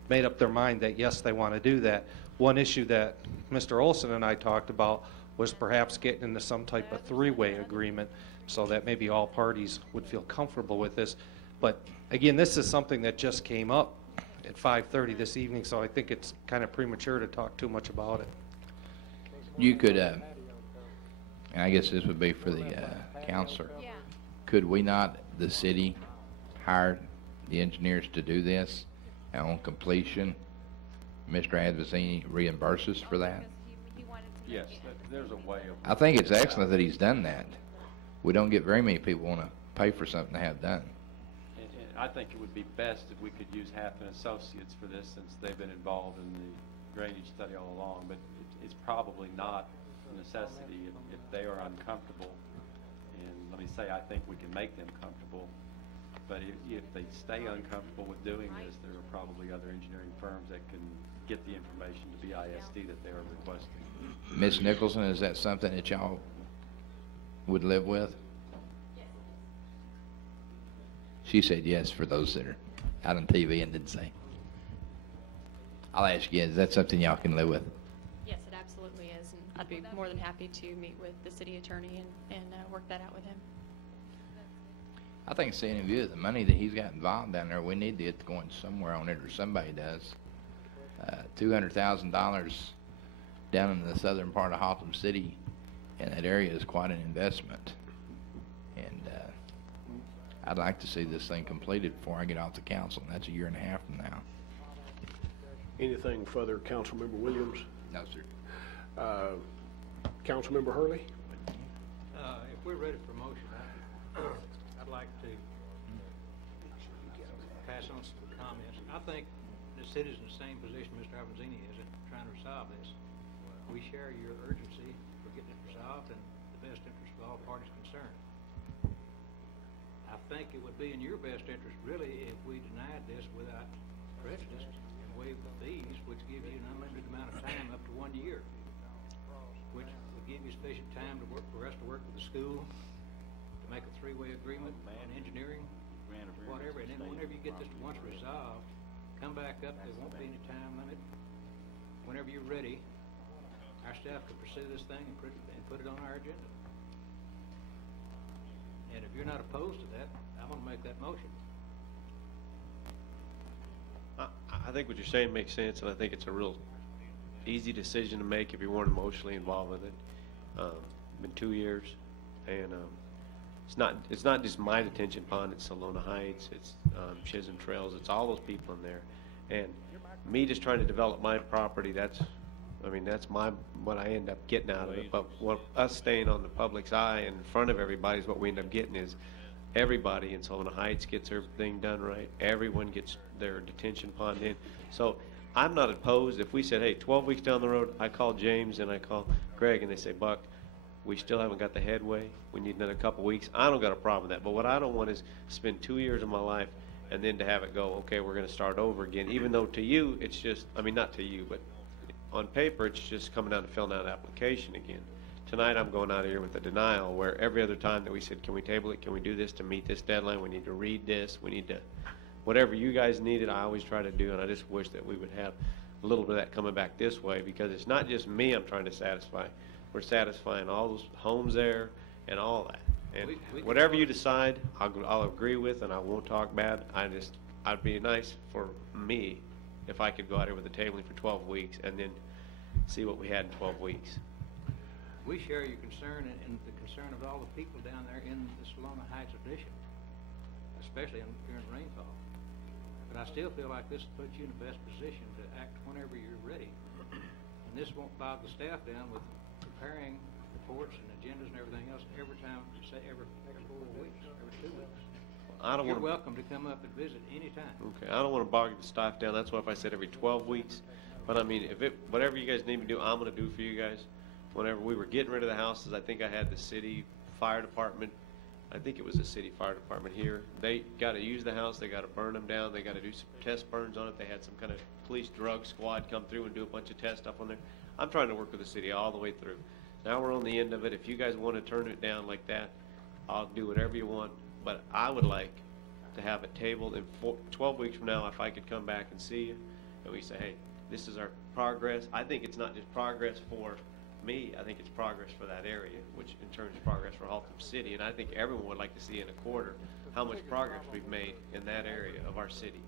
made up their mind that, yes, they want to do that. One issue that Mr. Olson and I talked about was perhaps getting into some type of three-way agreement so that maybe all parties would feel comfortable with this. But again, this is something that just came up at 5:30 this evening, so I think it's kind of premature to talk too much about it. You could, and I guess this would be for the counselor. Could we not, the city, hire the engineers to do this, and on completion, Mr. Avanzini reimburses for that? Yes, there's a way of. I think it's excellent that he's done that. We don't get very many people want to pay for something to have done. And I think it would be best if we could use Halton Associates for this, since they've been involved in the drainage study all along, but it's probably not a necessity if they are uncomfortable. And let me say, I think we can make them comfortable, but if they stay uncomfortable with doing this, there are probably other engineering firms that can get the information to BISD that they are requesting. Ms. Nicholson, is that something that y'all would live with? She said yes, for those that are out on TV and didn't say. I'll ask you, is that something y'all can live with? Yes, it absolutely is, and I'd be more than happy to meet with the city attorney and work that out with him. I think seeing in view of the money that he's got involved down there, we need to get going somewhere on it, or somebody does. $200,000 down in the southern part of Haltom City in that area is quite an investment. And I'd like to see this thing completed before I get off the council, and that's a year and a half from now. Anything further, Councilmember Williams? No, sir. Councilmember Hurley? If we're ready for motion, I'd like to pass on some comments. I think the city's in the same position Mr. Avanzini is in trying to resolve this. We share your urgency for getting it resolved in the best interest of all parties concerned. I think it would be in your best interest, really, if we denied this without prejudice and waived the fees, which give you an unlimited amount of time up to 1 year, which would give you sufficient time to work, for us to work with the school, to make a three-way agreement, and engineering, whatever, and then whenever you get this once resolved, come back up, there won't be any time limit. Whenever you're ready, our staff can pursue this thing and put it on our agenda. And if you're not opposed to that, I'm gonna make that motion. I think what you're saying makes sense, and I think it's a real easy decision to make if you weren't emotionally involved with it. Been 2 years, and it's not just my detention pond. It's Salona Heights, it's Chisholm Trails, it's all those people in there, and me just trying to develop my property. That's what I end up getting out of it. But what us staying on the public's eye and in front of everybody is what we end up getting is everybody in Salona Heights gets their thing done right. Everyone gets their detention pond in. So I'm not opposed. If we said, hey, 12 weeks down the road, I call James and I call Greg and they say, Buck, we still haven't got the headway. We need another couple weeks. I don't got a problem with that. But what I don't want is spend 2 years of my life and then to have it go, okay, we're going to start over again. Even though to you, it's just, not to you, but on paper, it's just coming down to filling out an application again. Tonight, I'm going out of here with a denial where every other time that we said, can we table it? Can we do this to meet this deadline? We need to read this. We need to, whatever you guys needed, I always try to do. And I just wish that we would have a little bit of that coming back this way, because it's not just me I'm trying to satisfy. We're satisfying all those homes there and all that. And whatever you decide, I'll agree with, and I won't talk bad. I'd be nice for me if I could go out here with the tabling for 12 weeks and then see what we had in 12 weeks. We share your concern and the concern of all the people down there in the Salona Heights addition, especially during rainfall. But I still feel like this puts you in the best position to act whenever you're ready. And this won't bog the staff down with preparing reports and agendas and everything else every time, say every 4 weeks, every 2 weeks. You're welcome to come up and visit anytime. Okay, I don't want to bog the staff down. That's why if I said every 12 weeks. But whatever you guys need me to do, I'm going to do for you guys. Whenever we were getting rid of the houses, I think I had the city fire department. I think it was the city fire department here. They got to use the house. They got to burn them down. They got to do some test burns on it. They had some kind of police drug squad come through and do a bunch of test stuff on there. I'm trying to work with the city all the way through. Now we're on the end of it. If you guys want to turn it down like that, I'll do whatever you want. But I would like to have it tabled in 12 weeks from now. If I could come back and see you and we say, hey, this is our progress. I think it's not just progress for me. I think it's progress for that area, which in turn is progress for Haltom City. And I think everyone would like to see in a quarter how much progress we've made in that area of our city.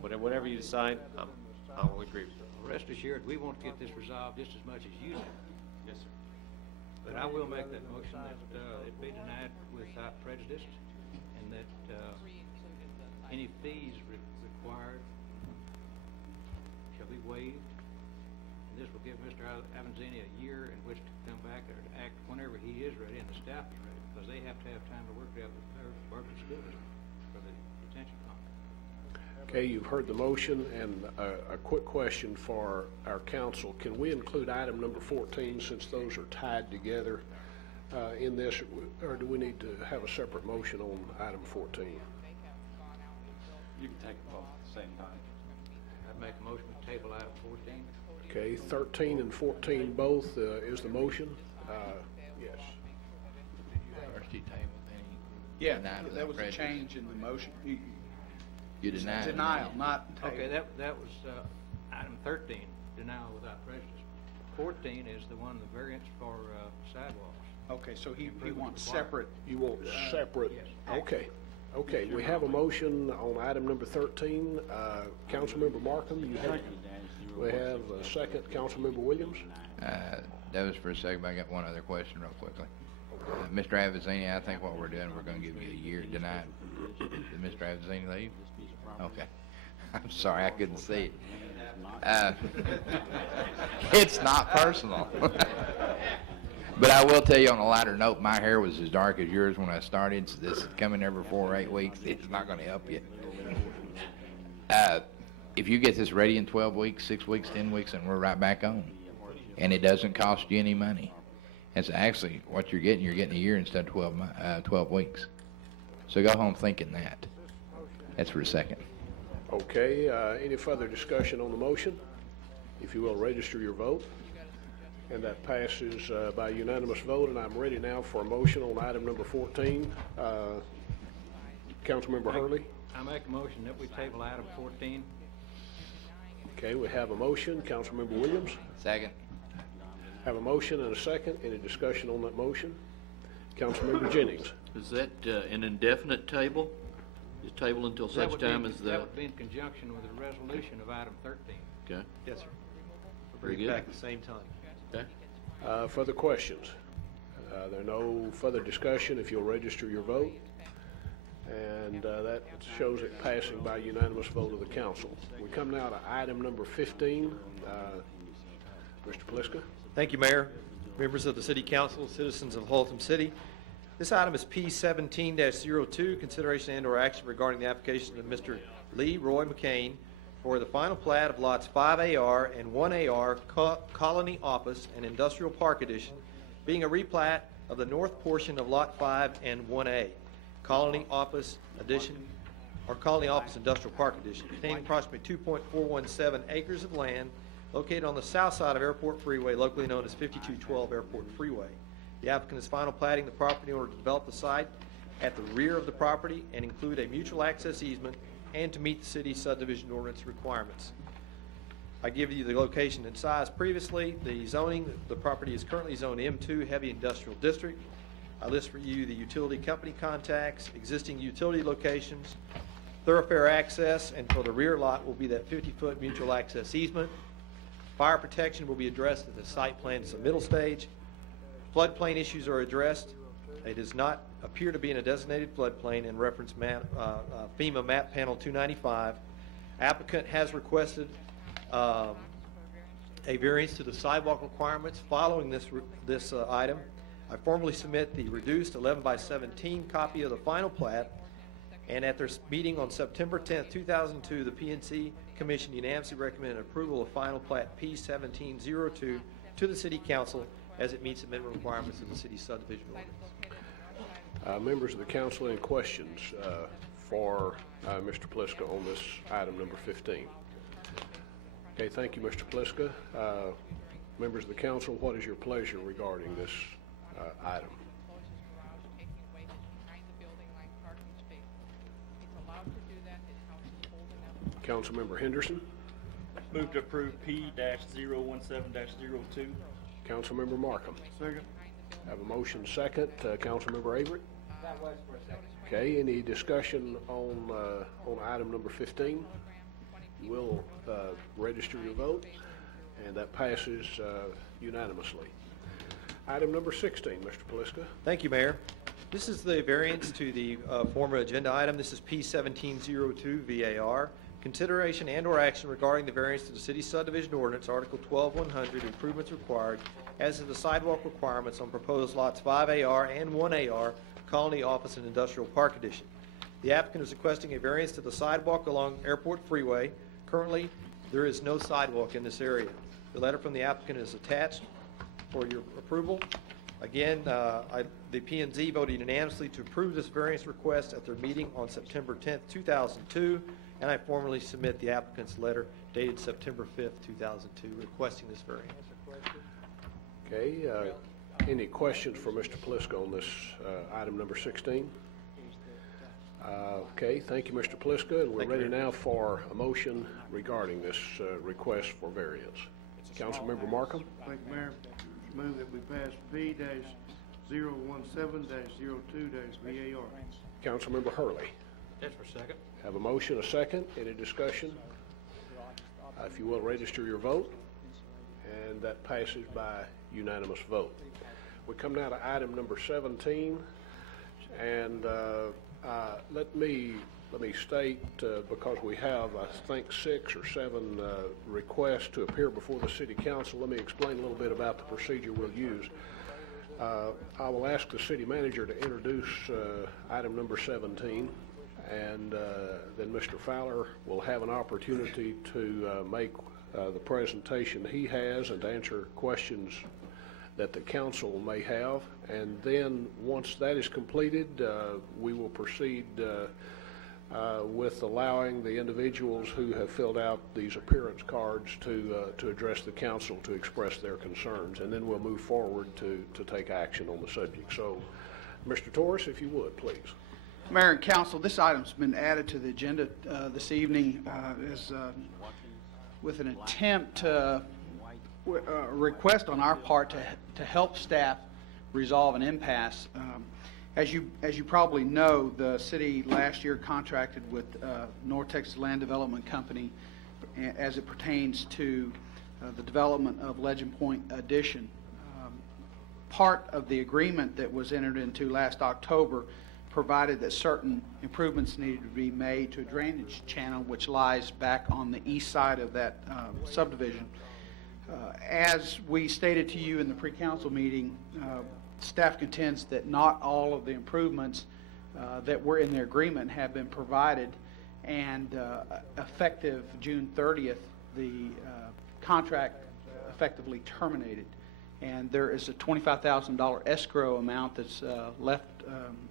Whatever you decide, I will agree with you. Rest assured, we want to get this resolved just as much as you do. Yes, sir. But I will make that motion that it be denied without prejudice, and that any fees required shall be waived. And this will give Mr. Avanzini a year in which to come back or to act whenever he is ready and the staff is ready, because they have to have time to work out with their Berkeley School District for the detention pond. Okay, you've heard the motion, and a quick question for our council. Can we include item number 14, since those are tied together in this, or do we need to have a separate motion on item 14? You can take them both at the same time. I'd make a motion to table item 14. Okay, 13 and 14 both is the motion? Yes. First you tabled, then you Yeah, denied that without was a prejudice. change in the motion. You denied it. Denial, not table. Okay, that was item 13, denial without prejudice. 14 is the one, the variance for sidewalks. Okay, so he wants separate. You want separate? Yes. Okay. Okay, we have a motion on item number 13. Councilmember Markham, we have a second. Councilmember Williams? That was for a second, but I got one other question real quickly. Mr. Avanzini, I think what we're doing, we're going to give you a year denied. Did Mr. Avanzini leave? Okay. I'm sorry, I couldn't see it. It's not personal. But I will tell you on a lighter note, my hair was as dark as yours when I started, so this coming every 4 or 8 weeks, it's not going to help you. If you get this ready in 12 weeks, 6 weeks, 10 weeks, and we're right back on. And it doesn't cost you any money. It's actually what you're getting a year instead of 12 weeks. So go home thinking that. That's for a second. Okay, any further discussion on the motion? If you will, register your vote. And that passes by unanimous vote, and I'm ready now for a motion on item number 14. Councilmember Hurley. I make a motion that we table item 14. Okay, we have a motion. Councilmember Williams. Second. Have a motion and a second. Any discussion on that motion? Councilmember Jennings. Is that an indefinite table? Is table until That such would time be- as the... That would be in conjunction with the resolution of item 13. Okay, Yes, sir. very Bring it good. back at the same time. Okay. Further questions? There are no further discussion if you'll register your vote. And that shows it passing by unanimous vote of the council. We come now to item number 15. Mr. Pliska. Thank you, Mayor, members of the City Council, citizens of Haltom City. This item is P17-02, consideration and/or action regarding the application of Mr. Lee Roy McCain for the final plat of lots 5AR and 1AR Colony Office and Industrial Park Edition, being a replat of the north portion of Lot 5 and 1A, Colony Office Edition, or Colony Office Industrial Park Edition, containing approximately 2.417 acres of land located on the south side of Airport Freeway, locally known as 5212 Airport Freeway. The applicant is final platting the property in order to develop the site at the rear of the property and include a mutual access easement and to meet the city's subdivision ordinance requirements. I give you the location and size previously. The zoning, the property is currently zoned M2 Heavy Industrial District. I list for you the utility company contacts, existing utility locations, thoroughfare access, and for the rear lot will be that 50-foot mutual access easement. Fire protection will be addressed at the site plan submittal stage. Floodplain issues are addressed. It does not appear to be in a designated floodplain in reference FEMA map panel 295. Applicant has requested a variance to the sidewalk requirements. Following this item, I formally submit the reduced 11/17 copy of the final plat, and at their meeting on September 10th, 2002, the P&C Commission unanimously recommended approval of final plat P1702 to the City Council as it meets the minimum requirements of the city's subdivision ordinance. Members of the council, any questions for Mr. Pliska on this item number 15? Okay, thank you, Mr. Pliska. Members of the council, what is your pleasure regarding this item? Councilmember Henderson. Move to approve P-017-02. Councilmember Markham. Second. Have a motion second. Councilmember Avery. That was for a second. Okay, any discussion on item number 15? You will register your vote, and that passes unanimously. Item number 16, Mr. Pliska. Thank you, Mayor. This is the variance to the former agenda item. This is P1702 VAR. Consideration and/or action regarding the variance to the city subdivision ordinance, Article 12-100, improvements required as to the sidewalk requirements on proposed lots 5AR and 1AR, Colony Office and Industrial Park Edition. The applicant is requesting a variance to the sidewalk along Airport Freeway. Currently, there is no sidewalk in this area. The letter from the applicant is attached for your approval. Again, the P&Z voted unanimously to approve this variance request at their meeting on September 10th, 2002, and I formally submit the applicant's letter dated September 5th, 2002, requesting this variance. Okay, any questions for Mr. Pliska on this item number 16? Okay, thank you, Mr. Pliska, and we're ready now for a motion regarding this request for variance. Councilmember Markham. Thank you, Mayor. Move that we pass P-017-02-VAR. Councilmember Hurley. That's for a second. Have a motion, a second. Any discussion? If you will, register your vote, and that passes by unanimous vote. We come now to item number 17, and let me state, because we have, I think, 6 or 7 requests to appear before the City Council, let me explain a little bit about the procedure we'll use. I will ask the City Manager to introduce item number 17, and then Mr. Fowler will have an opportunity to make the presentation he has and to answer questions that the council may have. And then once that is completed, we will proceed with allowing the individuals who have filled out these appearance cards to address the council to express their concerns, and then we'll move forward to take action on the subject. So, Mr. Torres, if you would, please. Mayor and council, this item's been added to the agenda this evening with an attempt to request on our part to help staff resolve an impasse. As you probably know, the city last year contracted with North Texas Land Development Company as it pertains to the development of Legend Point Addition. Part of the agreement that was entered into last October provided that certain improvements needed to be made to a drainage channel which lies back on the east side of that subdivision. As we stated to you in the pre-council meeting, staff contends that not all of the improvements that were in their agreement have been provided, and effective June 30th, the contract effectively terminated. And there is a $25,000 escrow amount that's left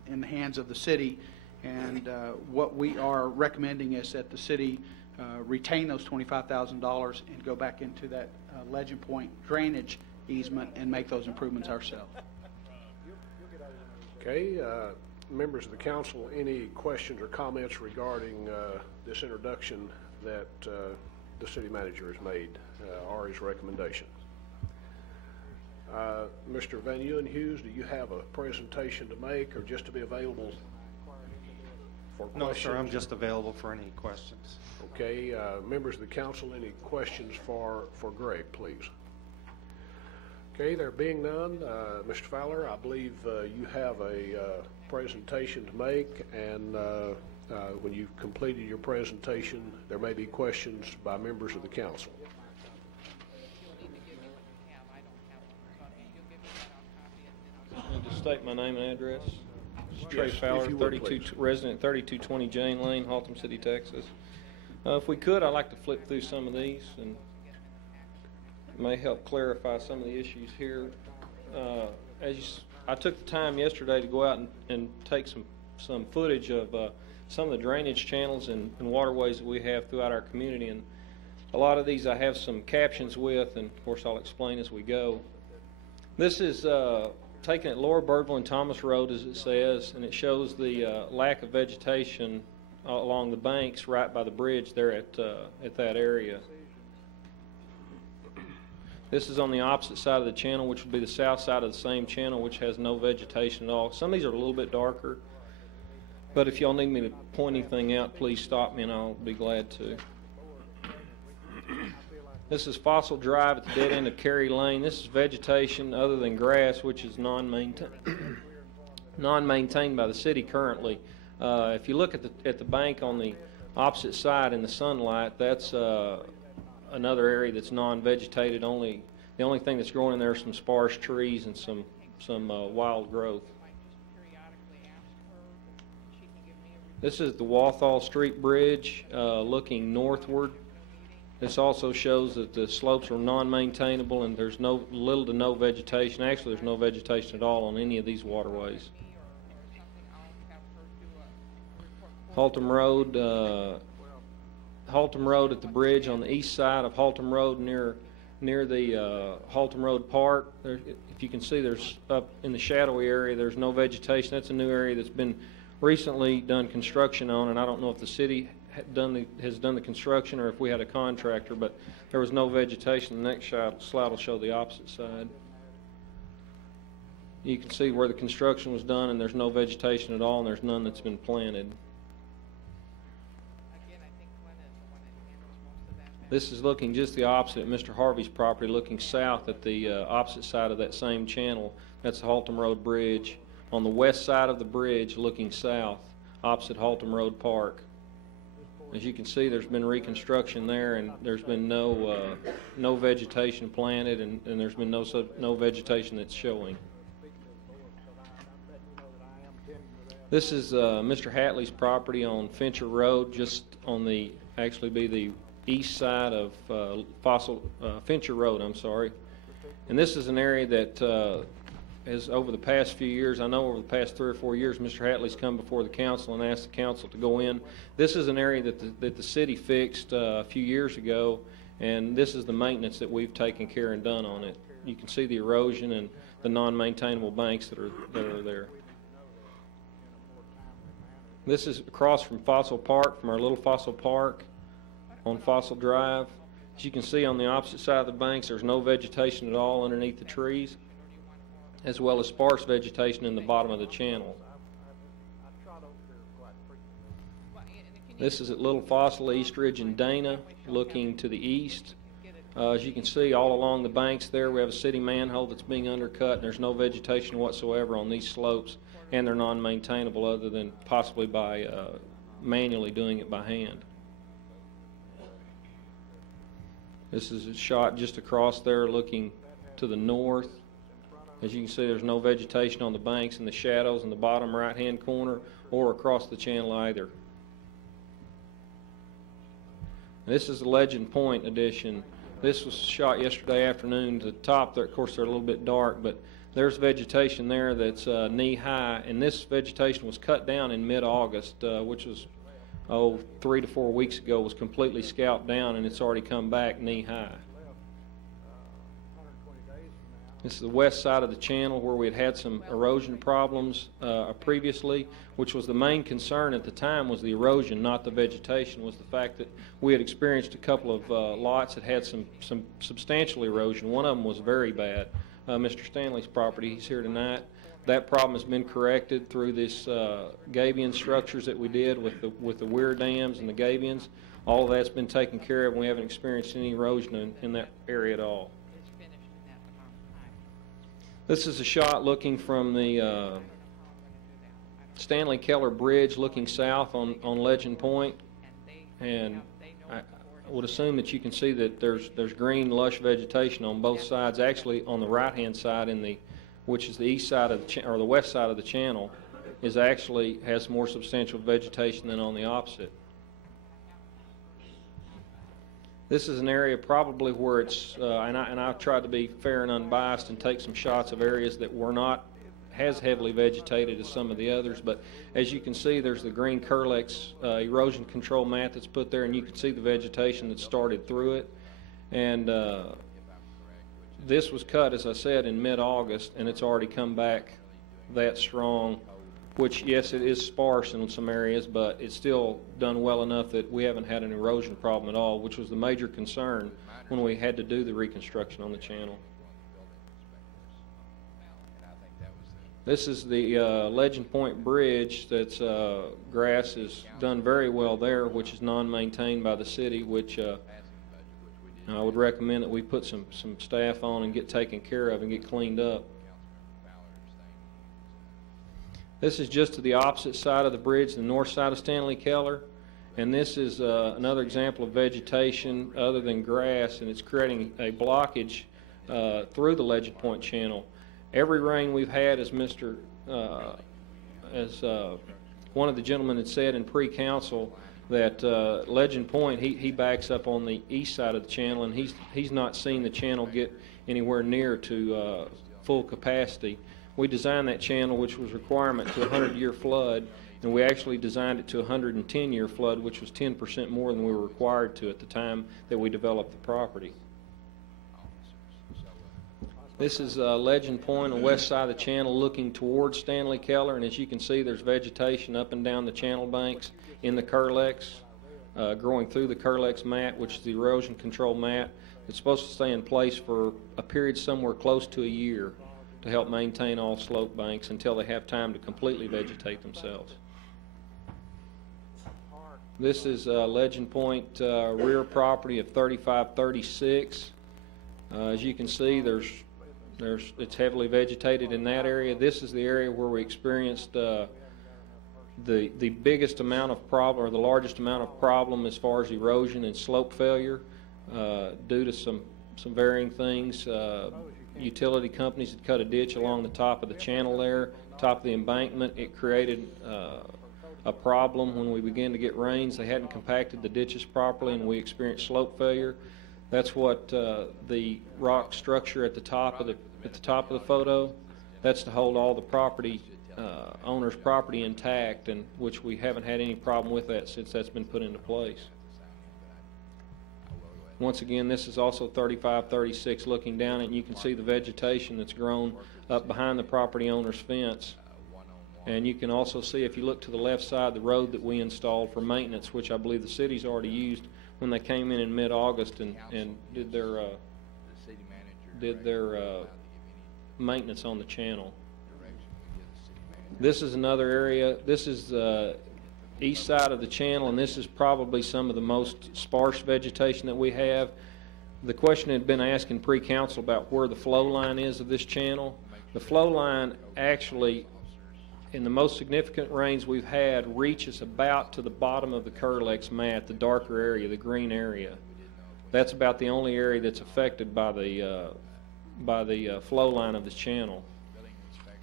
in the hands of the city, and what we are recommending is that the city retain those $25,000 and go back into that Legend Point drainage easement and make those improvements ourselves. Okay, members of the council, any questions or comments regarding this introduction that the city manager has made or his recommendation? Mr. Van Hughes, do you have a presentation to make or just to be available for questions? No, sir, I'm just available for any questions. Okay, members of the council, any questions for Greg, please? Okay, there being none, Mr. Fowler, I believe you have a presentation to make, and when you've completed your presentation, there may be questions by members of the council. Just state my name and address. Trey Yes, Fowler, if you would, 32, please. resident 3220 Jane Lane, Haltom City, Texas. If we could, I'd like to flip through some of these, and it may help clarify some of the issues here. I took the time yesterday to go out and take some footage of some of the drainage channels and waterways that we have throughout our community, and a lot of these I have some captions with, and of course I'll explain as we go. This is taken at Lower Birdville and Thomas Road, as it says, and it shows the lack of vegetation along the banks right by the bridge there at that area. This is on the opposite side of the channel, which would be the south side of the same channel, which has no vegetation at all. Some of these are a little bit darker, but if y'all need me to point anything out, please stop me and I'll be glad to. This is Fossil Drive at the dead end of Cary Lane. This is vegetation other than grass, which is non-maintained by the city currently. If you look at the bank on the opposite side in the sunlight, that's another area that's non-vegetated. The only thing that's growing in there are some sparse trees and some wild growth. This is the Walthall Street Bridge looking northward. This also shows that the slopes are non-maintainable and there's little to no vegetation. Actually, there's no vegetation at all on any of these waterways. Haltom Road at the bridge on the east side of Haltom Road near the Haltom Road Park. If you can see, there's up in the shadowy area, there's no vegetation. That's a new area that's been recently done construction on, and I don't know if the city has done the construction or if we had a contractor, but there was no vegetation. The next slide will show the opposite side. You can see where the construction was done, and there's no vegetation at all, and there's none that's been planted. This is looking just the opposite at Mr. Harvey's property, looking south at the opposite side of that same channel. That's the Haltom Road Bridge. On the west side of the bridge, looking south, opposite Haltom Road Park. As you can see, there's been reconstruction there, and there's been no vegetation planted, and there's been no vegetation that's showing. This is Mr. Hatley's property on Fincher Road, just on the east side of Fincher Road, I'm sorry. And this is an area that as over the past few years, I know over the past 3 or 4 years, Mr. Hatley's come before the council and asked the council to go in. This is an area that the city fixed a few years ago, and this is the maintenance that we've taken care and done on it. You can see the erosion and the non-maintainable banks that are there. This is across from Fossil Park, from our little Fossil Park on Fossil Drive. As you can see on the opposite side of the banks, there's no vegetation at all underneath the trees, as well as sparse vegetation in the bottom of the channel. This is at Little Fossil, East Ridge, and Dana, looking to the east. As you can see, all along the banks there, we have a city manhole that's being undercut, and there's no vegetation whatsoever on these slopes, and they're non-maintainable other than possibly by manually doing it by hand. This is a shot just across there looking to the north. As you can see, there's no vegetation on the banks and the shadows in the bottom right-hand corner or across the channel either. This is the Legend Point edition. This was shot yesterday afternoon. To the top there, of course, they're a little bit dark, but there's vegetation there that's knee-high, and this vegetation was cut down in mid-August, which was 3 to 4 weeks ago, was completely scalped down, and it's already come back knee-high. This is the west side of the channel where we had some erosion problems previously, which was the main concern at the time was the erosion, not the vegetation, was the fact that we had experienced a couple of lots that had some substantial erosion. One of them was very bad. Mr. Stanley's property, he's here tonight. That problem has been corrected through this gabion structures that we did with the weir dams and the gabions. All of that's been taken care of, and we haven't experienced any erosion in that area at all. This is a shot looking from the Stanley Keller Bridge looking south on Legend Point, and I would assume that you can see that there's green lush vegetation on both sides. Actually, on the right-hand side, which is the east side of or the west side of the channel, has more substantial vegetation than on the opposite. This is an area probably where it's, and I've tried to be fair and unbiased and take some shots of areas that were not as heavily vegetated as some of the others, but as you can see, there's the green Curlex erosion control mat that's put there, and you can see the vegetation that started through it. And this was cut, as I said, in mid-August, and it's already come back that strong, which, yes, it is sparse in some areas, but it's still done well enough that we haven't had an erosion problem at all, which was the major concern when we had to do the reconstruction on the channel. This is the Legend Point Bridge. That's grass is done very well there, which is non-maintained by the city, which I would recommend that we put some staff on and get taken care of and get cleaned up. This is just to the opposite side of the bridge, the north side of Stanley Keller, and this is another example of vegetation other than grass, and it's creating a blockage through the Legend Point channel. Every rain we've had, as one of the gentlemen had said in pre-council, that Legend Point, he backs up on the east side of the channel, and he's not seen the channel get anywhere near to full capacity. We designed that channel, which was a requirement to a 100-year flood, and we actually designed it to a 110-year flood, which was 10% more than we were required to at the time that we developed the property. This is Legend Point on the west side of the channel looking towards Stanley Keller, and as you can see, there's vegetation up and down the channel banks in the Curlex, growing through the Curlex mat, which is the erosion control mat. It's supposed to stay in place for a period somewhere close to a year to help maintain all slope banks until they have time to completely vegetate themselves. This is Legend Point rear property of 3536. As you can see, it's heavily vegetated in that area. This is the area where we experienced the biggest amount of problem, or the largest amount of problem as far as erosion and slope failure due to some varying things. Utility companies had cut a ditch along the top of the channel there, top of the embankment. It created a problem when we began to get rains. They hadn't compacted the ditches properly, and we experienced slope failure. That's what the rock structure at the top of the photo That's to hold all the property, owner's property intact, and which we haven't had any problem with that since that's been put into place. Once again, this is also 3536 looking down it, and you can see the vegetation that's grown up behind the property owner's fence. And you can also see, if you look to the left side, the road that we installed for maintenance, which I believe the city's already used when they came in mid-August and did their maintenance on the channel. This is another area. This is the east side of the channel, and this is probably some of the most sparse vegetation that we have. The question had been asked in pre-council about where the flow line is of this channel. The flow line actually, in the most significant rains we've had, reaches about to the bottom of the Curlex mat, the darker area, the green area. That's about the only area that's affected by the flow line of the channel.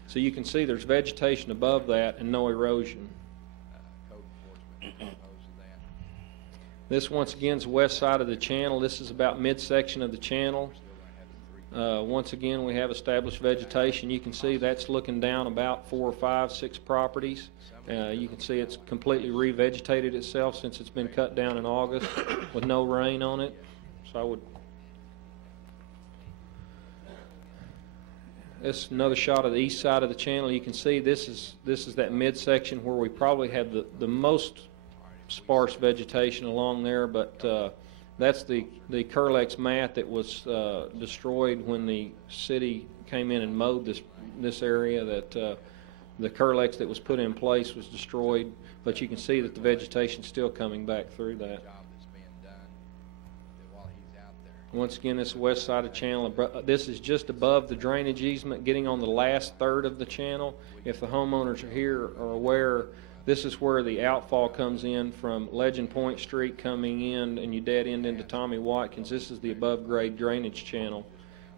So you can see there's vegetation above that and no erosion. This once again is the west side of the channel. This is about midsection of the channel. Once again, we have established vegetation. You can see that's looking down about 4 or 5, 6 properties. You can see it's completely revegetated itself since it's been cut down in August with no rain on it. So I would. This is another shot of the east side of the channel. You can see this is that midsection where we probably have the most sparse vegetation along there, but that's the Curlex mat that was destroyed when the city came in and mowed this area. That the Curlex that was put in place was destroyed, but you can see that the vegetation's still coming back through that. Once again, this west side of the channel. This is just above the drainage easement, getting on the last third of the channel. If the homeowners are here are aware, this is where the outfall comes in from Legend Point Street coming in, and you dead end into Tommy Watkins. This is the above grade drainage channel,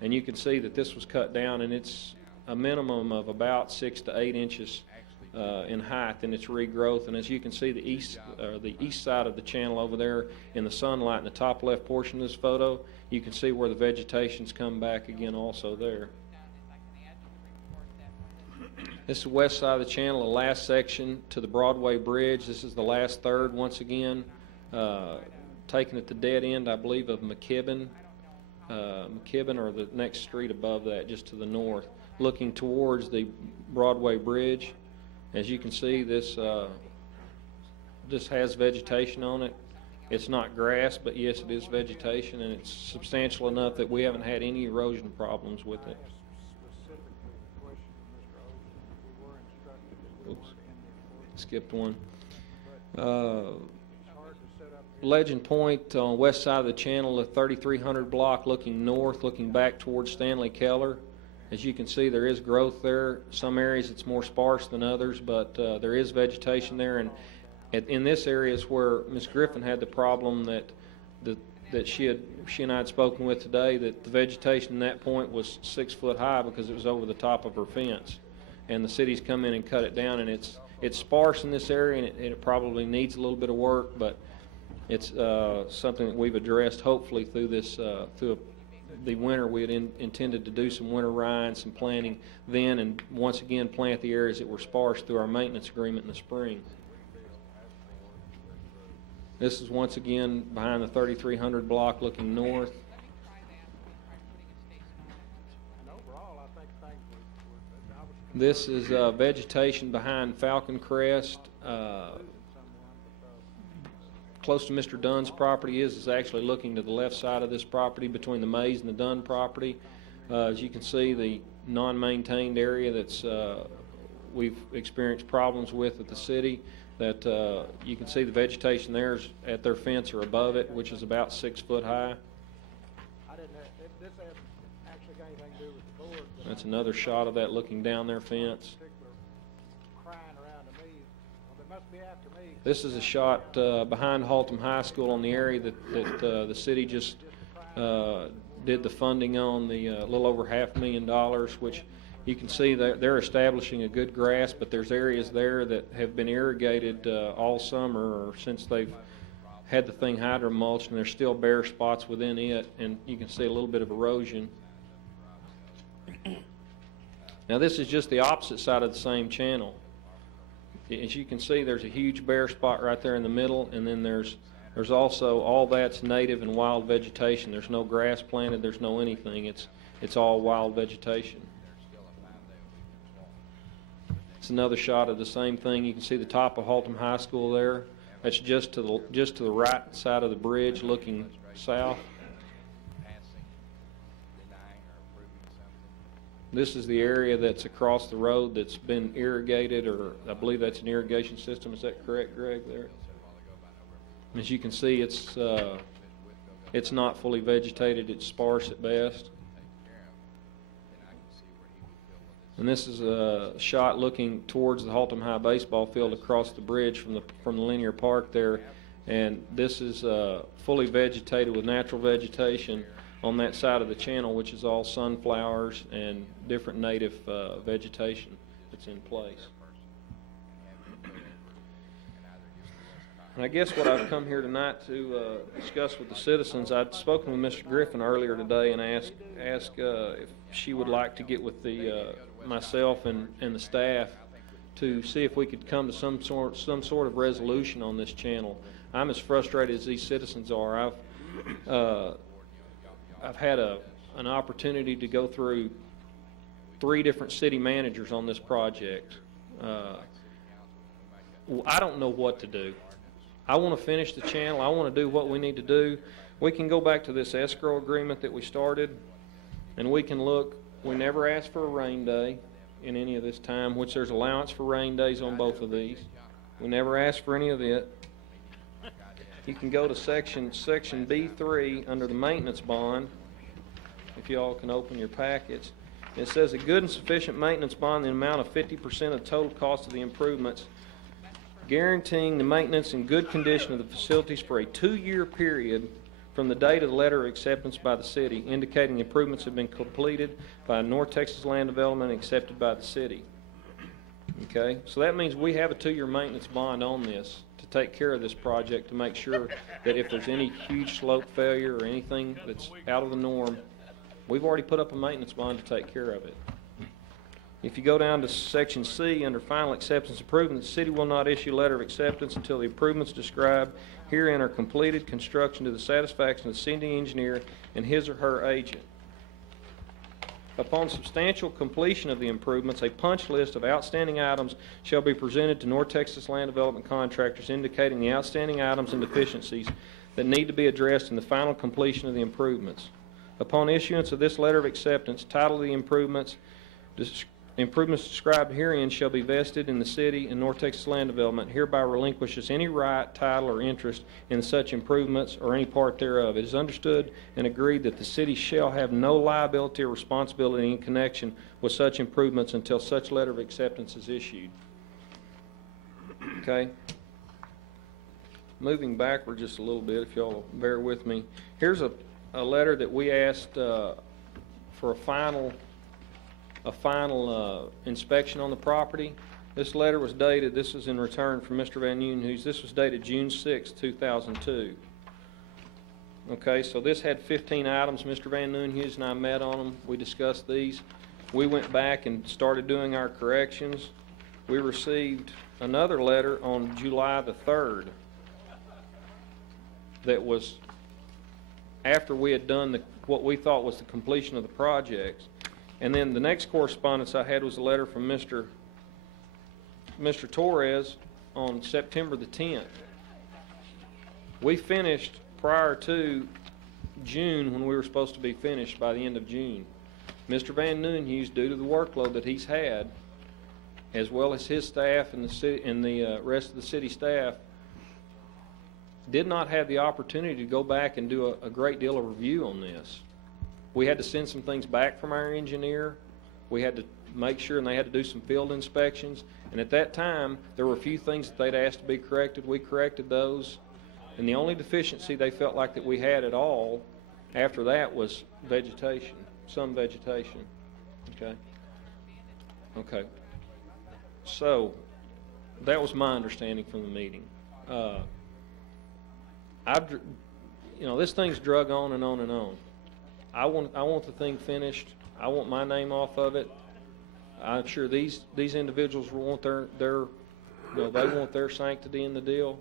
and you can see that this was cut down, and it's a minimum of about 6 to 8 inches in height in its regrowth. And as you can see, the east side of the channel over there in the sunlight in the top left portion of this photo, you can see where the vegetation's come back again also there. This is the west side of the channel, the last section to the Broadway Bridge. This is the last third, once again, taken at the dead end, I believe, of McKibben or the next street above that, just to the north, looking towards the Broadway Bridge. As you can see, this has vegetation on it. It's not grass, but yes, it is vegetation, and it's substantial enough that we haven't had any erosion problems with it. Oops, skipped one. Legend Point on west side of the channel, the 3300 block, looking north, looking back towards Stanley Keller. As you can see, there is growth there. Some areas it's more sparse than others, but there is vegetation there. And in this area is where Ms. Griffin had the problem that she and I had spoken with today, that the vegetation in that point was 6 foot high because it was over the top of her fence. And the city's come in and cut it down, and it's sparse in this area, and it probably needs a little bit of work, but it's something that we've addressed hopefully through this through the winter. We had intended to do some winter rine, some planting then, and once again plant the areas that were sparse through our maintenance agreement in the spring. This is once again behind the 3300 block looking north. This is vegetation behind Falcon Crest. Close to Mr. Dunn's property is actually looking to the left side of this property between the Mays and the Dunn property. As you can see, the non-maintained area that's we've experienced problems with at the city, that you can see the vegetation there is at their fence or above it, which is about 6 foot high. This hasn't actually got anything to do with the board. That's another shot of that looking down their fence. This is a shot behind Haltom High School on the area that the city just did the funding on, the little over $500,000, which you can see they're establishing a good grass, but there's areas there that have been irrigated all summer or since they've had the thing hydro-mulched, and there's still bare spots within it, and you can see a little bit of erosion. Now this is just the opposite side of the same channel. As you can see, there's a huge bare spot right there in the middle, and then there's also all that's native and wild vegetation. There's no grass planted, there's no anything. It's all wild vegetation. It's another shot of the same thing. You can see the top of Haltom High School there. That's just to the right side of the bridge looking south. This is the area that's across the road that's been irrigated, or I believe that's an irrigation system. Is that correct, Greg, there? As you can see, it's not fully vegetated. It's sparse at best. And this is a shot looking towards the Haltom High baseball field across the bridge from the linear park there. And this is fully vegetated with natural vegetation on that side of the channel, which is all sunflowers and different native vegetation that's in place. And I guess what I've come here tonight to discuss with the citizens, I'd spoken with Mr. Griffin earlier today and asked if she would like to get with myself and the staff to see if we could come to some sort of resolution on this channel. I'm as frustrated as these citizens are. I've had an opportunity to go through 3 different city managers on this project. I don't know what to do. I want to finish the channel. I want to do what we need to do. We can go back to this escrow agreement that we started, and we can look. We never asked for a rain day in any of this time, which there's allowance for rain days on both of these. We never asked for any of it. You can go to section B3 under the maintenance bond, if you all can open your packets. It says a good and sufficient maintenance bond in the amount of 50% of the total cost of the improvements, guaranteeing the maintenance and good condition of the facilities for a 2-year period from the date of the letter of acceptance by the city, indicating the improvements have been completed by North Texas Land Development and accepted by the city. Okay, so that means we have a 2-year maintenance bond on this to take care of this project, to make sure that if there's any huge slope failure or anything that's out of the norm, we've already put up a maintenance bond to take care of it. If you go down to section C under final acceptance improvement, the city will not issue a letter of acceptance until the improvements described herein are completed construction to the satisfaction of the city engineer and his or her agent. Upon substantial completion of the improvements, a punch list of outstanding items shall be presented to North Texas Land Development contractors indicating the outstanding items and deficiencies that need to be addressed in the final completion of the improvements. Upon issuance of this letter of acceptance, title of the improvements described herein shall be vested in the city and North Texas Land Development, hereby relinquishes any right, title, or interest in such improvements or any part thereof. It is understood and agreed that the city shall have no liability or responsibility in connection with such improvements until such letter of acceptance is issued. Okay? Moving backward just a little bit, if y'all bear with me. Here's a letter that we asked for a final inspection on the property. This letter was dated, this is in return from Mr. Van Nieuwenhuis, this was dated June 6, 2002. Okay, so this had 15 items. Mr. Van Nieuwenhuis and I met on them. We discussed these. We went back and started doing our corrections. We received another letter on July the 3rd that was after we had done what we thought was the completion of the projects. And then the next correspondence I had was a letter from Mr. Torres on September the 10th. We finished prior to June when we were supposed to be finished by the end of June. Mr. Van Nieuwenhuis, due to the workload that he's had, as well as his staff and the rest of the city staff, did not have the opportunity to go back and do a great deal of review on this. We had to send some things back from our engineer. We had to make sure, and they had to do some field inspections. And at that time, there were a few things that they'd asked to be corrected. We corrected those. And the only deficiency they felt like that we had at all after that was vegetation, some vegetation. Okay? Okay. So, that was my understanding from the meeting. This thing's drug on and on and on. I want the thing finished. I want my name off of it. I'm sure these individuals will want their they want their sanctity in the deal.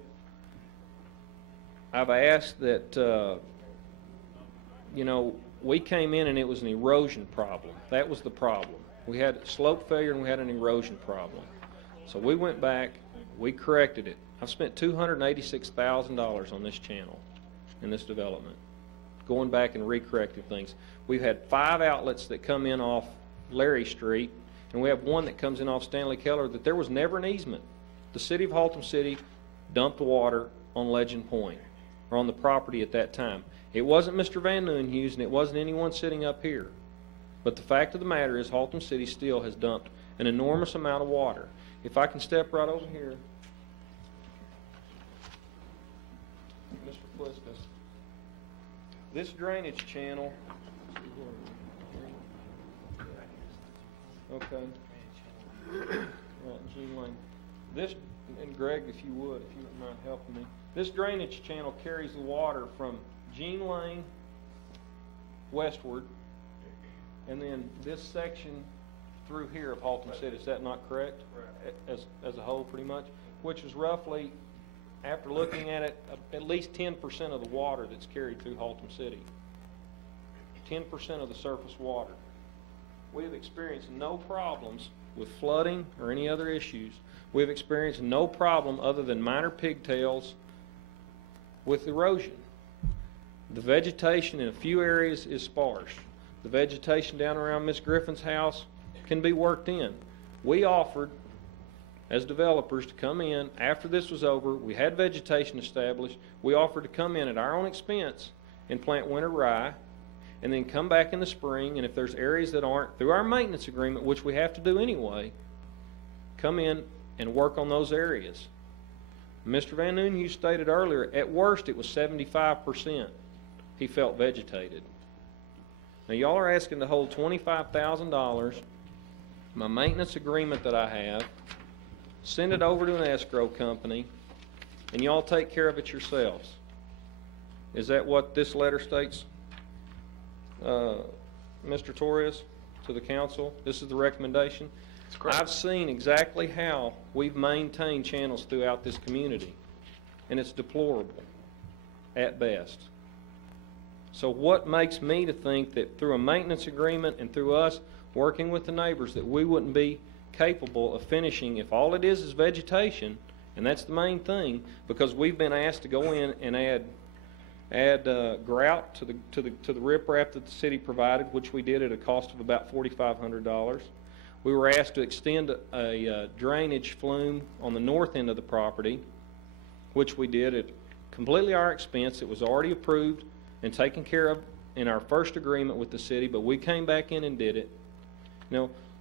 I've asked that, we came in and it was an erosion problem. That was the problem. We had slope failure and we had an erosion problem. So we went back, we corrected it. I've spent $286,000 on this channel in this development, going back and re-correcting things. We've had 5 outlets that come in off Larry Street, and we have one that comes in off Stanley Keller that there was never an easement. The city of Haltom City dumped water on Legend Point, or on the property at that time. It wasn't Mr. Van Nieuwenhuis, and it wasn't anyone sitting up here. But the fact of the matter is Haltom City still has dumped an enormous amount of water. If I can step right over here. Mr. Fliskus, this drainage channel, okay, right, Gene Lane. This, and Greg, if you wouldn't mind helping me, this drainage channel carries the water from Gene Lane westward, and then this section through here of Haltom City. Is that not correct? As a whole, pretty much, which is roughly, after looking at it, at least 10% of the water that's carried through Haltom City. 10% of the surface water. We have experienced no problems with flooding or any other issues. We have experienced no problem other than minor pigtails with erosion. The vegetation in a few areas is sparse. The vegetation down around Miss Griffin's house can be worked in. We offered, as developers, to come in after this was over. We had vegetation established. We offered to come in at our own expense and plant winter rye, and then come back in the spring, and if there's areas that aren't, through our maintenance agreement, which we have to do anyway, come in and work on those areas. Mr. Van Nieuwenhuis stated earlier, at worst it was 75% he felt vegetated. Now y'all are asking to hold $25,000, my maintenance agreement that I have, send it over to an escrow company, and y'all take care of it yourselves. Is that what this letter states, Mr. Torres, to the council? This is the recommendation? That's correct. I've seen exactly how we've maintained channels throughout this community, and it's deplorable at best. So what makes me to think that through a maintenance agreement and through us working with the neighbors that we wouldn't be capable of finishing, if all it is vegetation, and that's the main thing, because we've been asked to go in and add grout to the riprap that the city provided, which we did at a cost of about $4,500. We were asked to extend a drainage flume on the north end of the property, which we did at completely our expense. It was already approved and taken care of in our first agreement with the city, but we came back in and did it.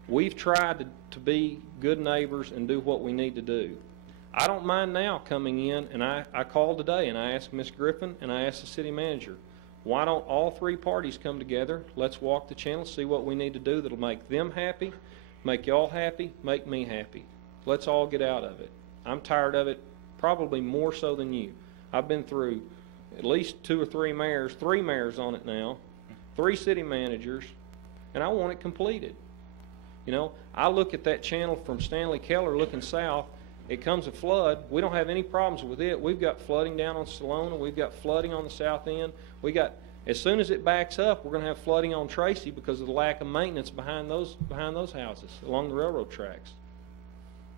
We've tried to be good neighbors and do what we need to do. I don't mind now coming in, and I called today and I asked Ms. Griffin and I asked the city manager, why don't all 3 parties come together? Let's walk the channel, see what we need to do that'll make them happy, make y'all happy, make me happy. Let's all get out of it. I'm tired of it, probably more so than you. I've been through at least 2 or 3 mayors, 3 mayors on it now, 3 city managers, and I want it completed. I look at that channel from Stanley Keller looking south. It comes a flood. We don't have any problems with it. We've got flooding down on Salona. We've got flooding on the south end. As soon as it backs up, we're going to have flooding on Tracy because of the lack of maintenance behind those houses along the railroad tracks.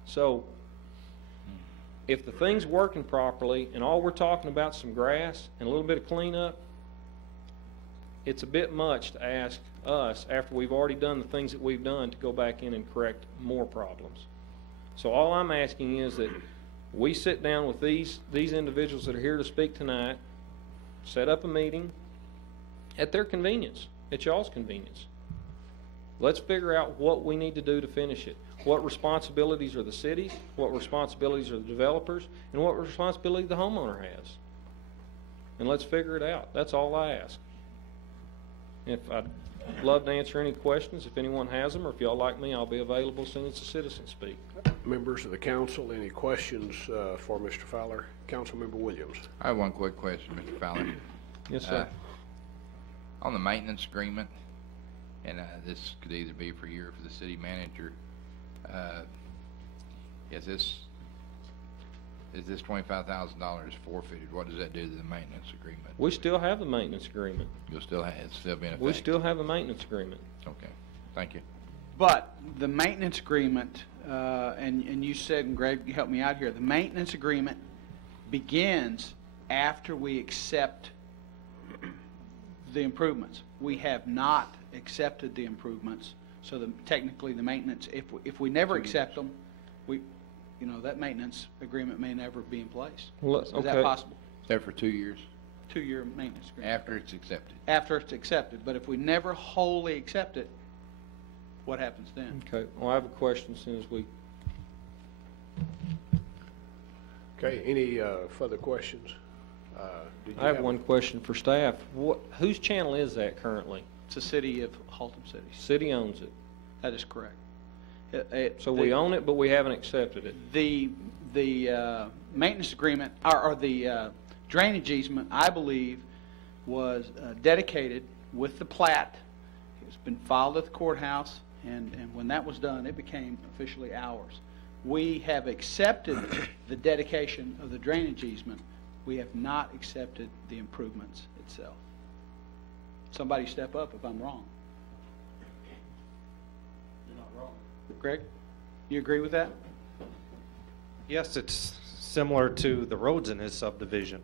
So if the thing's working properly and all we're talking about is some grass and a little bit of cleanup, it's a bit much to ask us, after we've already done the things that we've done, to go back in and correct more problems. So all I'm asking is that we sit down with these individuals that are here to speak tonight, set up a meeting at their convenience, at y'all's convenience. Let's figure out what we need to do to finish it. What responsibilities are the cities, what responsibilities are the developers, and what responsibility the homeowner has. And let's figure it out. That's all I ask. I'd love to answer any questions if anyone has them, or if y'all like me, I'll be available as soon as the citizens speak. Members of the council, any questions for Mr. Fowler? Councilmember Williams. I have one quick question, Mr. Fowler. Yes, sir. On the maintenance agreement, and this could either be for you or for the city manager, Is this $25,000 forfeited? What does that do to the maintenance agreement? We still have the maintenance agreement. You'll still have, it's still being effective? We still have a maintenance agreement. Okay, thank you. But the maintenance agreement, and you said, and Greg helped me out here, the maintenance agreement begins after we accept the improvements. We have not accepted the improvements, so technically the maintenance, if we never accept them, that maintenance agreement may never be in place. Well, Is okay. that possible? Is that for 2 years? 2-year maintenance agreement. After it's accepted? After it's accepted, but if we never wholly accept it, what happens then? Okay, well, I have a question as soon as we... Okay, any further questions? Did you I have one question for staff. Whose channel is that currently? It's the city of Haltom City. City owns it. That is correct. So we own it, but we haven't accepted it. The maintenance agreement, or the drainage easement, I believe, was dedicated with the plat. It's been filed at the courthouse, and when that was done, it became officially ours. We have accepted the dedication of the drainage easement. We have not accepted the improvements itself. Somebody step up if I'm wrong. You're not wrong. Greg, you agree with that? Yes, it's similar to the roads in his subdivision.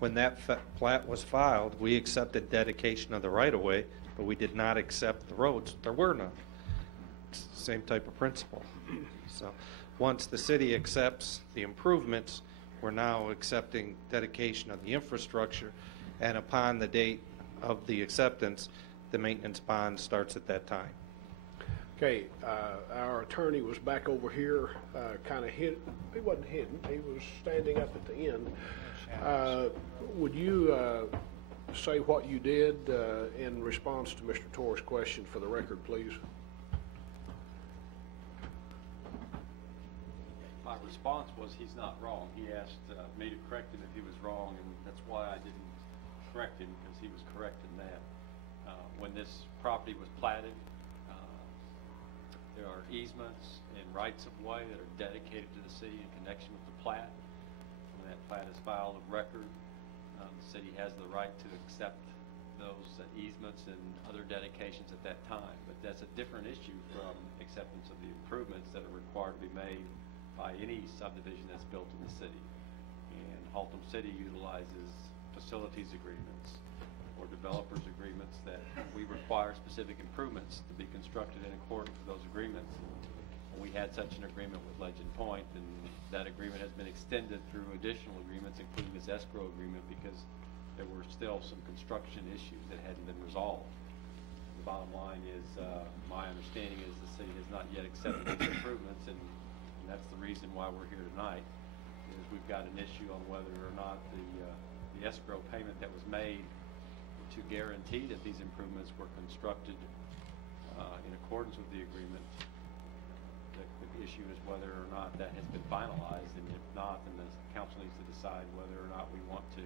When that plat was filed, we accepted dedication of the right-of-way, but we did not accept the roads. There were none. It's the same type of principle. So once the city accepts the improvements, we're now accepting dedication of the infrastructure, and upon the date of the acceptance, the maintenance bond starts at that time. Okay, our attorney was back over here, kind of hid. He wasn't hidden. He was standing up at the end. Would you say what you did in response to Mr. Torres' question for the record, please? My response was he's not wrong. He asked me to correct him if he was wrong, and that's why I didn't correct him, because he was correct in that. When this property was platted, there are easements and rights of way that are dedicated to the city in connection with the plat. When that plat is filed of record, the city has the right to accept those easements and other dedications at that time. But that's a different issue from acceptance of the improvements that are required to be made by any subdivision that's built in the city. And Haltom City utilizes facilities agreements or developers agreements that we require specific improvements to be constructed in accordance with those agreements. And we had such an agreement with Legend Point, and that agreement has been extended through additional agreements, including this escrow agreement, because there were still some construction issues that hadn't been resolved. The bottom line is, my understanding is the city has not yet accepted these improvements, and that's the reason why we're here tonight, is we've got an issue on whether or not the escrow payment that was made to guarantee that these improvements were constructed in accordance with the agreement. The issue is whether or not that has been finalized, and if not, then the council needs to decide whether or not we want to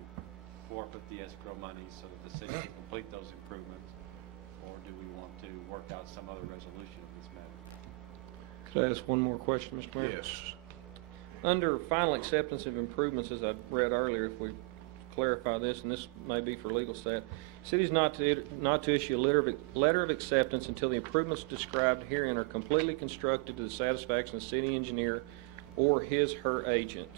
forfeit the escrow money so that the city can complete those improvements, or do we want to work out some other resolution of this matter? Could I ask one more question, Mr. Mayor? Yes. Under final acceptance of improvements, as I read earlier, if we clarify this, and this may be for legal staff, city's not to issue a letter of acceptance until the improvements described herein are completely constructed to the satisfaction of the city engineer or his/her agent.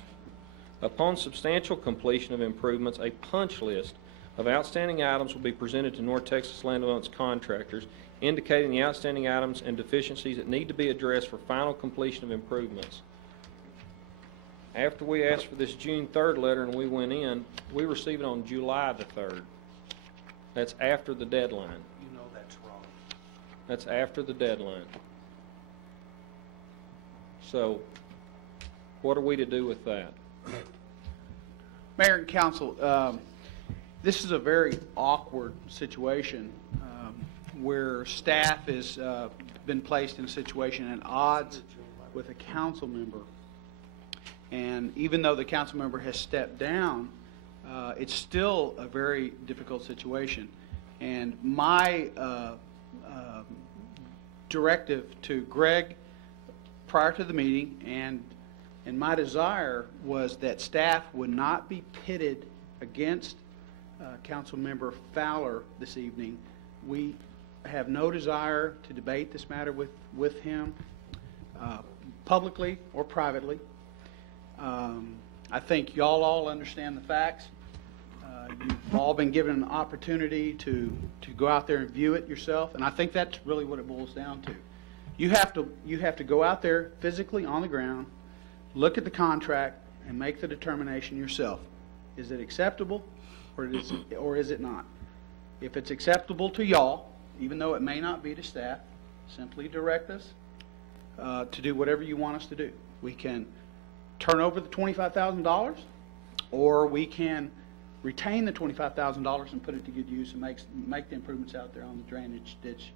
Upon substantial completion of improvements, a punch list of outstanding items will be presented to North Texas Land Development's contractors, indicating the outstanding items and deficiencies that need to be addressed for final completion of improvements. After we asked for this June 3rd letter and we went in, we received it on July the 3rd. That's after the deadline. You know that's wrong. That's after the deadline. So, what are we to do with that? Mayor and council, this is a very awkward situation where staff has been placed in a situation at odds with a council member. And even though the council member has stepped down, it's still a very difficult situation. And my directive to Greg prior to the meeting, and my desire was that staff would not be pitted against Councilmember Fowler this evening. We have no desire to debate this matter with him publicly or privately. I think y'all all understand the facts. You've all been given an opportunity to go out there and view it yourself, and I think that's really what it boils down to. You have to go out there physically on the ground, look at the contract, and make the determination yourself. Is it acceptable, or is it not? If it's acceptable to y'all, even though it may not be to staff, simply direct us to do whatever you want us to do. We can turn over the $25,000, or we can retain the $25,000 and put it to good use and make the improvements out there on the drainage ditch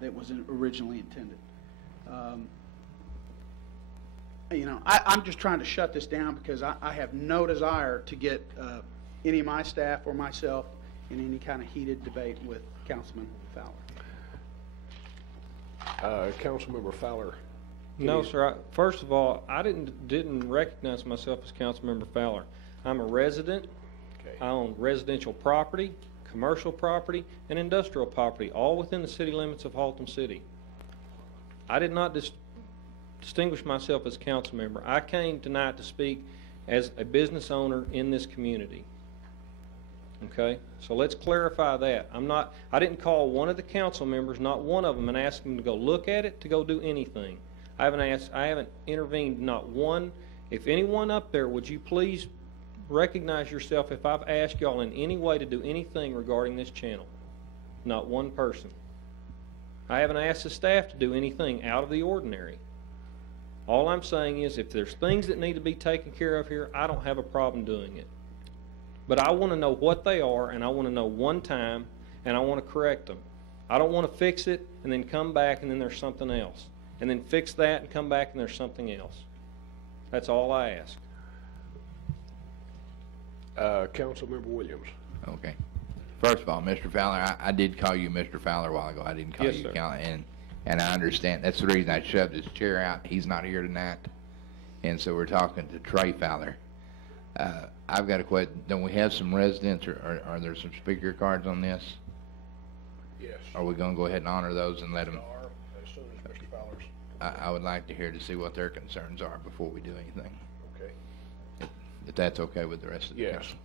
that was originally intended. I'm just trying to shut this down because I have no desire to get any of my staff or myself in any kind of heated debate with Councilman Fowler. Councilmember Fowler. No, sir. First of all, I didn't recognize myself as Councilmember Fowler. I'm a resident. Okay. I own residential property, commercial property, and industrial property, all within the city limits of Haltom City. I did not distinguish myself as council member. I came tonight to speak as a business owner in this community. Okay? So let's clarify that. I didn't call one of the council members, not one of them, and ask them to go look at it, to go do anything. I haven't intervened, not one. If anyone up there, would you please recognize yourself if I've asked y'all in any way to do anything regarding this channel? Not one person. I haven't asked the staff to do anything out of the ordinary. All I'm saying is if there's things that need to be taken care of here, I don't have a problem doing it. But I want to know what they are, and I want to know one time, and I want to correct them. I don't want to fix it and then come back and then there's something else. And then fix that and come back and there's something else. That's all I ask. Councilmember Williams. Okay. First of all, Mr. Fowler, I did call you Mr. Fowler a while ago. I didn't call Yes, you sir. Council, and I understand. That's the reason I shoved his chair out. He's not here tonight, and so we're talking to Trey Fowler. I've got a question. Don't we have some residents, or are there some speaker cards on this? Yes. Are we going to go ahead and honor those and let them? As soon as Mr. Fowler's. I would like to hear to see what their concerns are before we do anything. Okay. If that's okay with the rest of the Yes. council.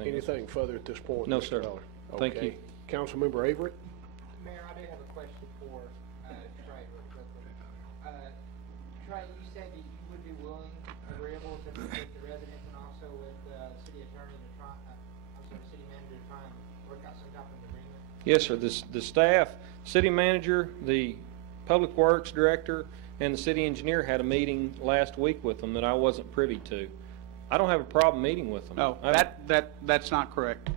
Anything further at this point? No, Mr. sir. Fowler? Thank Okay. you. Councilmember Averett. Mayor, I do have a question for Trey real quickly. Trey, you said that you would be willing, agreeable to meet with the residents and also with the city attorney to try, city manager to try and work out some type of agreement? Yes, sir. The staff, city manager, the public works director, and the city engineer had a meeting last week with them that I wasn't privy to. I don't have a problem meeting with them. No, that's not correct.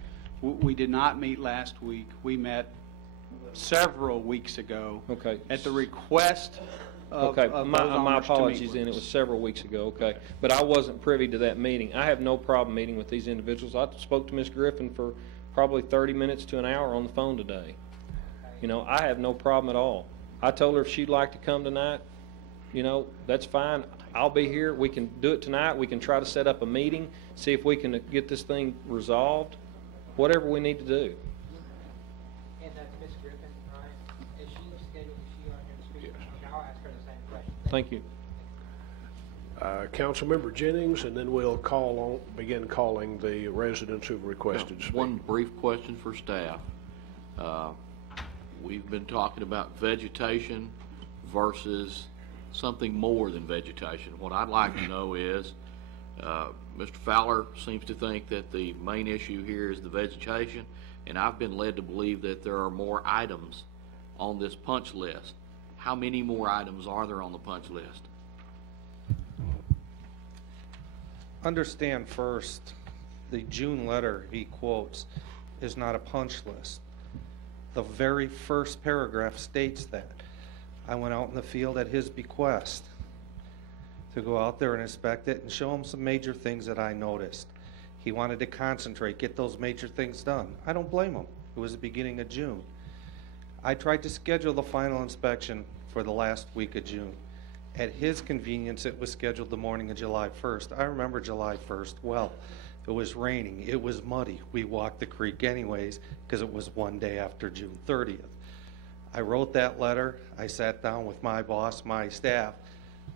We did not meet last week. We met several weeks ago. Okay. At the request of Okay, those my owners to meet apologies with then, it us. was several weeks ago, okay. But I wasn't privy to that meeting. I have no problem meeting with these individuals. I spoke to Ms. Griffin for probably 30 minutes to an hour on the phone today. You know, I have no problem at all. I told her if she'd like to come tonight, you know, that's fine. I'll be here. We can do it tonight. We can try to set up a meeting, see if we can get this thing resolved, whatever we need to do. And that's Ms. Griffin, right? Is she scheduled, is she on here to speak? Okay, I'll ask her the same question. Thank you. Councilmember Jennings, and then we'll begin calling the residents who've requested to speak. One brief question for staff. We've been talking about vegetation versus something more than vegetation. What I'd like to know is, Mr. Fowler seems to think that the main issue here is the vegetation, and I've been led to believe that there are more items on this punch list. How many more items are there on the punch list? Understand first, the June letter he quotes is not a punch list. The very first paragraph states that. I went out in the field at his bequest to go out there and inspect it and show him some major things that I noticed. He wanted to concentrate, get those major things done. I don't blame him. It was the beginning of June. I tried to schedule the final inspection for the last week of June. At his convenience, it was scheduled the morning of July 1st. I remember July 1st well. It was raining. It was muddy. We walked the creek anyways because it was one day after June 30th. I wrote that letter. I sat down with my boss, my staff,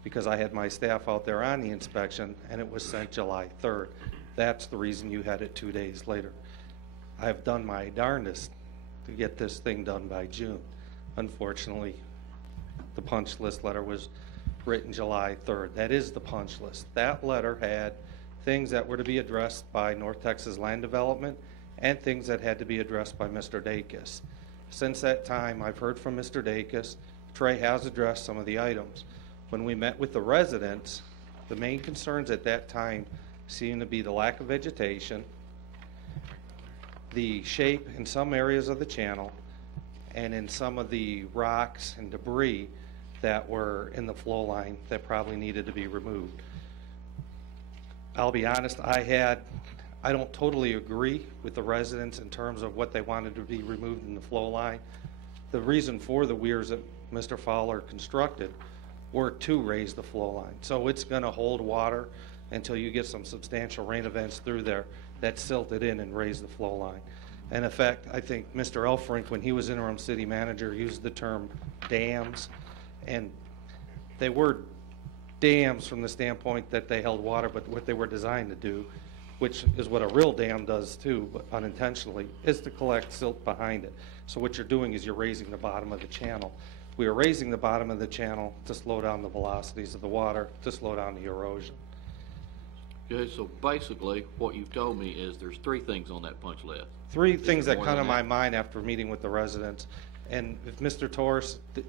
because I had my staff out there on the inspection, and it was sent July 3rd. That's the reason you had it 2 days later. I've done my darndest to get this thing done by June. Unfortunately, the punch list letter was written July 3rd. That is the punch list. That letter had things that were to be addressed by North Texas Land Development and things that had to be addressed by Mr. Dacus. Since that time, I've heard from Mr. Dacus. Trey has addressed some of the items. When we met with the residents, the main concerns at that time seemed to be the lack of vegetation, the shape in some areas of the channel, and in some of the rocks and debris that were in the flow line that probably needed to be removed. I'll be honest, I don't totally agree with the residents in terms of what they wanted to be removed in the flow line. The reason for the weirs that Mr. Fowler constructed were to raise the flow line. So it's gonna hold water until you get some substantial rain events through there that silt it in and raise the flow line. And in fact, I think Mr. Elfrink, when he was interim city manager, used the term dams, and they were dams from the standpoint that they held water, but what they were designed to do, which is what a real dam does too, but unintentionally, is to collect silt behind it. So what you're doing is you're raising the bottom of the channel. We are raising the bottom of the channel to slow down the velocities of the water, to slow down the erosion. Okay, so basically, what you've told me is there's 3 things on that punch list. 3 Is things there that more come to than my that? mind after meeting with the residents. And if Mr. Torres, do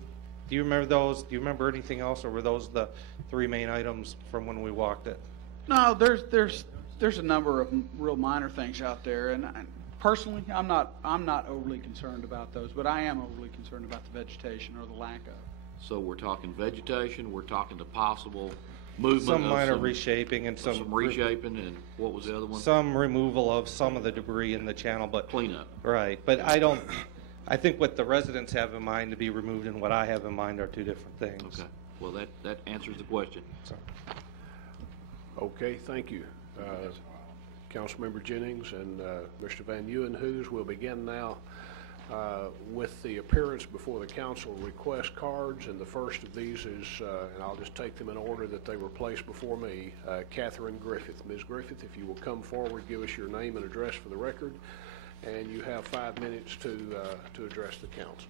you remember those? Do you remember anything else, or were those the 3 main items from when we walked it? No, there's a number of real minor things out there, and personally, I'm not overly concerned about those, but I am overly concerned about the vegetation or the lack of. So we're talking vegetation, we're talking the possible movement Some of minor reshaping and some reshaping, and what was the other one? Some removal of some of the debris in the channel, but Cleanup. right. But I think what the residents have in mind to be removed and what I have in mind are 2 different things. Okay, well, that answers the question. So. Okay, thank you. Councilmember Jennings and Mr. Van Nieuwenhuis. We'll begin now with the appearance before the council request cards, and the first of these is, and I'll just take them in order that they were placed before me, Catherine Griffith. Ms. Griffith, if you will come forward, give us your name and address for the record, and you have 5 minutes to address the council.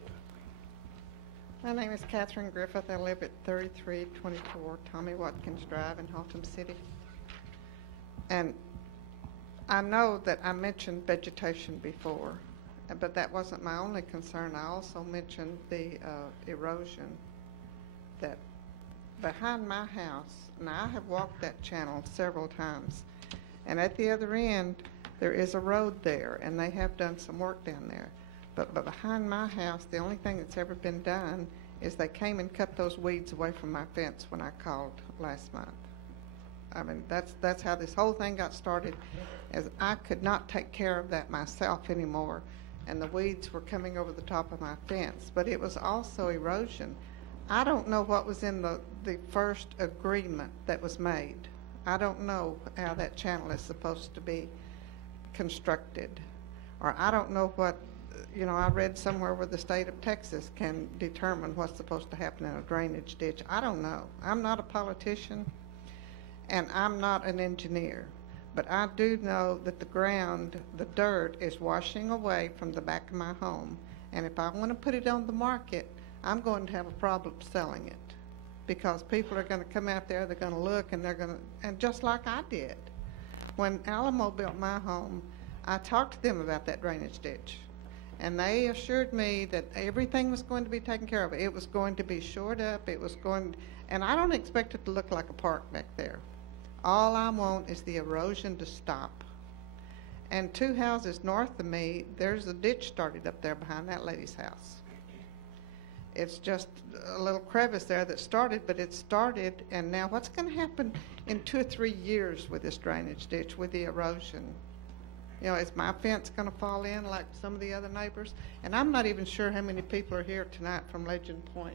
My name is Catherine Griffith. I live at 3324 Tommy Watkins Drive in Haltom City. And I know that I mentioned vegetation before, but that wasn't my only concern. I also mentioned the erosion that behind my house, and I have walked that channel several times, and at the other end, there is a road there, and they have done some work down there. But behind my house, the only thing that's ever been done is they came and cut those weeds away from my fence when I called last month. I mean, that's how this whole thing got started, as I could not take care of that myself anymore, and the weeds were coming over the top of my fence. But it was also erosion. I don't know what was in the first agreement that was made. I don't know how that channel is supposed to be constructed, or I don't know what, I read somewhere where the state of Texas can determine what's supposed to happen in a drainage ditch. I don't know. I'm not a politician, and I'm not an engineer, but I do know that the ground, the dirt, is washing away from the back of my home, and if I want to put it on the market, I'm going to have a problem selling it, because people are going to come out there, they're going to look, and and just like I did. When Alamo built my home, I talked to them about that drainage ditch, and they assured me that everything was going to be taken care of. It was going to be shored up, and I don't expect it to look like a park back there. All I want is the erosion to stop. And 2 houses north of me, there's a ditch started up there behind that lady's house. It's just a little crevice there that started, but it started, and now what's going to happen in 2 or 3 years with this drainage ditch, with the erosion? Is my fence going to fall in like some of the other neighbors? And I'm not even sure how many people are here tonight from Legend Point.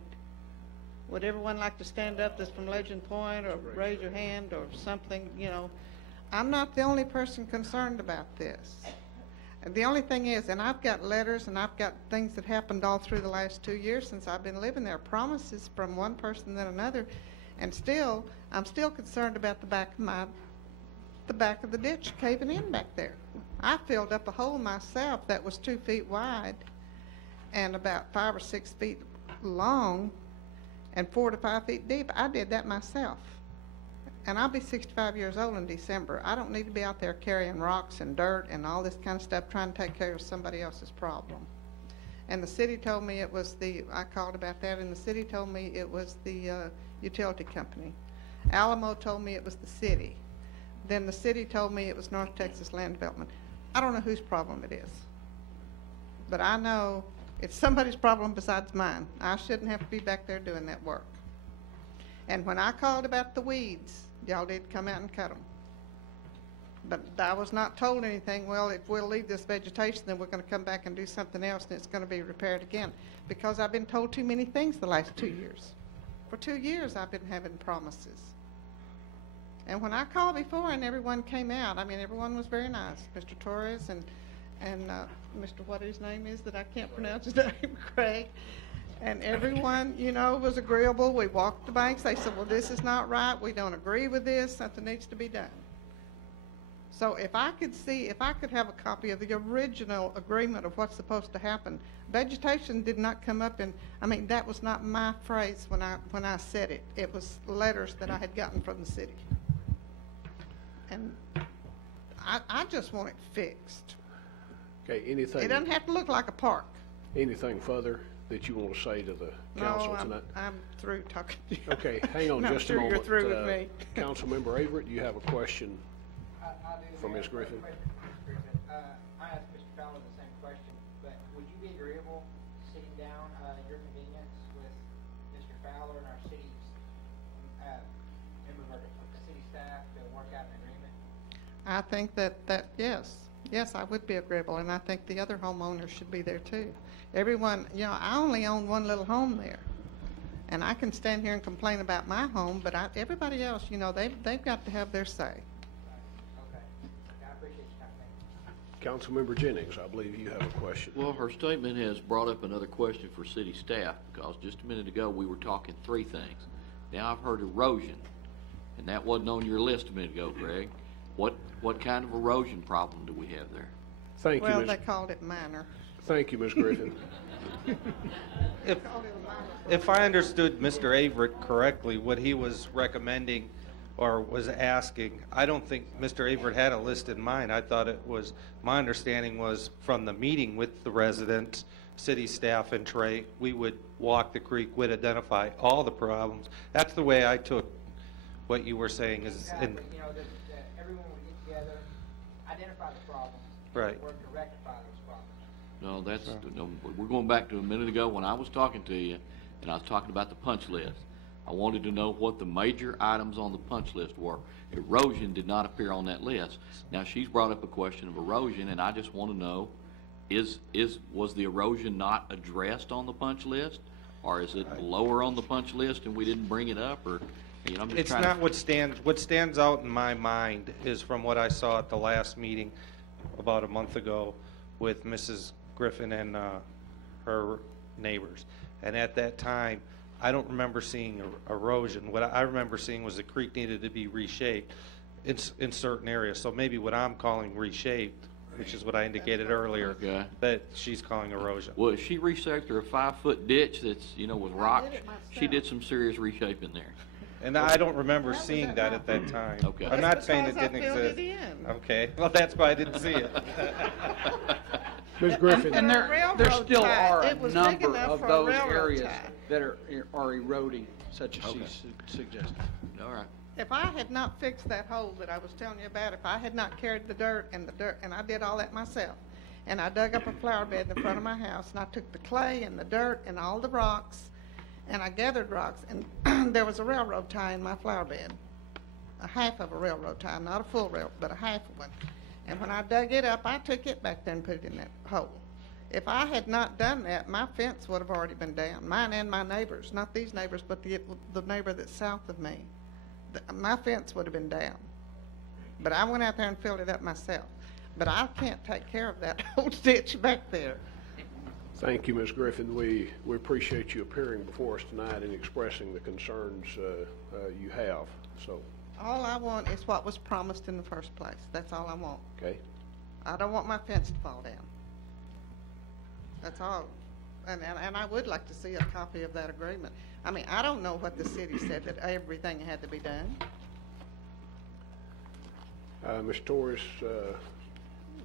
Would everyone like to stand up that's from Legend Point or raise your hand or something, you know? I'm not the only person concerned about this. And the only thing is, and I've got letters and I've got things that happened all through the last 2 years since I've been living there, promises from one person then another, and still, I'm still concerned about the back of the ditch caving in back there. I filled up a hole myself that was 2 feet wide and about 5 or 6 feet long and 4 to 5 feet deep. I did that myself. And I'll be 65 years old in December. I don't need to be out there carrying rocks and dirt and all this kind of stuff trying to take care of somebody else's problem. And the city told me it was I called about that, and the city told me it was the utility company. Alamo told me it was the city. Then the city told me it was North Texas Land Development. I don't know whose problem it is. But I know it's somebody's problem besides mine. I shouldn't have to be back there doing that work. And when I called about the weeds, y'all did come out and cut them. But I was not told anything, well, if we'll leave this vegetation, then we're going to come back and do something else, and it's going to be repaired again. Because I've been told too many things the last 2 years. For 2 years, I've been having promises. And when I called before and everyone came out, I mean, everyone was very nice. Mr. Torres and Mr. what his name is that I can't pronounce his name, Craig. And everyone, you know, was agreeable. We walked the banks. They said, well, this is not right. We don't agree with this. Something needs to be done. So if I could have a copy of the original agreement of what's supposed to happen. Vegetation did not come up that was not my phrase when I said it. It was letters that I had gotten from the city. And I just want it fixed. Okay, anything? It doesn't have to look like a park. Anything further that you want to say to the council tonight? I'm through talking to you. Okay, hang on No, just I'm a sure moment. you're through with me. Councilmember Averett, you have a question for Ms. Griffin? I asked Mr. Fowler the same question, but would you be agreeable sitting down at your convenience with Mr. Fowler and our city's members of our city staff to work out an agreement? I think that yes, I would be agreeable, and I think the other homeowners should be there too. Everyone, you know, I only own one little home there, and I can stand here and complain about my home, but everybody else, you know, they've got to have their say. Okay. I appreciate your time. Councilmember Jennings, I believe you have a question. Well, her statement has brought up another question for city staff, because just a minute ago, we were talking 3 things. Now I've heard erosion, and that wasn't on your list a minute ago, Greg. What kind of erosion problem do we have there? Thank you, Well, Ms. they called it minor. Thank you, Ms. Griffin. If I understood Mr. Averett correctly, what he was recommending or was asking, I don't think Mr. Averett had a list in mind. I thought my understanding was from the meeting with the residents, city staff, and Trey, we would walk the creek, would identify all the problems. That's the way I took what you were saying. Exactly. You know, that everyone would get together, identify the problems, Right. and work to rectify those problems. No, we're going back to a minute ago when I was talking to you, and I was talking about the punch list. I wanted to know what the major items on the punch list were. Erosion did not appear on that list. Now, she's brought up a question of erosion, and I just want to know, was the erosion not addressed on the punch list? Or is it lower on the punch list and we didn't bring it up? Or, you know, I'm just It's trying not to... what stands out in my mind is from what I saw at the last meeting about a month ago with Mrs. Griffin and her neighbors. And at that time, I don't remember seeing erosion. What I remember seeing was the creek needed to be reshaped in certain areas. So maybe what I'm calling reshaped, which is what I indicated earlier, Okay. that she's calling erosion. Well, she reshaped her a 5-foot ditch that's, you know, with rocks. She did some serious reshaping there. And I don't remember seeing that at that time. Okay. I'm not saying it didn't exist. Okay, well, that's why I didn't see it. Ms. Griffin. And there still are a It was big number enough of for a those railroad areas tie. that are eroding, such as Okay. she's suggested. All right. If I had not fixed that hole that I was telling you about, if I had not carried the dirt, and I did all that myself, and I dug up a flower bed in front of my house, and I took the clay and the dirt and all the rocks, and I gathered rocks, and there was a railroad tie in my flower bed, a half of a railroad tie, not a full rail, but a half of one. And when I dug it up, I took it back there and put it in that hole. If I had not done that, my fence would have already been down, mine and my neighbors, not these neighbors, but the neighbor that's south of me. My fence would have been down. But I went out there and filled it up myself. But I can't take care of that old ditch back there. Thank you, Ms. Griffin. We appreciate you appearing before us tonight and expressing the concerns you have. So, All I want is what was promised in the first place. That's all I want. okay. I don't want my fence to fall down. That's all. And I would like to see a copy of that agreement. I mean, I don't know what the city said, that everything had to be done. Ms. Torres,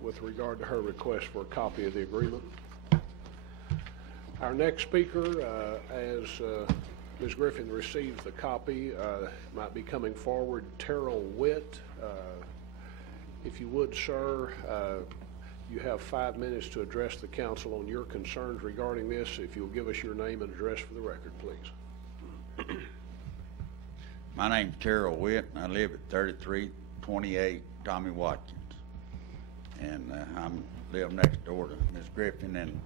with regard to her request for a copy of the agreement. Our next speaker, as Ms. Griffin receives the copy, might be coming forward, Terrell Witt. If you would, sir, you have 5 minutes to address the council on your concerns regarding this. If you'll give us your name and address for the record, please. My name's Terrell Witt, and I live at 3328 Tommy Watkins. And I live next door to Ms. Griffin, and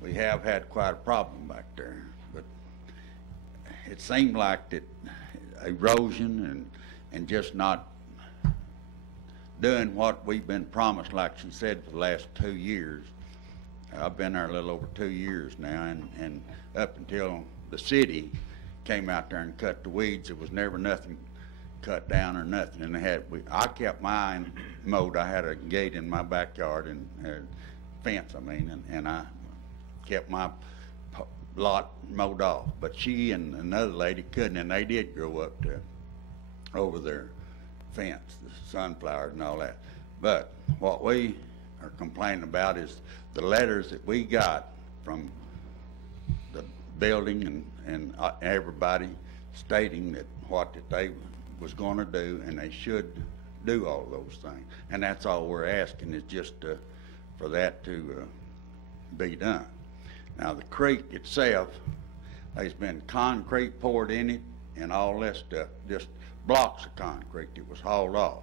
we have had quite a problem back there. But it seemed like that erosion and just not doing what we've been promised, like she said, for the last 2 years. I've been there a little over 2 years now, and up until the city came out there and cut the weeds, there was never nothing cut down or nothing. And I kept mine mowed. I had a gate in my backyard and fence, and I kept my lot mowed off. But she and another lady couldn't, and they did grow up to over their fence, the sunflowers and all that. But what we are complaining about is the letters that we got from the building and everybody stating that what that they was going to do, and they should do all those things. And that's all we're asking, is just for that to be done. Now, the creek itself, there's been concrete poured in it and all that stuff, just blocks of concrete that was hauled off.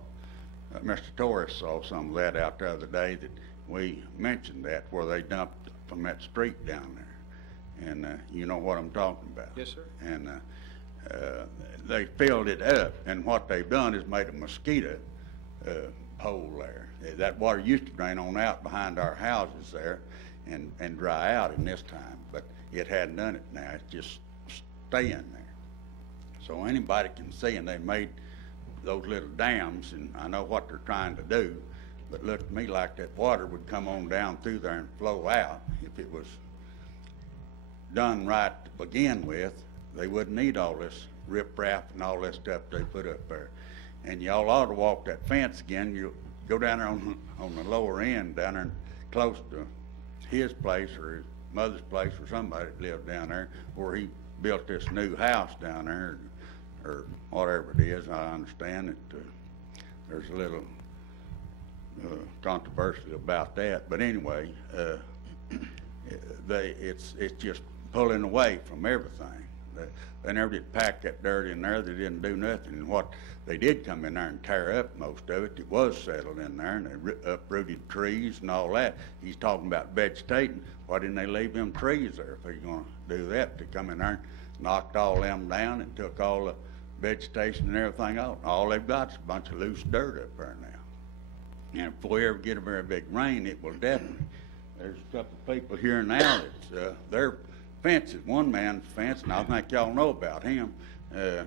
Mr. Torres saw some of that out the other day, that we mentioned that, where they dumped from that street down there. And you know what I'm talking about. Yes, sir. And they filled it up, and what they've done is made a mosquito hole there. That water used to drain on out behind our houses there and dry out in this time, but it hadn't done it now. It's just staying there. So anybody can see, and they made those little dams, and I know what they're trying to do, but it looked to me like that water would come on down through there and flow out. If it was done right to begin with, they wouldn't need all this riprap and all that stuff they put up there. And y'all ought to walk that fence again. You go down there on the lower end, down there close to his place or his mother's place, or somebody that lived down there, where he built this new house down there, or whatever it is. I understand that there's a little controversy about that, but anyway, it's just pulling away from everything. They never did pack that dirt in there. They didn't do nothing. And what they did come in there and tear up most of it. It was settled in there, and they uprooted trees and all that. He's talking about vegetating. Why didn't they leave them trees there if they're going to do that? They come in there and knocked all them down and took all the vegetation and everything out. All they've got is a bunch of loose dirt up there now. And if we ever get a very big rain, it will definitely. There's a couple of people here now that's their fences, one man's fence, and I think y'all know about him. It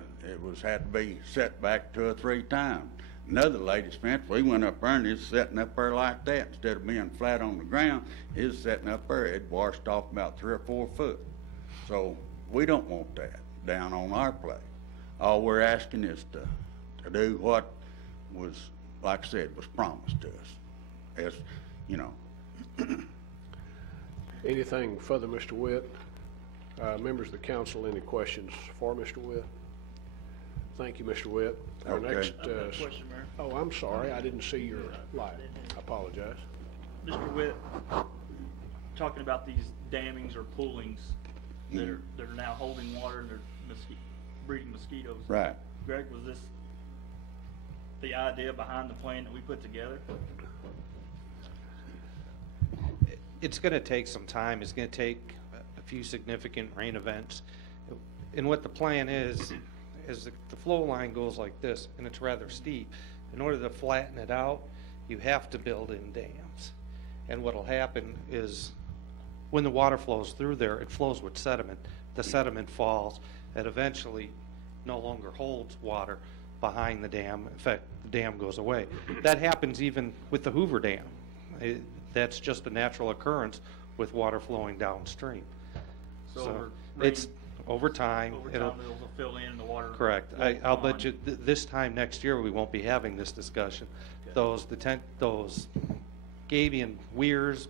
had to be set back 2 or 3 times. Another lady's fence, we went up there and it's sitting up there like that. Instead of being flat on the ground, it's sitting up there. It washed off about 3 or 4 foot. So we don't want that down on our place. All we're asking is to do what was, like I said, was promised to us. As you know. Anything further, Mr. Witt? Members of the council, any questions for Mr. Witt? Thank you, Mr. Witt. Our Okay. next. I've got a question, Mayor. Oh, I'm sorry. I didn't see your light. I apologize. Mr. Witt, talking about these dammings or poolings that are now holding water and they're breeding mosquitoes. Right. Greg, was this the idea behind the plan that we put together? it's going to take some time. It's going to take a few significant rain events. And what the plan is the flow line goes like this, and it's rather steep. In order to flatten it out, you have to build in dams. And what'll happen is when the water flows through there, it flows with sediment. The sediment falls and eventually no longer holds water behind the dam. In fact, the dam goes away. That happens even with the Hoover Dam. That's just a natural occurrence with water flowing downstream. So it's over time. It'll fill in and the water. Correct. I'll bet you this time next year we won't be having this discussion. Okay. Those Gabion weirs,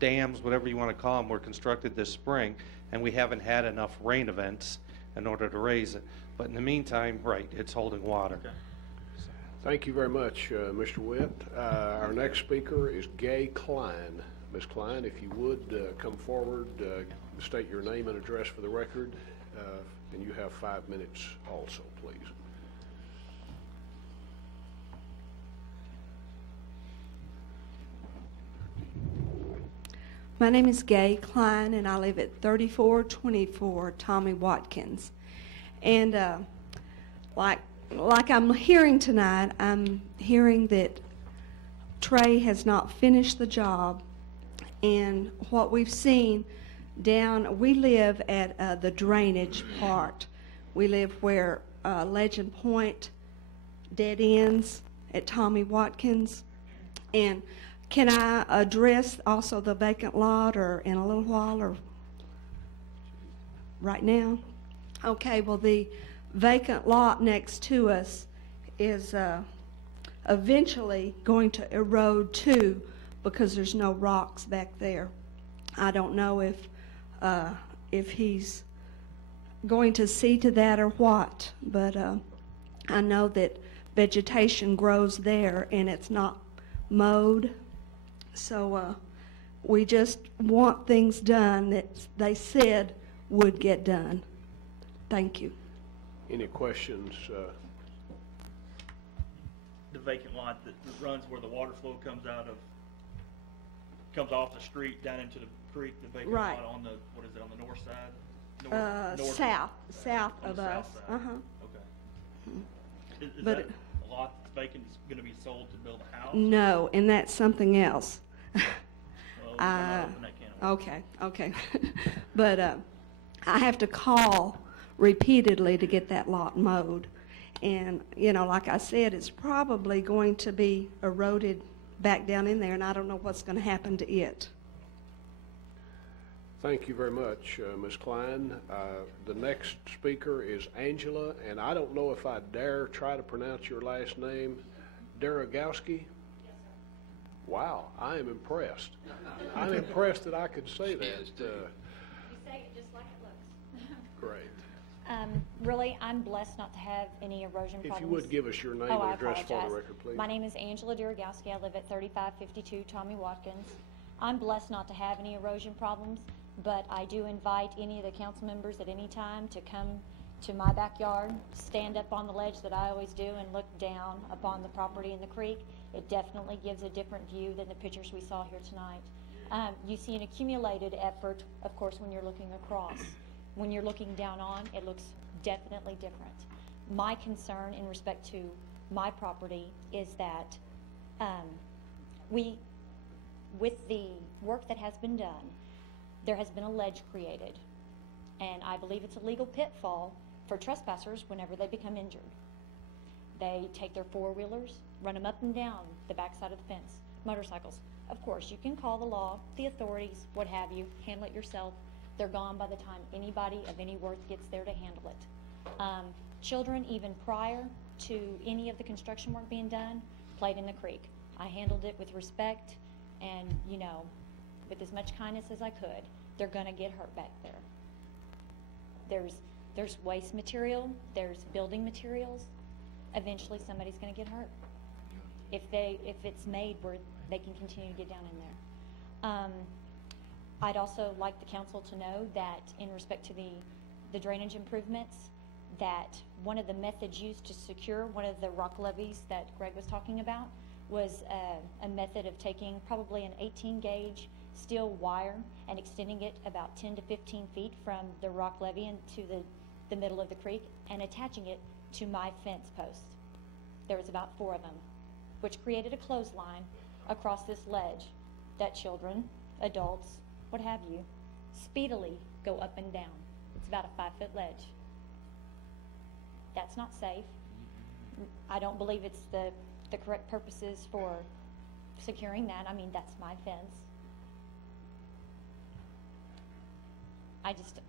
dams, whatever you want to call them, were constructed this spring, and we haven't had enough rain events in order to raise it. But in the meantime, right, it's holding water. Okay. Thank you very much, Mr. Witt. Our next speaker is Gay Klein. Ms. Klein, if you would come forward, state your name and address for the record, and you have 5 minutes also, please. My name is Gay Klein, and I live at 3424 Tommy Watkins. And like I'm hearing tonight, I'm hearing that Trey has not finished the job. And what we've seen we live at the drainage part. We live where Legend Point dead ends at Tommy Watkins. And can I address also the vacant lot, or in a little while, or right now? Okay, well, the vacant lot next to us is eventually going to erode too, because there's no rocks back there. I don't know if he's going to see to that or what, but I know that vegetation grows there and it's not mowed. So we just want things done that they said would get done. Thank you. Any questions? The vacant lot that runs where the water flow comes off the street down into the creek, the vacant Right. lot on the, what is it, on the north side? South on of the us. south side. Okay. Is But that a lot that's vacant is going to be sold to build a house? No, and that's something else. Well, I'm not opening that can of worms. Okay. But I have to call repeatedly to get that lot mowed. And, like I said, it's probably going to be eroded back down in there, and I don't know what's going to happen to it. Thank you very much, Ms. Klein. The next speaker is Angela, and I don't know if I dare try to pronounce your last name. Daragowski? Wow, I am impressed. I'm impressed that I could say that. You say it just like it looks. Great. Really, I'm blessed not to have any erosion problems. If you would give us your name Oh, and I address for the apologize. record, please. My name is Angela Duragowski. I live at 3552 Tommy Watkins. I'm blessed not to have any erosion problems, but I do invite any of the council members at any time to come to my backyard, stand up on the ledge that I always do, and look down upon the property in the creek. It definitely gives a different view than the pictures we saw here tonight. You see an accumulated effort, of course, when you're looking across. When you're looking down on, it looks definitely different. My concern in respect to my property is that with the work that has been done, there has been a ledge created. And I believe it's a legal pitfall for trespassers whenever they become injured. They take their four-wheelers, run them up and down the backside of the fence. Motorcycles. Of course, you can call the law, the authorities, what have you, handle it yourself. They're gone by the time anybody of any worth gets there to handle it. Children, even prior to any of the construction work being done, played in the creek. I handled it with respect and, with as much kindness as I could. They're gonna get hurt back there. There's waste material, there's building materials. Eventually somebody's gonna get hurt. If it's made where they can continue to get down in there. I'd also like the council to know that in respect to the drainage improvements, that one of the methods used to secure one of the rock levees that Greg was talking about was a method of taking probably an 18 gauge steel wire and extending it about 10 to 15 feet from the rock levee into the middle of the creek and attaching it to my fence post. There was about 4 of them, which created a clothesline across this ledge that children, adults, what have you, speedily go up and down. It's about a 5-foot ledge. That's not safe. I don't believe it's the correct purposes for securing that. I mean, that's my fence.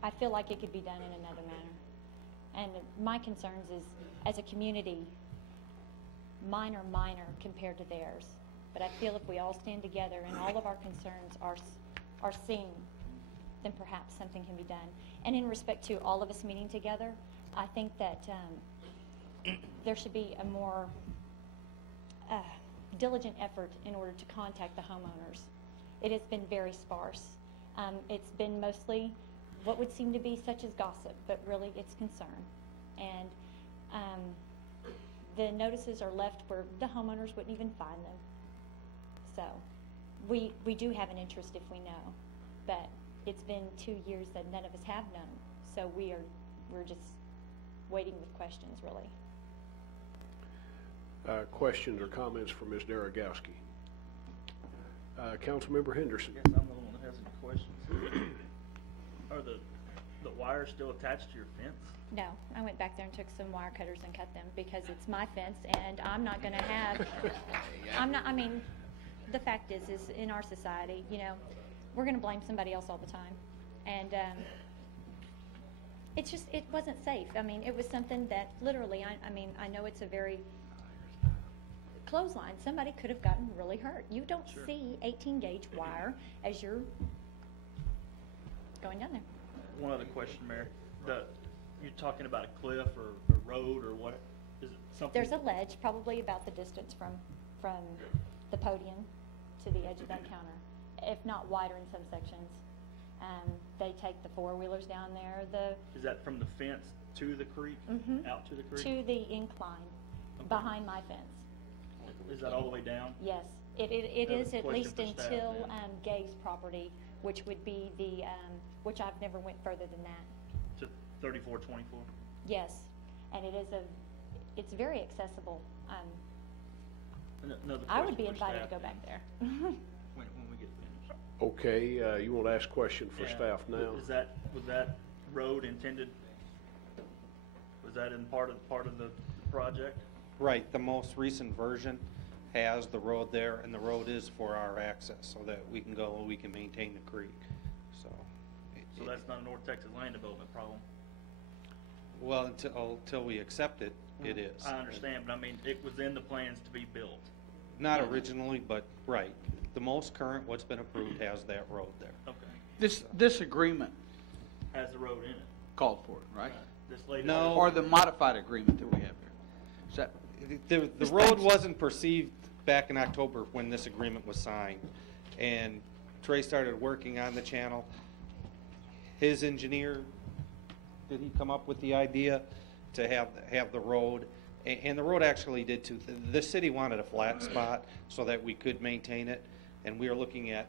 I feel like it could be done in another manner. And my concerns is, as a community, mine are minor compared to theirs. But I feel if we all stand together and all of our concerns are seen, then perhaps something can be done. And in respect to all of us meeting together, I think that there should be a more diligent effort in order to contact the homeowners. It has been very sparse. It's been mostly what would seem to be such as gossip, but really it's concern. And the notices are left where the homeowners wouldn't even find them. So we do have an interest if we know, but it's been 2 years that none of us have known. So we're just waiting with questions, really. Questions or comments for Ms. Daragowski? Councilmember Henderson. I guess I'm the one that has any questions. Are the wires still attached to your fence? No, I went back there and took some wire cutters and cut them because it's my fence and I'm not gonna have, I mean, the fact is in our society, you know, we're gonna blame somebody else all the time. And it's just, it wasn't safe. I mean, it was something that literally, I mean, I know it's a very clothesline. Somebody could have gotten really hurt. You don't see 18 gauge wire as you're going down there. One other question, Mayor. You're talking about a cliff or a road or what? Is it something? There's a ledge, probably about the distance from the podium to the edge of that counter, if not wider in some sections. They take the 4-wheelers down there. Is that from the fence to the creek, out to the creek? To the incline, behind my fence. Is that all the way down? Yes, it is at question least for staff until then. Gay's property, which would be the, which I've never went further than that. To 3424? Yes, and it's very accessible. Another I would question be for invited to staff go back then. there. When we get finished. Okay, you want to ask a question for Yeah. staff now? Was that road intended, was that in part of the project? Right, the most recent version has the road there, and the road is for our access, so that we can go and we can maintain the creek, so. So that's not a North Texas land development problem? Well, until we accept it, it is. I understand, but I mean, it was in the plans to be built. Not originally, but, right. The most current, what's been approved has that road there. Okay. This agreement Has the road in it? called for it, right? This lady. No. Or the modified agreement that we have here. Is that, The road wasn't perceived back in October when this agreement was signed, and Trey started working on the channel. His engineer, did he come up with the idea to have the road? And the road actually did too. The city wanted a flat spot so that we could maintain it, and we were looking at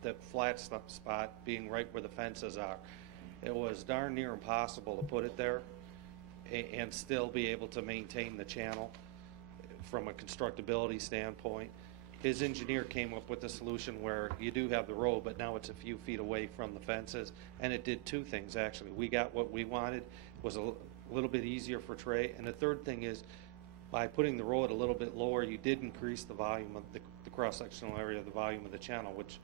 the flat spot being right where the fences are. It was darn near impossible to put it there and still be able to maintain the channel from a constructability standpoint. His engineer came up with a solution where you do have the road, but now it's a few feet away from the fences, and it did 2 things actually. We got what we wanted, was a little bit easier for Trey, and the third thing is by putting the road a little bit lower, you did increase the volume of the cross-sectional area, the volume of the channel, which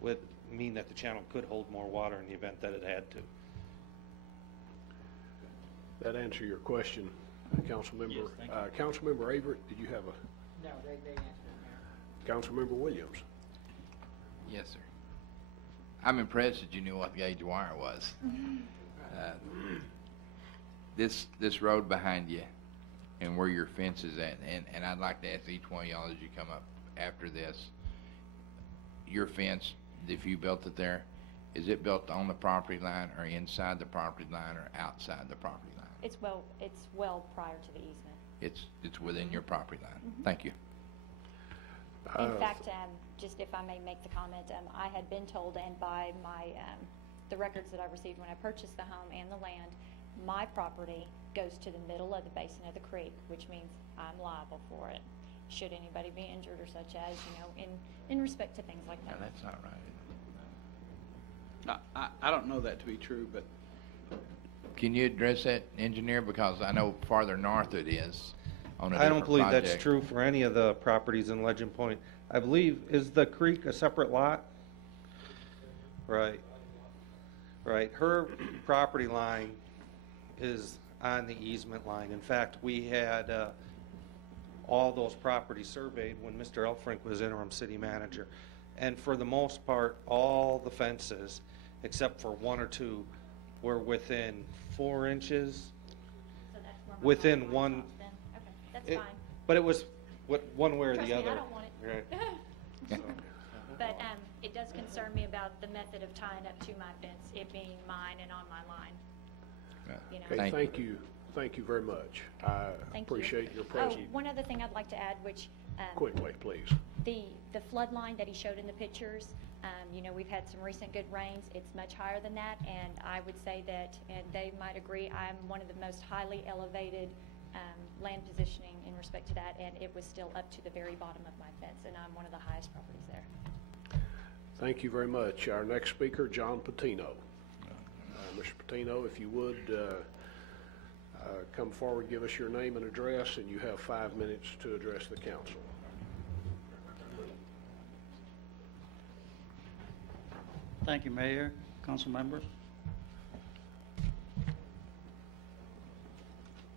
would mean that the channel could hold more water in the event that it had to. That answer your question, Councilmember? Yes, thank you. Councilmember Averett, did you have a? No, they answered it, Mayor. Councilmember Williams? Yes, sir. I'm impressed that you knew what gauge wire was. This road behind you and where your fence is at, and I'd like to ask each one of y'all as you come up after this, your fence, if you built it there, is it built on the property line or inside the property line or outside the property line? It's well prior to the easement. It's within your property line. Thank you. In fact, just if I may make the comment, I had been told, and by my, the records that I received when I purchased the home and the land, my property goes to the middle of the basin of the creek, which means I'm liable for it, should anybody be injured or such as, in respect to things like that. No, that's not right. I don't know that to be true, but Can you address that, engineer? Because I know farther north it is on a I don't different believe that's project. true for any of the properties in Legend Point. I believe, is the creek a separate lot? Right. Right. Her property line is on the easement line. In fact, we had all those properties surveyed when Mr. Elfrink was interim city manager. And for the most part, all the fences, except for one or two, were within 4 inches. So that's where my Within line one- stops then. Okay, that's It- fine. But it was one way or Trust the me, other. I don't want it. Right. So, But it does concern me about the method of tying up to my fence, it being mine and on my line. You know. Okay, thank you. Thank you very much. I Thank you. appreciate your Oh, presence. one other thing I'd like to add, which Quickly, please. the flood line that he showed in the pictures, we've had some recent good rains. It's much higher than that, and I would say that, and Dave might agree, I'm one of the most highly elevated land positioning in respect to that, and it was still up to the very bottom of my fence, and I'm one of the highest properties there. Thank you very much. Our next speaker, John Patino. Mr. Patino, if you would come forward, give us your name and address, and you have 5 minutes to address the council. Thank you, Mayor, council members.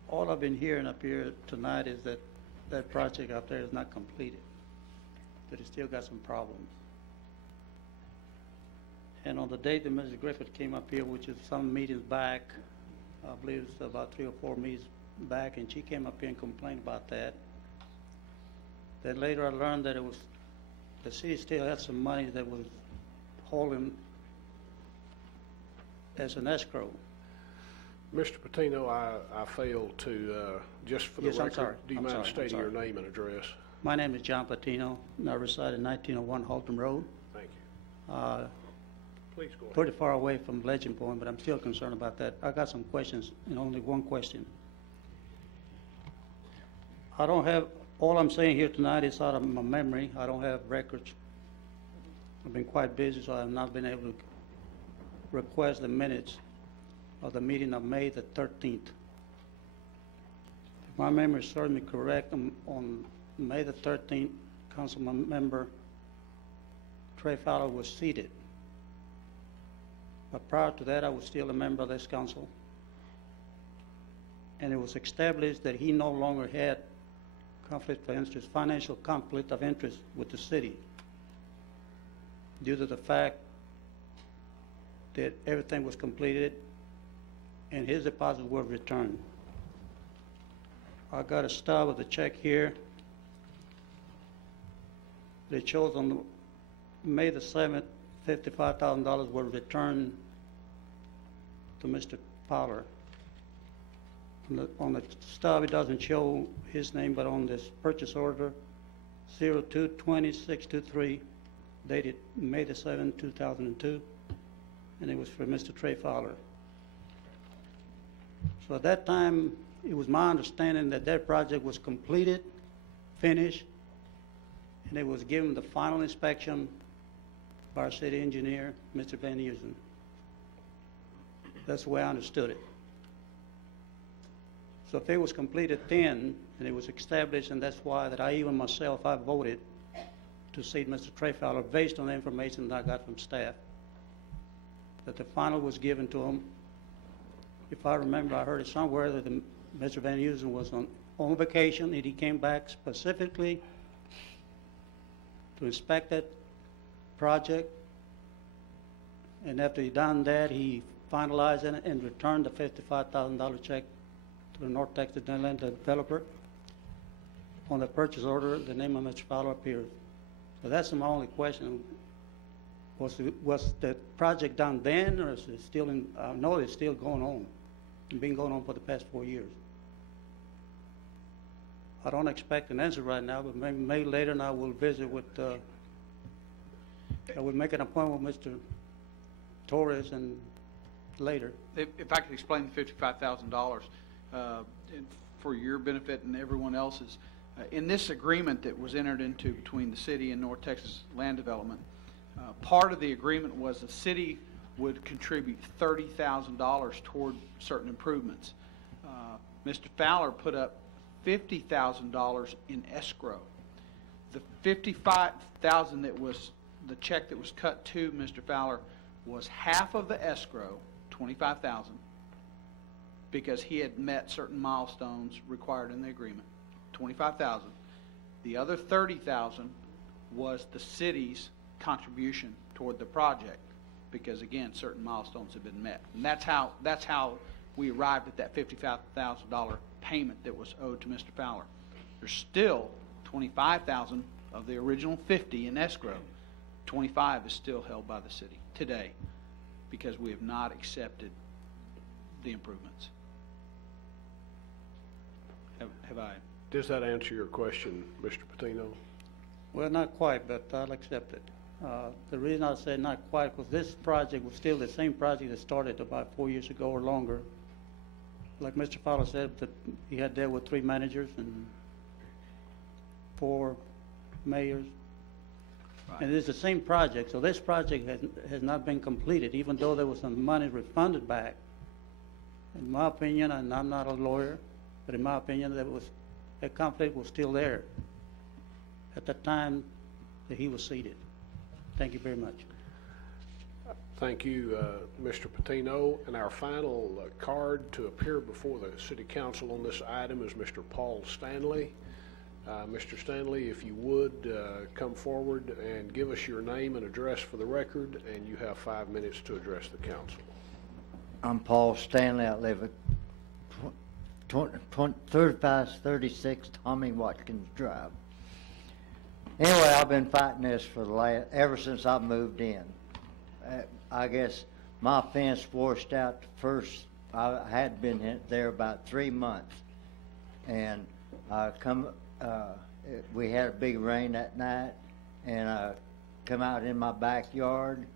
All I've been hearing up here tonight is that that project up there is not completed, that it still got some problems. And on the date that Mrs. Griffith came up here, which is some meetings back, I believe it's about 3 or 4 meetings back, and she came up here and complained about that. Then later I learned that the city still had some money that was holding as an escrow. Mr. Patino, I failed to, just for the Yes, I'm record, sorry. do you I'm mind sorry. I'm stating your sorry. name and address? My name is John Patino, and I reside at 1901 Haltom Road. Thank you. Please go ahead. Pretty far away from Legend Point, but I'm still concerned about that. I got some questions, and only one question. I don't have, all I'm saying here tonight is out of my memory. I don't have records. I've been quite busy, so I have not been able to request the minutes of the meeting of May the 13th. If my memory serves me correct, on May the 13th, Councilman Member Trey Fowler was seated. But prior to that, I was still a member of this council. And it was established that he no longer had conflict of interest, financial conflict of interest with the city, due to the fact that everything was completed and his deposits were returned. I got a stub of the check here that shows on the May the 7th, $55,000 were returned to Mr. Fowler. On the stub, it doesn't show his name, but on this purchase order, 02-2623, dated May the 7th, 2002, and it was for Mr. Trey Fowler. So at that time, it was my understanding that that project was completed, finished, and it was given the final inspection by our city engineer, Mr. Van Usen. That's the way I understood it. So if it was completed then, and it was established, and that's why that I even myself, I voted to seat Mr. Trey Fowler based on the information that I got from staff, that the final was given to him. If I remember, I heard it somewhere that Mr. Van Usen was on vacation, and he came back specifically to inspect that project, and after he done that, he finalized it and returned the $55,000 check to the North Texas Land developer. On the purchase order, the name of Mr. Fowler appears. So that's my only question. Was the project done then, or is it still in? I know it's still going on. It's been going on for the past 4 years. I don't expect an answer right now, but maybe later, and I will visit with, I will make an appointment with Mr. Torres and later. If I could explain the $55,000 for your benefit and everyone else's, in this agreement that was entered into between the city and North Texas Land Development, part of the agreement was the city would contribute $30,000 toward certain improvements. Mr. Fowler put up $50,000 in escrow. The $55,000 that was the check that was cut to Mr. Fowler was half of the escrow, $25,000, because he had met certain milestones required in the agreement. $25,000. The other $30,000 was the city's contribution toward the project, because again, certain milestones have been met. And that's how we arrived at that $55,000 payment that was owed to Mr. Fowler. There's still $25,000 of the original $50 in escrow. $25 is still held by the city today because we have not accepted the improvements. Have I? Does that answer your question, Mr. Patino? Well, not quite, but I'll accept it. The reason I say not quite, because this project was still the same project that started about 4 years ago or longer. Like Mr. Fowler said, that he had dealt with 3 managers and 4 mayors. Right. And it's the same project, so this project has not been completed, even though there was some money refunded back. In my opinion, and I'm not a lawyer, but in my opinion, that conflict was still there at the time that he was seated. Thank you very much. Thank you, Mr. Patino. And our final card to appear before the City Council on this item is Mr. Paul Stanley. Mr. Stanley, if you would come forward and give us your name and address for the record, and you have 5 minutes to address the council. I'm Paul Stanley. I live at 3536 Tommy Watkins Drive. Anyway, I've been fighting this for ever since I moved in. I guess my fence washed out first. I had been there about 3 months, and we had a big rain that night, and I come out in my backyard,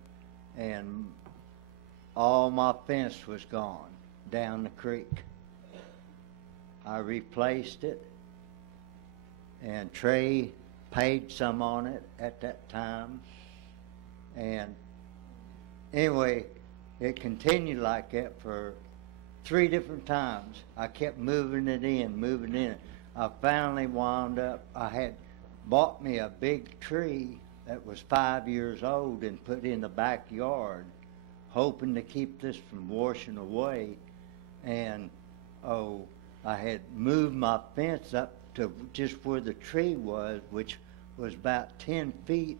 and all my fence was gone down the creek. I replaced it, and Trey paid some on it at that time. And anyway, it continued like that for 3 different times. I kept moving it in. I finally wound up, I had bought me a big tree that was 5 years old and put in the backyard, hoping to keep this from washing away. And I had moved my fence up to just where the tree was, which was about 10 feet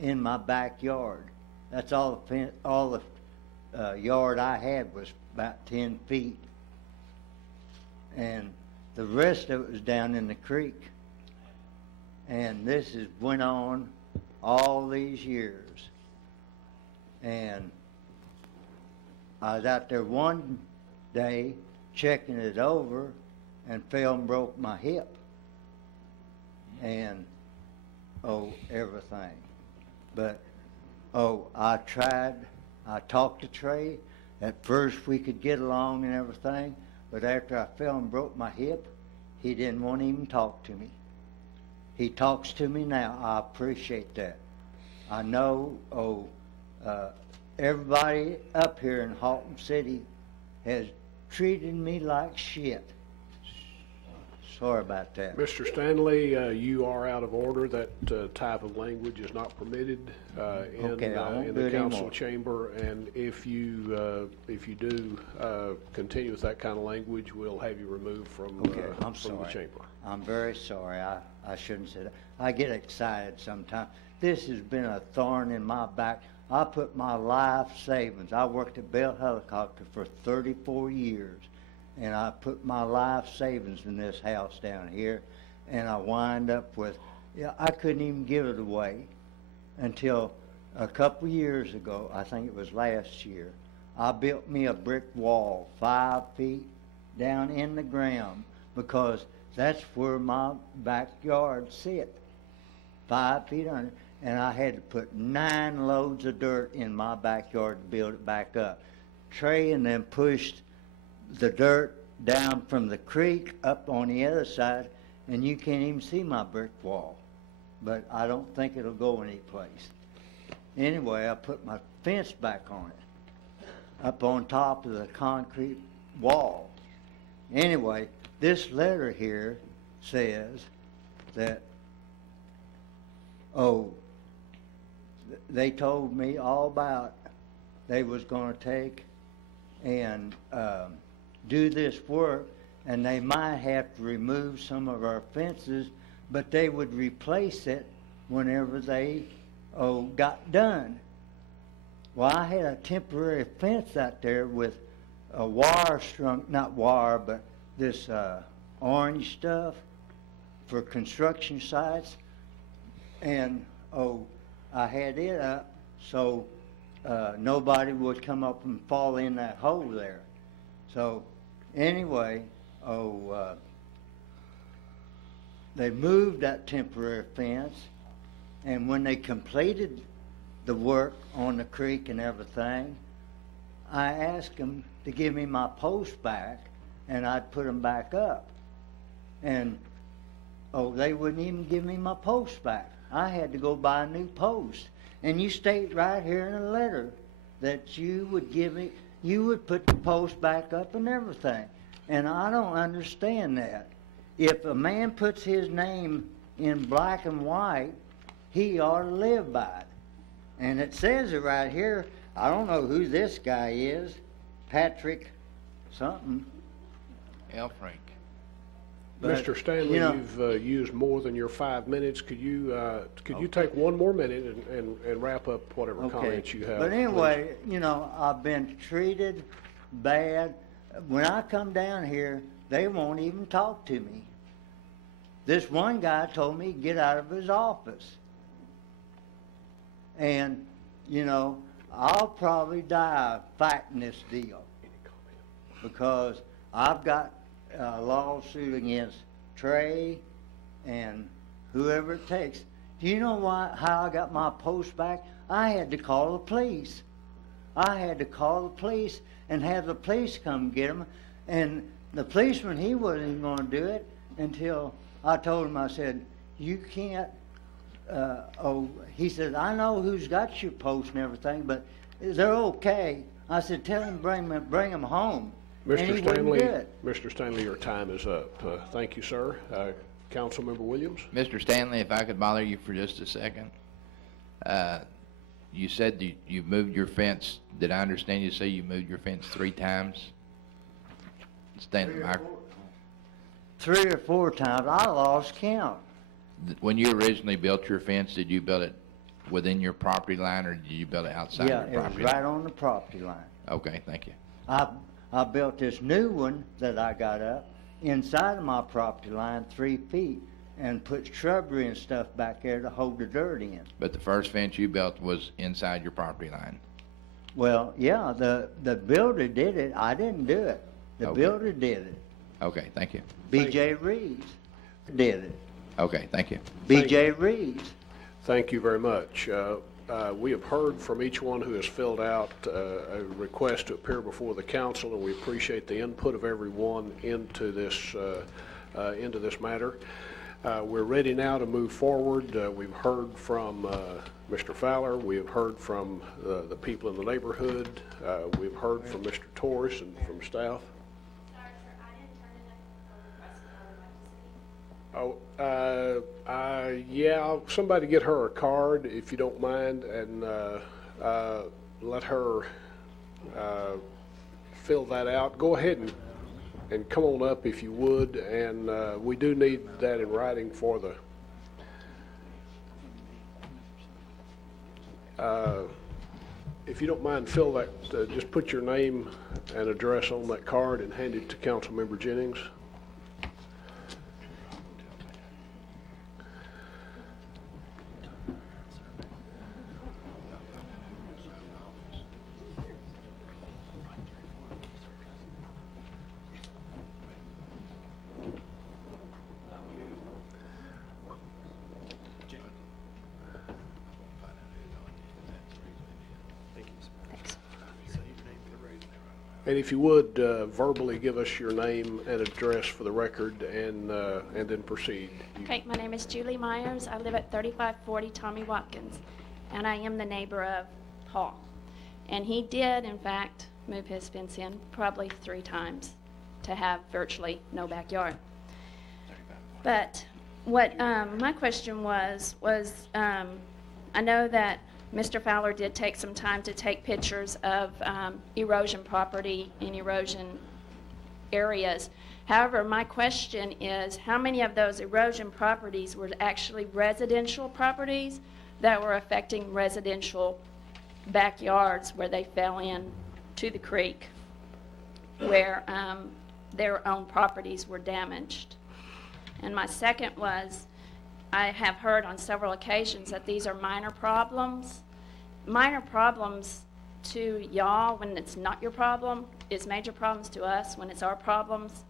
in my backyard. That's all the yard I had was about 10 feet. And the rest of it was down in the creek. And this has went on all these years. And I was out there one day checking it over and fell and broke my hip. And, everything. But, I talked to Trey. At first we could get along and everything, but after I fell and broke my hip, he didn't want to even talk to me. He talks to me now. I appreciate that. I know, everybody up here in Haltom City has treated me like shit. Sorry about that. Mr. Stanley, you are out of order. That type of language is not permitted in the council chamber. And if you do continue with that kind of language, we'll have you removed from the chamber. I'm very sorry. I shouldn't say that. I get excited sometimes. This has been a thorn in my back. I put my life savings. I worked at Bell Helicopter for 34 years. And I put my life savings in this house down here, and I wind up with, I couldn't even give it away until a couple years ago. I think it was last year. I built me a brick wall 5 feet down in the ground because that's where my backyard sit, 5 feet under. And I had to put 9 loads of dirt in my backyard to build it back up. Trey and them pushed the dirt down from the creek up on the other side, and you can't even see my brick wall. But I don't think it'll go anyplace. Anyway, I put my fence back on it, up on top of the concrete wall. Anyway, this letter here says that, they told me all about they was gonna take and do this work, and they might have to remove some of our fences, but they would replace it whenever they got done. Well, I had a temporary fence out there with a wire strung, not wire, but this orange stuff for construction sites, and I had it up so nobody would come up and fall in that hole there. So anyway, they moved that temporary fence, and when they completed the work on the creek and everything, I asked them to give me my posts back, and I'd put them back up. And they wouldn't even give me my posts back. I had to go buy a new post. And you state right here in a letter that you would put the post back up and everything. And I don't understand that. If a man puts his name in black and white, he ought to live by it. And it says it right here. I don't know who this guy is, Patrick something. Elfrink. But, Mr. Stanley, you know, you've used more than your 5 minutes. Could you take one more minute and wrap up whatever comments you have? But anyway, I've been treated bad. When I come down here, they won't even talk to me. This one guy told me to get out of his office. And, I'll probably die fighting this deal because I've got a lawsuit against Trey and whoever it takes. Do you know how I got my post back? I had to call the police. I had to call the police and have the police come get them. And the policeman, he wasn't even going to do it until I told him, I said, you can't, he said, I know who's got your post and everything, but they're okay. I said, tell him bring them home. Mr. Stanley, your time is up. Thank you, sir. Councilmember Williams? Mr. Stanley, if I could bother you for just a second. You said you moved your fence. Did I understand you say you moved your fence 3 times? Stanley, 3 or 4 times. I lost count. When you originally built your fence, did you build it within your property line, or did you build it outside your property line? Yeah, it was right on the property line. Okay, thank you. I built this new one that I got up inside of my property line 3 feet and put shrubbery and stuff back there to hold the dirt in. But the first fence you built was inside your property line? Well, yeah, the builder did it. I didn't do it. The builder did it. Okay, thank you. B.J. Reeves did it. Okay, thank you. B.J. Reeves. Thank you very much. We have heard from each one who has filled out a request to appear before the council, and we appreciate the input of everyone into this matter. We're ready now to move forward. We've heard from Mr. Fowler. We have heard from the people in the neighborhood. We've heard from Mr. Torres and from staff. Yeah, somebody get her a card if you don't mind, and let her fill that out. Go ahead and come on up if you would, and we do need that in writing for the if you don't mind, fill that, just put your name and address on that card and hand it to Councilmember Jennings. And if you would, verbally give us your name and address for the record, and then proceed. Okay, my name is Julie Myers. I live at 3540 Tommy Watkins, and I am the neighbor of Paul. And he did, in fact, move his fence in probably 3 times to have virtually no backyard. But what my question was I know that Mr. Fowler did take some time to take pictures of erosion property in erosion areas. However, my question is, how many of those erosion properties were actually residential properties that were affecting residential backyards where they fell in to the creek, where their own properties were damaged? And my second was, I have heard on several occasions that these are minor problems. Minor problems to y'all when it's not your problem is major problems to us when it's our problems.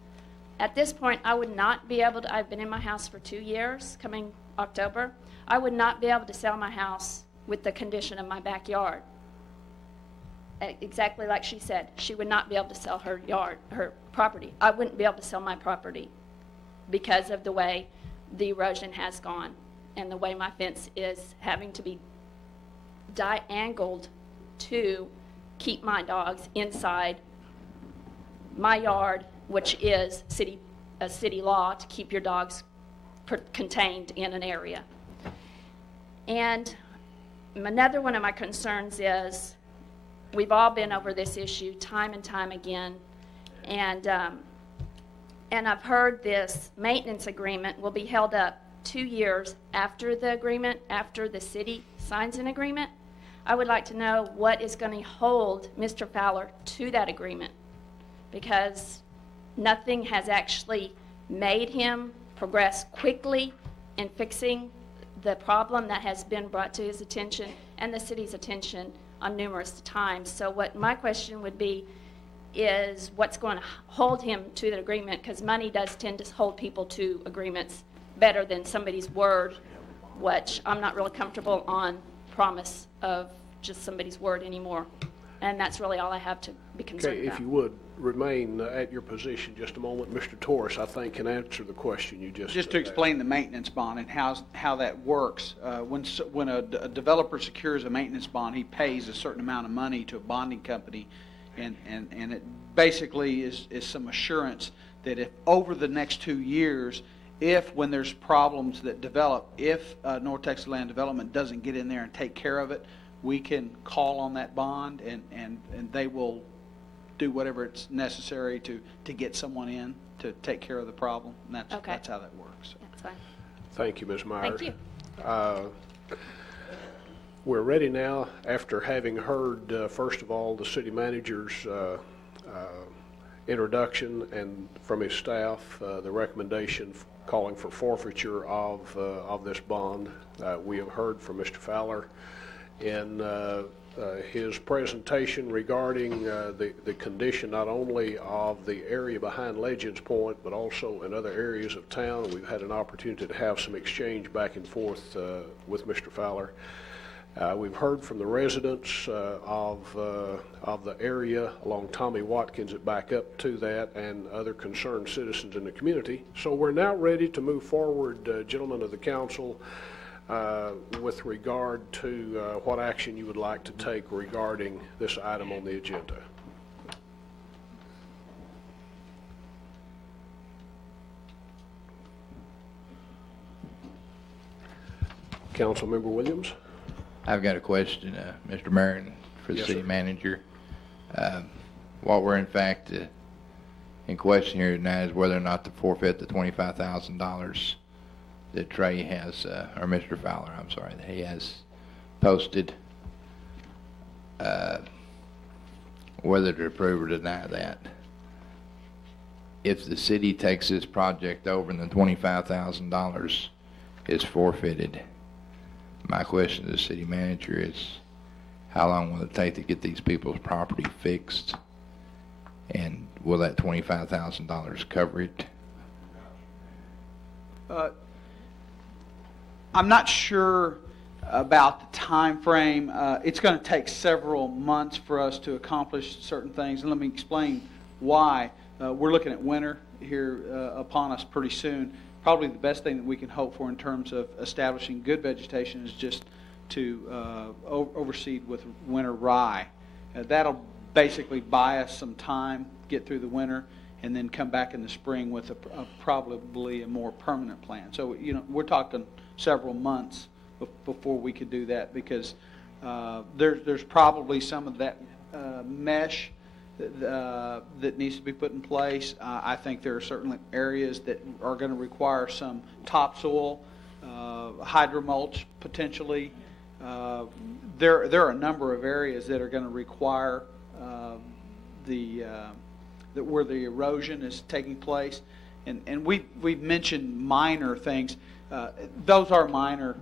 At this point, I would not be able to, I've been in my house for 2 years, coming October. I would not be able to sell my house with the condition of my backyard. Exactly like she said, she would not be able to sell her property. I wouldn't be able to sell my property because of the way the erosion has gone and the way my fence is having to be diangled to keep my dogs inside my yard, which is a city law to keep your dogs contained in an area. And another one of my concerns is, we've all been over this issue time and time again, and I've heard this maintenance agreement will be held up 2 years after the agreement, after the city signs an agreement. I would like to know what is going to hold Mr. Fowler to that agreement, because nothing has actually made him progress quickly in fixing the problem that has been brought to his attention and the city's attention on numerous times. So what my question would be is, what's going to hold him to the agreement, because money does tend to hold people to agreements better than somebody's word, which I'm not really comfortable on promise of just somebody's word anymore. And that's really all I have to be concerned Okay, about. if you would, remain at your position just a moment. Mr. Torres, I think, can answer the question you just To explain the maintenance bond and how that works, when a developer secures a maintenance bond, he pays a certain amount of money to a bonding company, and it basically is some assurance that if over the next 2 years, when there's problems that develop, if North Texas Land Development doesn't get in there and take care of it, we can call on that bond, and they will do whatever it's necessary to get someone in to take care of the problem. And that's how that works. That's fine. Thank you, Ms. Myers. Thank you. We're ready now, after having heard, first of all, the city manager's introduction and from his staff, the recommendation calling for forfeiture of this bond. We have heard from Mr. Fowler in his presentation regarding the condition not only of the area behind Legends Point, but also in other areas of town. We've had an opportunity to have some exchange back and forth with Mr. Fowler. We've heard from the residents of the area along Tommy Watkins that back up to that, and other concerned citizens in the community. So we're now ready to move forward, gentlemen of the council, with regard to what action you would like to take regarding this item on the agenda. Councilmember Williams. I've got a question, Mr. Marion, for the Yes, city sir. manager. What we're in fact in question here tonight is whether or not to forfeit the $25,000 that Trey has, or Mr. Fowler, I'm sorry, that he has posted, whether to approve or deny that. If the city takes this project over and the $25,000 is forfeited, my question to the city manager is, how long will it take to get these people's property fixed? And will that $25,000 cover it? I'm not sure about the time frame. It's going to take several months for us to accomplish certain things, and let me explain why. We're looking at winter here upon us pretty soon. Probably the best thing that we can hope for in terms of establishing good vegetation is just to overseed with winter rye. That'll basically buy us some time, get through the winter, and then come back in the spring with probably a more permanent plan. So, we're talking several months before we could do that, because there's probably some of that mesh that needs to be put in place. I think there are certain areas that are going to require some topsoil, hydromulch potentially. There are a number of areas that are going to require where the erosion is taking place, and we've mentioned minor things. Those are minor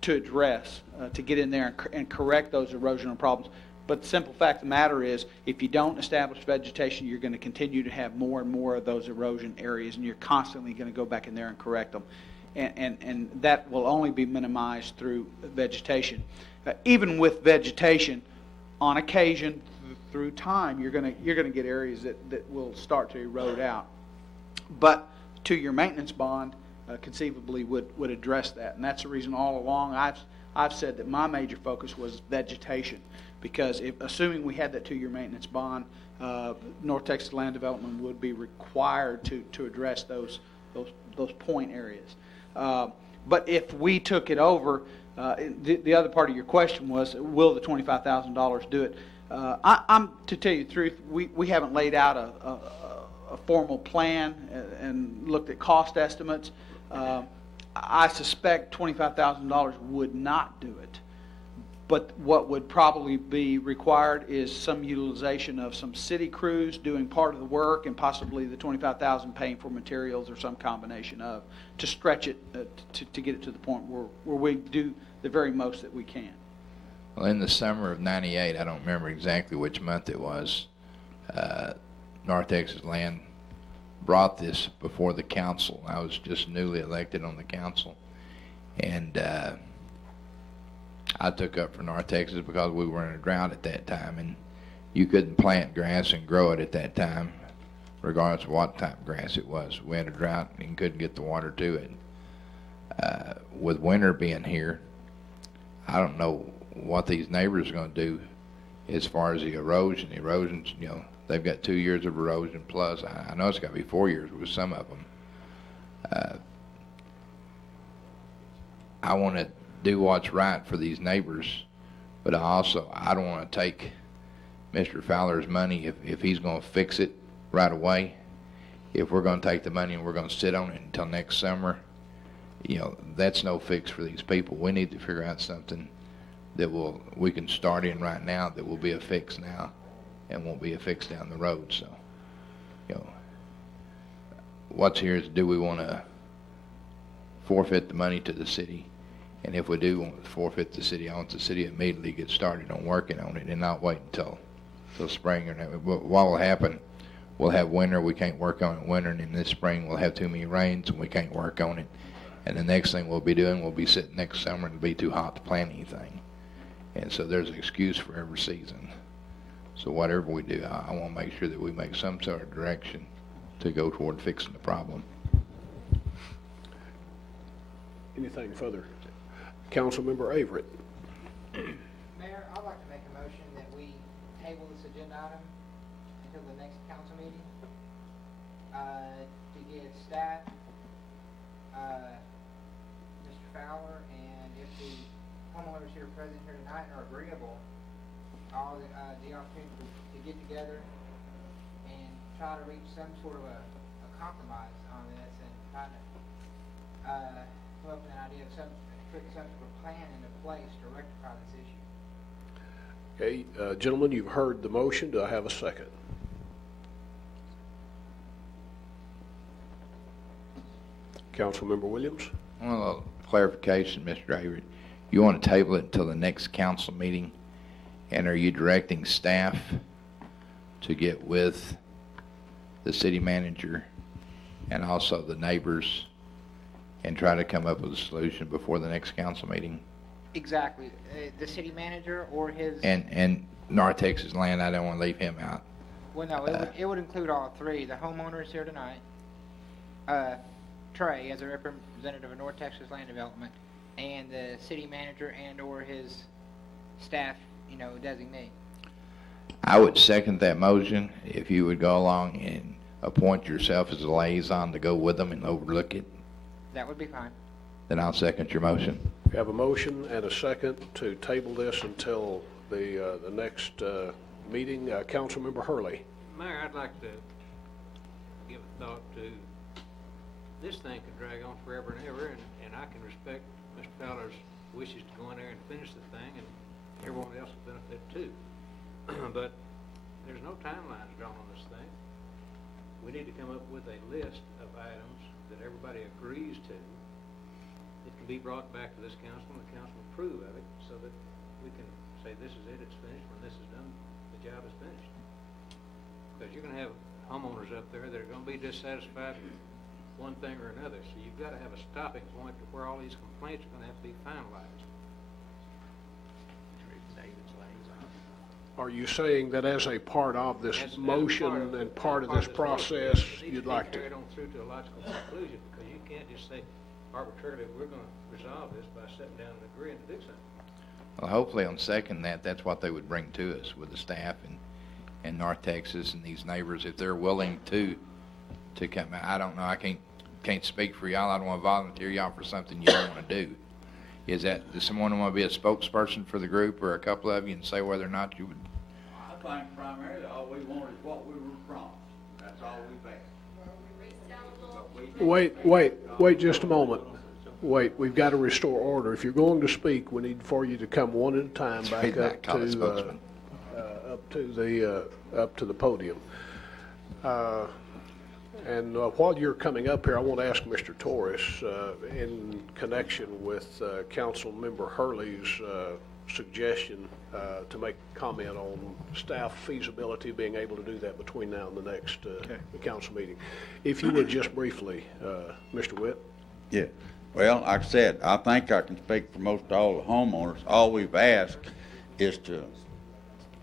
to address, to get in there and correct those erosional problems. But the simple fact of the matter is, if you don't establish vegetation, you're going to continue to have more and more of those erosion areas, and you're constantly going to go back in there and correct them. And that will only be minimized through vegetation. Even with vegetation, on occasion, through time, you're going to get areas that will start to erode out. But to your maintenance bond, conceivably would address that, and that's the reason all along I've said that my major focus was vegetation, because assuming we had that 2-year maintenance bond, North Texas Land Development would be required to address those point areas. But if we took it over, the other part of your question was, will the $25,000 do it? I'm to tell you the truth, we haven't laid out a formal plan and looked at cost estimates. I suspect $25,000 would not do it. But what would probably be required is some utilization of some city crews doing part of the work, and possibly the $25,000 paying for materials or some combination of, to stretch it to get it to the point where we do the very most that we can. Well, in the summer of '98, I don't remember exactly which month it was, North Texas Land brought this before the council. I was just newly elected on the council, and I took up for North Texas because we were in a drought at that time, and you couldn't plant grass and grow it at that time, regardless of what type of grass it was. We had a drought and couldn't get the water to it. With winter being here, I don't know what these neighbors are going to do as far as the erosion. Erosion's, they've got 2 years of erosion plus. I know it's got to be 4 years with some of them. I want to do what's right for these neighbors, but I don't want to take Mr. Fowler's money if he's going to fix it right away. If we're going to take the money and we're going to sit on it until next summer, that's no fix for these people. We need to figure out something that we can start in right now that will be a fix now and won't be a fix down the road. So, what's here is, do we want to forfeit the money to the city? And if we do want to forfeit the city, I want the city immediately get started on working on it and not wait until spring. What will happen, we'll have winter, we can't work on it winter, and in this spring we'll have too many rains and we can't work on it. And the next thing we'll be doing, we'll be sitting next summer and it'll be too hot to plant anything. And so there's an excuse for every season. So whatever we do, I want to make sure that we make some sort of direction to go toward fixing the problem. Anything further? Councilmember Averett. Mayor, I'd like to make a motion that we table this agenda item until the next council meeting to get staff, Mr. Fowler, and if the homeowners here present here tonight are agreeable, all the opportunity to get together and try to reach some sort of a compromise on this and try to come up with an idea of put some sort of plan into place to rectify this issue. Okay, gentlemen, you've heard the motion. Do I have a second? Councilmember Williams. Well, clarification, Mr. Averett. You want to table it until the next council meeting, and are you directing staff to get with the city manager and also the neighbors and try to come up with a solution before the next council meeting? Exactly. The city manager or his... And North Texas Land, I don't want to leave him out. Well, no, it would include all three. The homeowners here tonight, Trey as a representative of North Texas Land Development, and the city manager and or his staff, designee. I would second that motion if you would go along and appoint yourself as a liaison to go with them and overlook it. That would be fine. Then I'll second your motion. We have a motion and a second to table this until the next meeting. Councilmember Hurley. Mayor, I'd like to give a thought to, this thing could drag on forever and ever, and I can respect Mr. Fowler's wishes to go in there and finish the thing, and everyone else will benefit too. But there's no timelines drawn on this thing. We need to come up with a list of items that everybody agrees to. It can be brought back to this council, and the council will approve of it, so that we can say, this is it, it's finished. When this is done, the job is finished. Because you're going to have homeowners up there that are going to be dissatisfied with one thing or another. So you've got to have a stopping point to where all these complaints are going to have to be finalized. Are you saying that as a part of this motion and part of this process, you'd like to? Carry it on through to a logical conclusion, because you can't just say arbitrarily, we're going to resolve this by sitting down and agreeing to do something. Well, hopefully on second that's what they would bring to us with the staff and North Texas and these neighbors, if they're willing to come. I don't know, I can't speak for y'all. I don't want to volunteer y'all for something you don't want to do. Does someone want to be a spokesperson for the group, or a couple of you, and say whether or not you would? I think primarily all we want is what we were promised. That's all we've asked. Wait just a moment. Wait, we've got to restore order. If you're going to speak, we need for you to come one at a time back up to the podium. And while you're coming up here, I want to ask Mr. Torres, in connection with Councilmember Hurley's suggestion to make comment on staff feasibility of being able to do that between now and the next council meeting. If you would just briefly, Mr. Witt. Yeah. Well, like I said, I think I can speak for most all the homeowners. All we've asked is to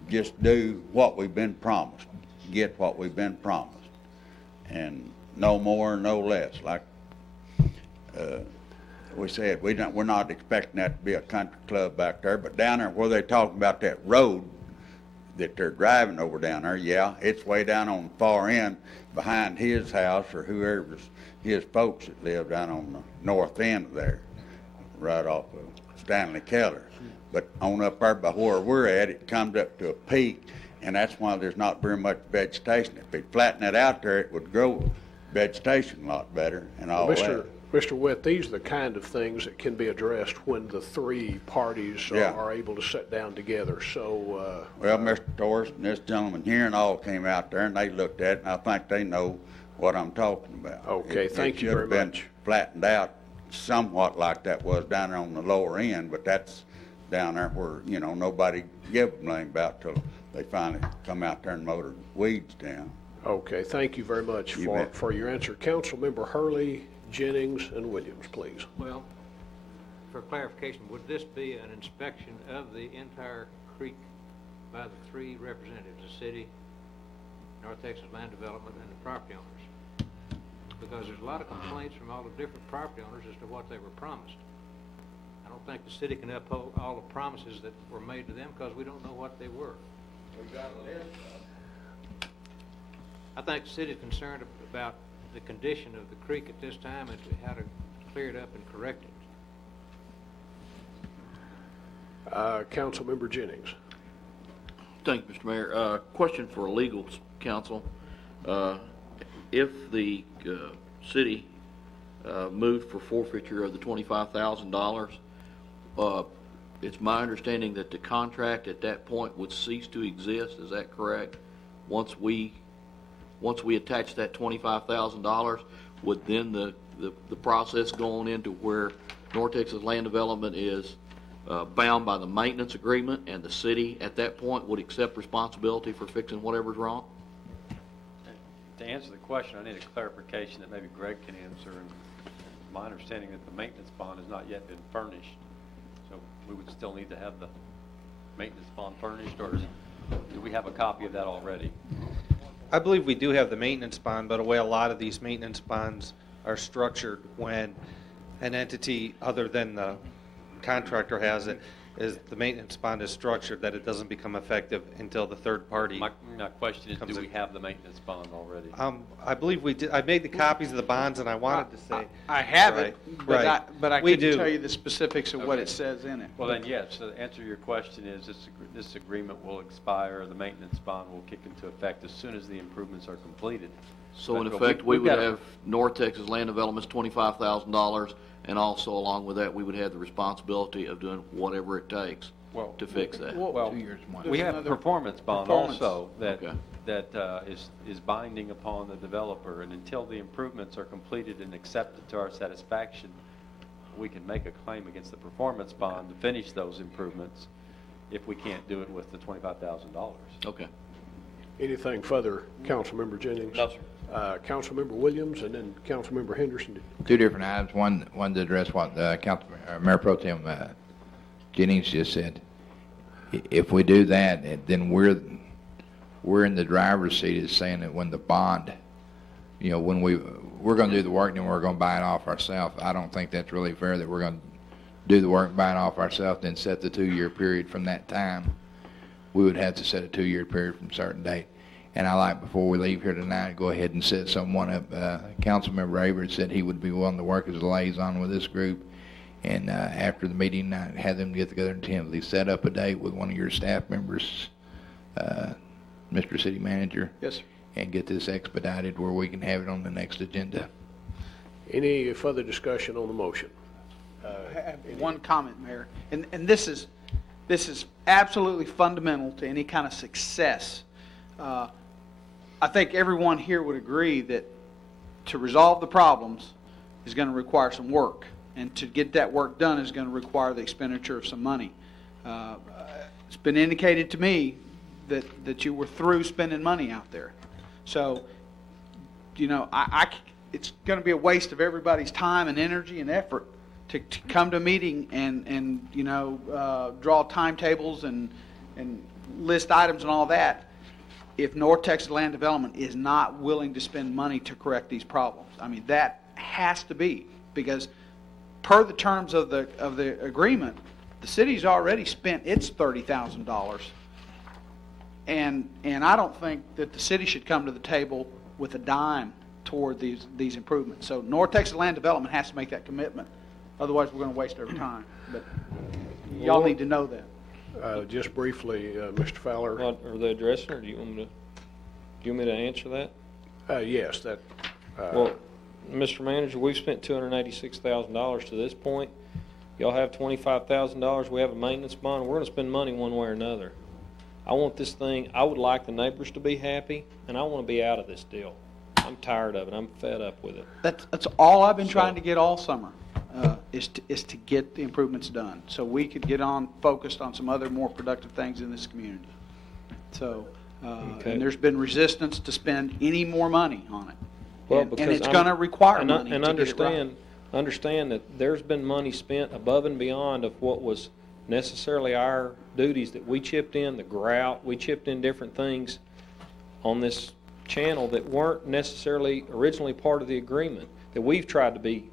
just do what we've been promised, get what we've been promised, and no more, no less. Like we said, we're not expecting that to be a country club back there, but down there where they're talking about that road that they're driving over down there, yeah, it's way down on the far end behind his house or whoever's his folks that live down on the north end of there, right off of Stanley Keller. But on up there by where we're at, it comes up to a peak, and that's why there's not very much vegetation. If they flatten it out there, it would grow vegetation a lot better and all that. Mr. Witt, these are the kind of things that can be addressed when the three parties are able to sit down together. So, well, Mr. Torres and this gentleman here and all came out there and they looked at it, and I think they know what I'm talking about. Okay, thank you very much. It should have been flattened out somewhat like that was down there on the lower end, but that's down there where, nobody gave a blame about till they finally come out there and mow the weeds down. Okay, thank you very much for your answer. Councilmember Hurley, Jennings, and Williams, please. Well, for clarification, would this be an inspection of the entire creek by the three representatives, the city, North Texas Land Development, and the property owners? Because there's a lot of complaints from all the different property owners as to what they were promised. I don't think the city can uphold all the promises that were made to them because we don't know what they were. We've got a list of them. I think the city is concerned about the condition of the creek at this time and how to clear it up and correct it. Councilmember Jennings. Thank you, Mr. Mayor. Question for legal counsel. If the city moved for forfeiture of the $25,000, it's my understanding that the contract at that point would cease to exist. Is that correct? Once we attach that $25,000, would then the process go on into where North Texas Land Development is bound by the maintenance agreement, and the city at that point would accept responsibility for fixing whatever's wrong? To answer the question, I need a clarification that maybe Greg can answer. And my understanding that the maintenance bond has not yet been furnished, So we would still need to have the maintenance bond furnished, or do we have a copy of that already? I believe we do have the maintenance bond, but the way a lot of these maintenance bonds are structured, when an entity other than the contractor has it, is the maintenance bond is structured that it doesn't become effective until the third party. My question is, comes do we in. have the maintenance bond already? I believe we did. I made the copies of the bonds, and I wanted to say. I have it, Right. but I We couldn't do. tell you the specifics of what Okay. it says in it. Well, then, yes, so the answer to your question is this agreement will expire, the maintenance bond will kick into effect as soon as the improvements are completed. So in But effect, we we've would got a- have North Texas Land Development's $25,000, and also along with that, we would have the responsibility of doing whatever it takes Well, to fix that. Well, 2 years and 1. we have a another performance bond performance. also Okay. that is binding upon the developer, and until the improvements are completed and accepted to our satisfaction, we can make a claim against the performance bond to finish those improvements if we can't do it with the $25,000. Okay. Anything further, Councilmember Jennings? No, sir. Councilmember Williams and then Councilmember Henderson. Two different items. One to address what Mayor Pro Tem Jennings just said. If we do that, then we're in the driver's seat as saying that when the bond, when we're going to do the work, then we're going to buy it off ourselves. I don't think that's really fair that we're going to do the work, buy it off ourselves, then set the 2-year period from that time. We would have to set a 2-year period from a certain date. And I like, before we leave here tonight, go ahead and set someone up. Councilmember Avery said he would be willing to work as a liaison with this group. And after the meeting, have them get together and tentatively set up a date with one of your staff members, Mr. City Manager. Yes, sir. And get this expedited where we can have it on the next agenda. Any further discussion on the motion? I have one comment, Mayor, and this is absolutely fundamental to any kind of success. I think everyone here would agree that to resolve the problems is going to require some work, and to get that work done is going to require the expenditure of some money. It's been indicated to me that you were through spending money out there. So, it's going to be a waste of everybody's time and energy and effort to come to a meeting and draw timetables and list items and all that if North Texas Land Development is not willing to spend money to correct these problems. I mean, that has to be, because per the terms of the agreement, the city's already spent its $30,000. And I don't think that the city should come to the table with a dime toward these improvements. So North Texas Land Development has to make that commitment. Otherwise, we're going to waste our time. But y'all need to know that. Just briefly, Mr. Fowler. Are they addressing, or do you want me to answer that? Yes, that. Well, Mr. Manager, we've spent $286,000 to this point. Y'all have $25,000. We have a maintenance bond. We're going to spend money one way or another. I want this thing. I would like the neighbors to be happy, and I want to be out of this deal. I'm tired of it. I'm fed up with it. That's all I've been trying to get all summer, is to get the improvements done, so we could get on focused on some other more productive things in this community. So, Okay. and there's been resistance to spend any more money on it. Well, And because it's going to require money and to get it right. understand that there's been money spent above and beyond of what was necessarily our duties, that we chipped in, the grout, we chipped in different things on this channel that weren't necessarily originally part of the agreement, that we've tried to be,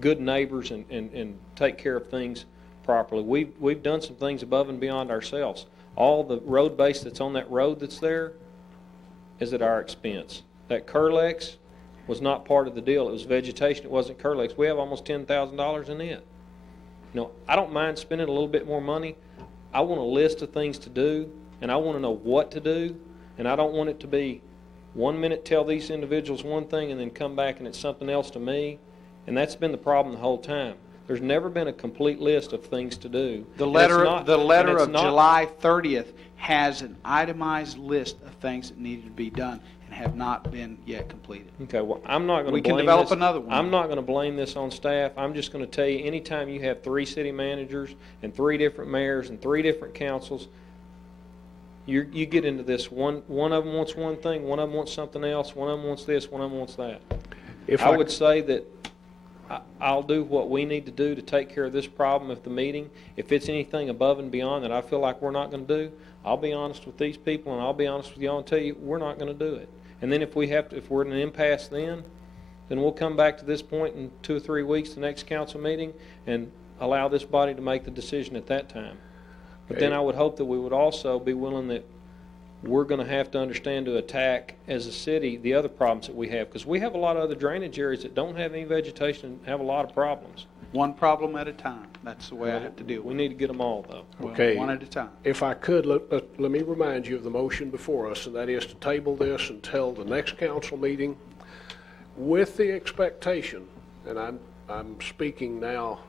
good neighbors and take care of things properly. We've done some things above and beyond ourselves. All the road base that's on that road that's there is at our expense. That Curlex was not part of the deal. It was vegetation. It wasn't Curlex. We have almost $10,000 in it. I don't mind spending a little bit more money. I want a list of things to do, and I want to know what to do, and I don't want it to be 1 minute tell these individuals one thing and then come back and it's something else to me. And that's been the problem the whole time. There's never been a complete list of things to do. The letter of July 30th has an itemized list of things that needed to be done and have not been yet completed. Okay, well, I'm not going to blame We can develop this. another one. I'm not going to blame this on staff. I'm just going to tell you, anytime you have 3 city managers and 3 different mayors and 3 different councils, you get into this. One of them wants one thing, one of them wants something else, one of them wants this, one of them wants that. I would say that I'll do what we need to do to take care of this problem at the meeting. If it's anything above and beyond that I feel like we're not going to do, I'll be honest with these people, and I'll be honest with y'all and tell you we're not going to do it. And then if we're in an impasse then we'll come back to this point in 2 or 3 weeks, the next council meeting, and allow this body to make the decision at that time. But then I would hope that we would also be willing that we're going to have to understand to attack, as a city, the other problems that we have. Because we have a lot of other drainage areas that don't have any vegetation and have a lot of problems. One problem at a time. That's the way I have to deal We with it. need to get them all, though. Well, Okay. one at a time. If I could, let me remind you of the motion before us, and that is to table this until the next council meeting with the expectation, and I'm speaking now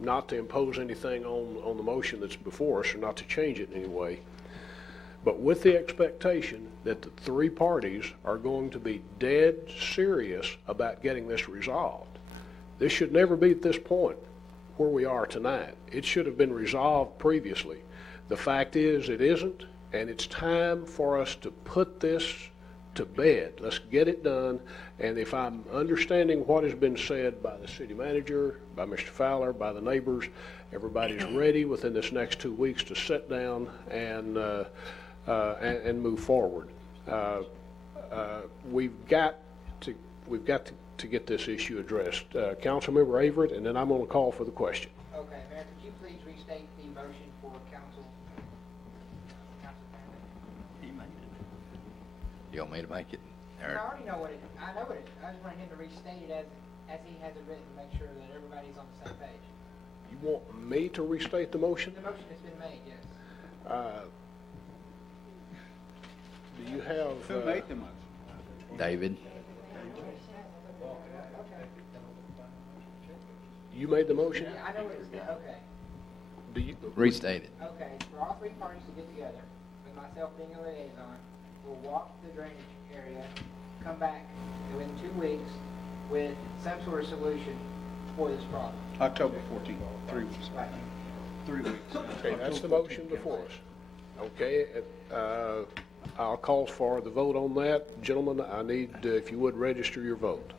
not to impose anything on the motion that's before us or not to change it in any way, but with the expectation that the three parties are going to be dead serious about getting this resolved. This should never be at this point where we are tonight. It should have been resolved previously. The fact is, it isn't, and it's time for us to put this to bed. Let's get it done. And if I'm understanding what has been said by the city manager, by Mr. Fowler, by the neighbors, everybody's ready within this next 2 weeks to sit down and move forward. We've got to get this issue addressed. Councilmember Averett, and then I'm going to call for the question. Okay, Mayor, could you please restate the motion for council? You want me to make it? I already know what it, I know what it, I just wanted him to restate it as he has it written to make sure that everybody's on the same page. You want me to restate the motion? The motion has been made, yes. Do you have? Who made the motion? David? You made the motion? Yeah, I know what it is, okay. Do you? Restate it. Okay, for all three parties to get together, with myself being a liaison, we'll walk the drainage area, come back within 2 weeks with some sort of solution for this problem. October 14th, 3 weeks. Right. 3 weeks. Okay, that's the motion before us. Okay, I'll call for the vote on that. Gentlemen, I need, if you would, register your vote.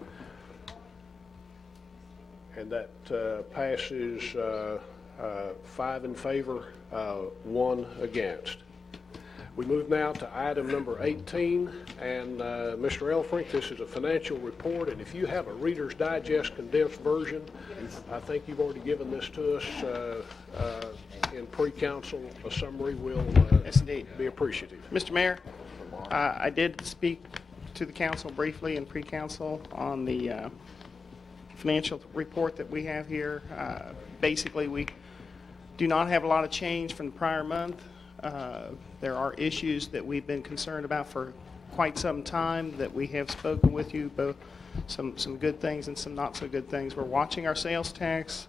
And that passes 5 in favor, 1 against. We move now to item number 18, and Mr. Elfrink, this is a financial report, and if you have a Reader's Digest condensed version, I think you've already given this to us in pre-council. A summary will Yes, indeed. be appreciative. Mr. Mayor, I did speak to the council briefly in pre-council on the financial report that we have here. Basically, we do not have a lot of change from the prior month. There are issues that we've been concerned about for quite some time that we have spoken with you, both some good things and some not so good things. We're watching our sales tax.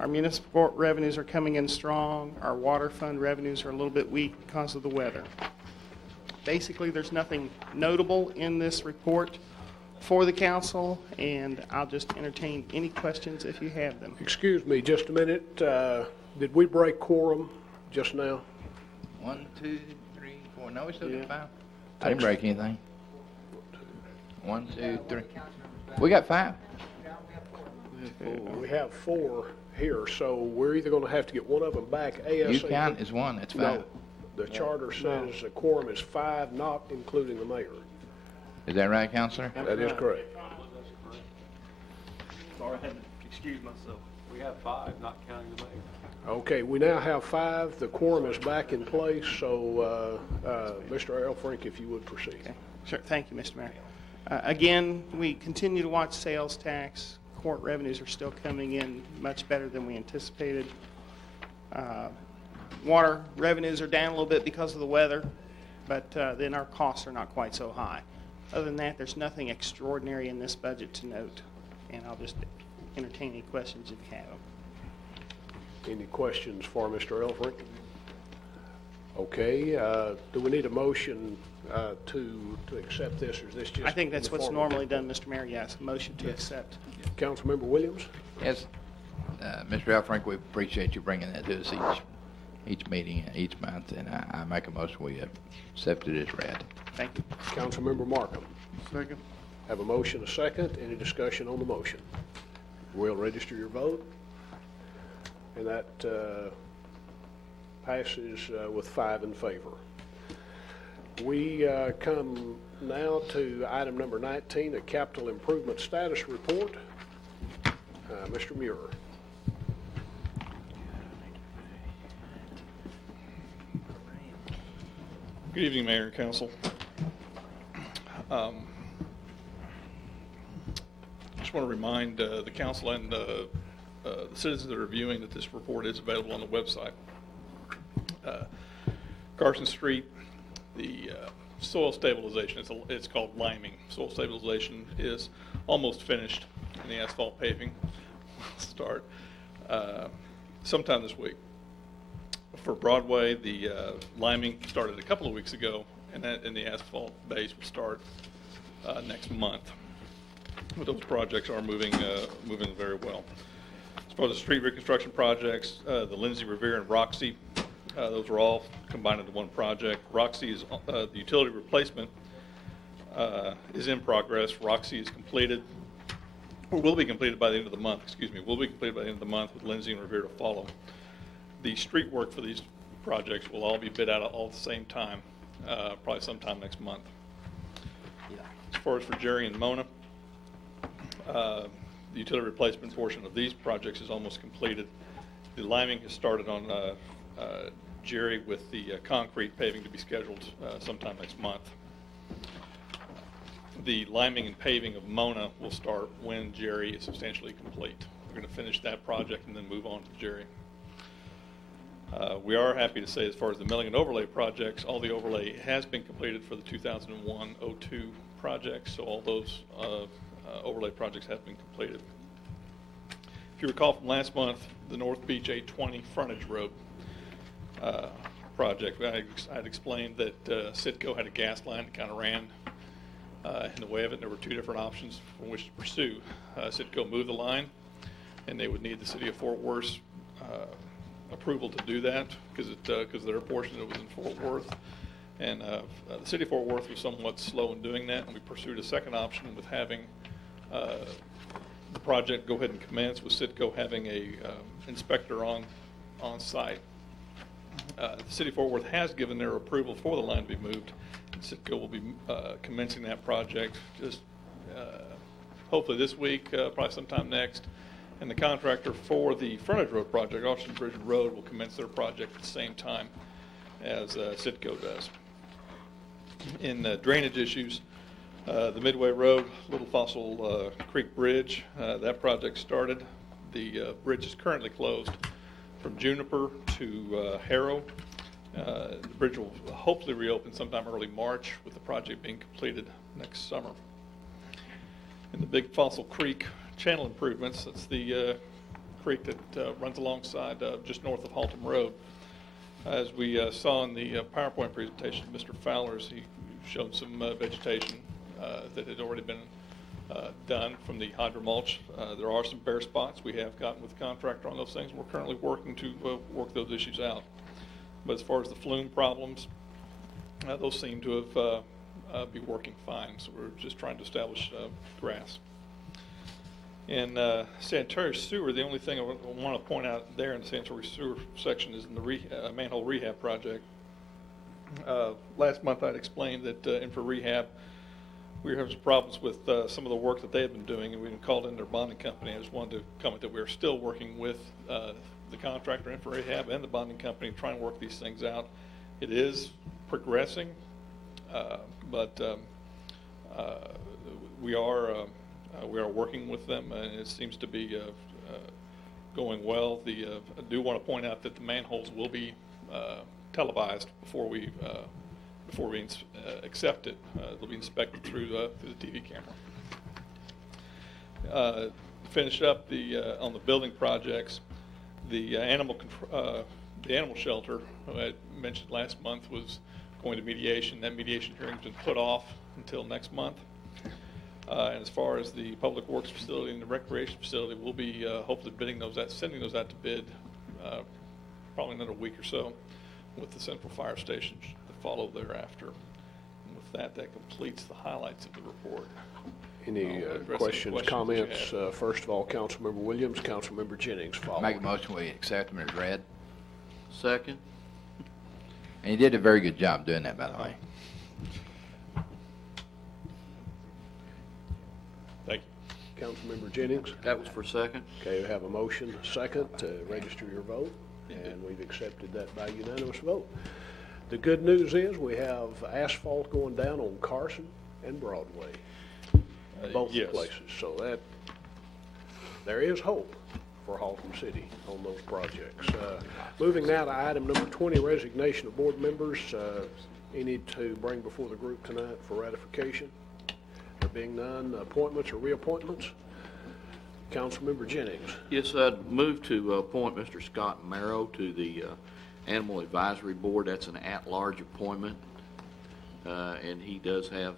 Our municipal court revenues are coming in strong. Our water fund revenues are a little bit weak because of the weather. Basically, there's nothing notable in this report for the council, and I'll just entertain any questions if you have them. Excuse me just a minute. Did we break quorum just now? 1, 2, 3, 4. No, we still Yeah. got 5. I didn't break anything. 1, 2, 3. We got 5. We have 4 here, so we're either going to have to get one of them back ASAP. You count as 1. That's 5. No, the charter says a quorum is 5, not including the mayor. Is that right, Counselor? That is correct. Sorry, I had to excuse myself. We have 5, not counting the mayor. Okay, we now have 5. The quorum is back in place, so Mr. Elfrink, if you would proceed. Okay. Sure. Thank you, Mr. Mayor. Again, we continue to watch sales tax. Court revenues are still coming in much better than we anticipated. Water revenues are down a little bit because of the weather, but then our costs are not quite so high. Other than that, there's nothing extraordinary in this budget to note, and I'll just entertain any questions if you have them. Any questions for Mr. Elfrink? Okay, do we need a motion to accept this, or is this just? I think that's the what's form? normally done, Mr. Mayor, yes, a motion to accept. Councilmember Williams? Yes. Mr. Elfrink, we appreciate you bringing that to us each meeting, each month, and I make a motion we accept it as read. Thank you. Councilmember Markham? Second. Have a motion, a second. Any discussion on the motion? We'll register your vote. And that passes with 5 in favor. We come now to item number 19, a capital improvement status report. Mr. Muir. Good evening, Mayor and Council. Just want to remind the council and the citizens that are viewing that this report is available on the website. Carson Street, the soil stabilization, it's called liming. Soil stabilization is almost finished, and the asphalt paving will start sometime this week. For Broadway, the liming started a couple of weeks ago, and the asphalt base will start next month. But those projects are moving very well. As far as the street reconstruction projects, the Lindsay, Revere, and Roxy, those are all combined into one project. Roxy is the utility replacement is in progress. Roxy is completed, or will be completed by the end of the month. Excuse me, will be completed by the end of the month, with Lindsay and Revere to follow. The street work for these projects will all be bid out all at the same time, probably sometime next month. As far as for Jerry and Mona, the utility replacement portion of these projects is almost completed. The liming has started on Jerry, with the concrete paving to be scheduled sometime next month. The liming and paving of Mona will start when Jerry is substantially complete. We're going to finish that project and then move on to Jerry. We are happy to say, as far as the milling and overlay projects, all the overlay has been completed for the 2001-02 projects, so all those overlay projects have been completed. If you recall from last month, the North Beach 820 frontage road project, I had explained that Citgo had a gas line that kind of ran in the way of it. There were 2 different options from which to pursue. Citgo moved the line, and they would need the city of Fort Worth's approval to do that, because their portion of it was in Fort Worth, and the city of Fort Worth was somewhat slow in doing that, and we pursued a second option with having the project go ahead and commence, with Citgo having a inspector on site. The city of Fort Worth has given their approval for the line to be moved, and Citgo will be commencing that project just hopefully this week, probably sometime next. And the contractor for the frontage road project, Austin Bridge Road, will commence their project at the same time as Citgo does. In drainage issues, the Midway Road, Little Fossil Creek Bridge, that project started. The bridge is currently closed from Juniper to Harrow. The bridge will hopefully reopen sometime early March, with the project being completed next summer. In the Big Fossil Creek channel improvements, that's the creek that runs alongside just north of Haltom Road. As we saw in the PowerPoint presentation, Mr. Fowler's, he showed some vegetation that had already been done from the hydromulch. There are some bare spots. We have gotten with the contractor on those things, and we're currently working to work those issues out. But as far as the flume problems, those seem to have be working fine, so we're just trying to establish grass. In sanitary sewer, the only thing I want to point out there in the sanitary sewer section is in the manhole rehab project. Last month I'd explained that for rehab, we were having some problems with some of the work that they had been doing, and we called in their bonding company. I just wanted to comment that we are still working with the contractor in for rehab and the bonding company, trying to work these things out. It is progressing, but we are working with them, and it seems to be going well. I do want to point out that the manholes will be televised before we accept it. They'll be inspected through the TV camera. Finish up on the building projects. The animal shelter I mentioned last month was going to mediation. That mediation hearing's been put off until next month. And as far as the public works facility and the recreation facility, we'll be hopefully sending those out to bid probably another week or so, with the central fire station to follow thereafter. And with that completes the highlights of the report. Any I'll address any questions, questions comments? you have. First of all, Councilmember Williams, Councilmember Jennings, following. Make a motion, we accept them as read. Second. And you did a very good job doing that, by the way. Thank you. Councilmember Jennings? That was for second. Okay, we have a motion, second, to register your vote, and we've accepted that by unanimous vote. The good news is we have asphalt going down on Carson and Broadway, both yes. places. So that, there is hope for Haltom City on those projects. Moving now to item number 20, resignation of board members. Any to bring before the group tonight for ratification? There being none, appointments or reappointments? Councilmember Jennings. Yes, I'd move to appoint Mr. Scott Marrow to the Animal Advisory Board. That's an at-large appointment, and he does have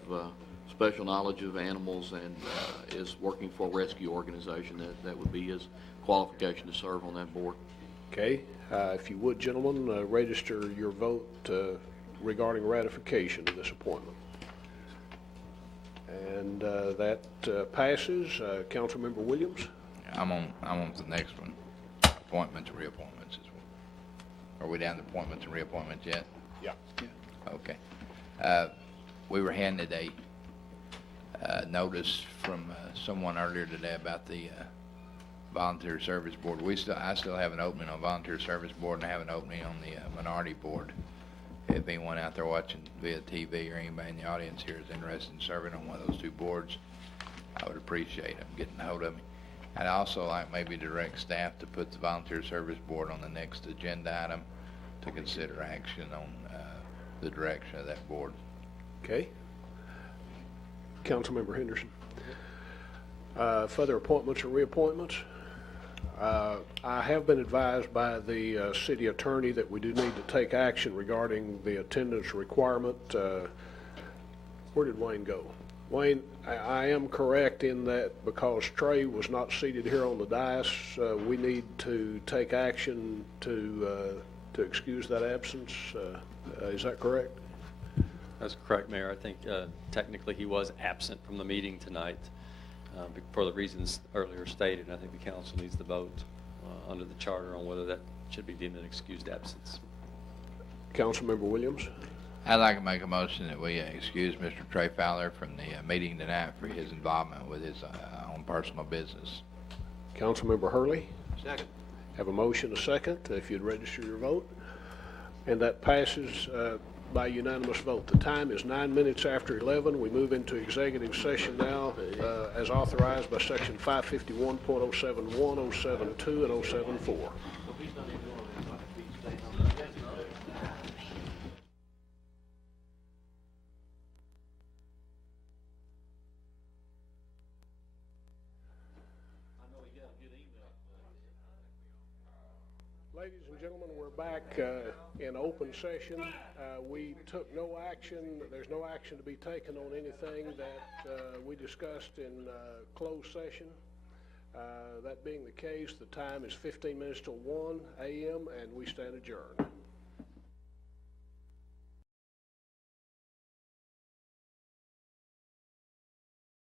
special knowledge of animals and is working for a rescue organization. That would be his qualification to serve on that board. Okay, if you would, gentlemen, register your vote regarding ratification of this appointment. And that passes. Councilmember Williams? I'm on the next one. Appointments, reappointments. Are we down to appointments and reappointments yet? Yeah. Okay. We were handed a notice from someone earlier today about the Volunteer Service Board. I still have an opening on Volunteer Service Board, and I have an opening on the Minority Board. If anyone out there watching via TV or anybody in the audience here is interested in serving on one of those two boards, I would appreciate them getting a hold of me. I'd also like maybe direct staff to put the Volunteer Service Board on the next agenda item to consider action on the direction of that board. Okay. Councilmember Henderson. Further appointments or reappointments? I have been advised by the city attorney that we do need to take action regarding the attendance requirement. Where did Wayne go? Wayne, I am correct in that because Trey was not seated here on the dais, we need to take action to excuse that absence. Is that correct? That's correct, Mayor. I think technically he was absent from the meeting tonight for the reasons earlier stated. I think the council needs to vote under the charter on whether that should be deemed an excused absence. Councilmember Williams. I'd like to make a motion that we excuse Mr. Trey Fowler from the meeting tonight for his involvement with his own personal business. Councilmember Hurley. Second. Have a motion, a second, if you'd register your vote. And that passes by unanimous vote. The time is 9 minutes after 11. We move into executive session now as authorized by section 551.071, 072, and 074. Ladies and gentlemen, we're back in open session. We took no action. There's no action to be taken on anything that we discussed in closed session. That being the case, the time is 15 minutes till 1 a.m. and we stand adjourned.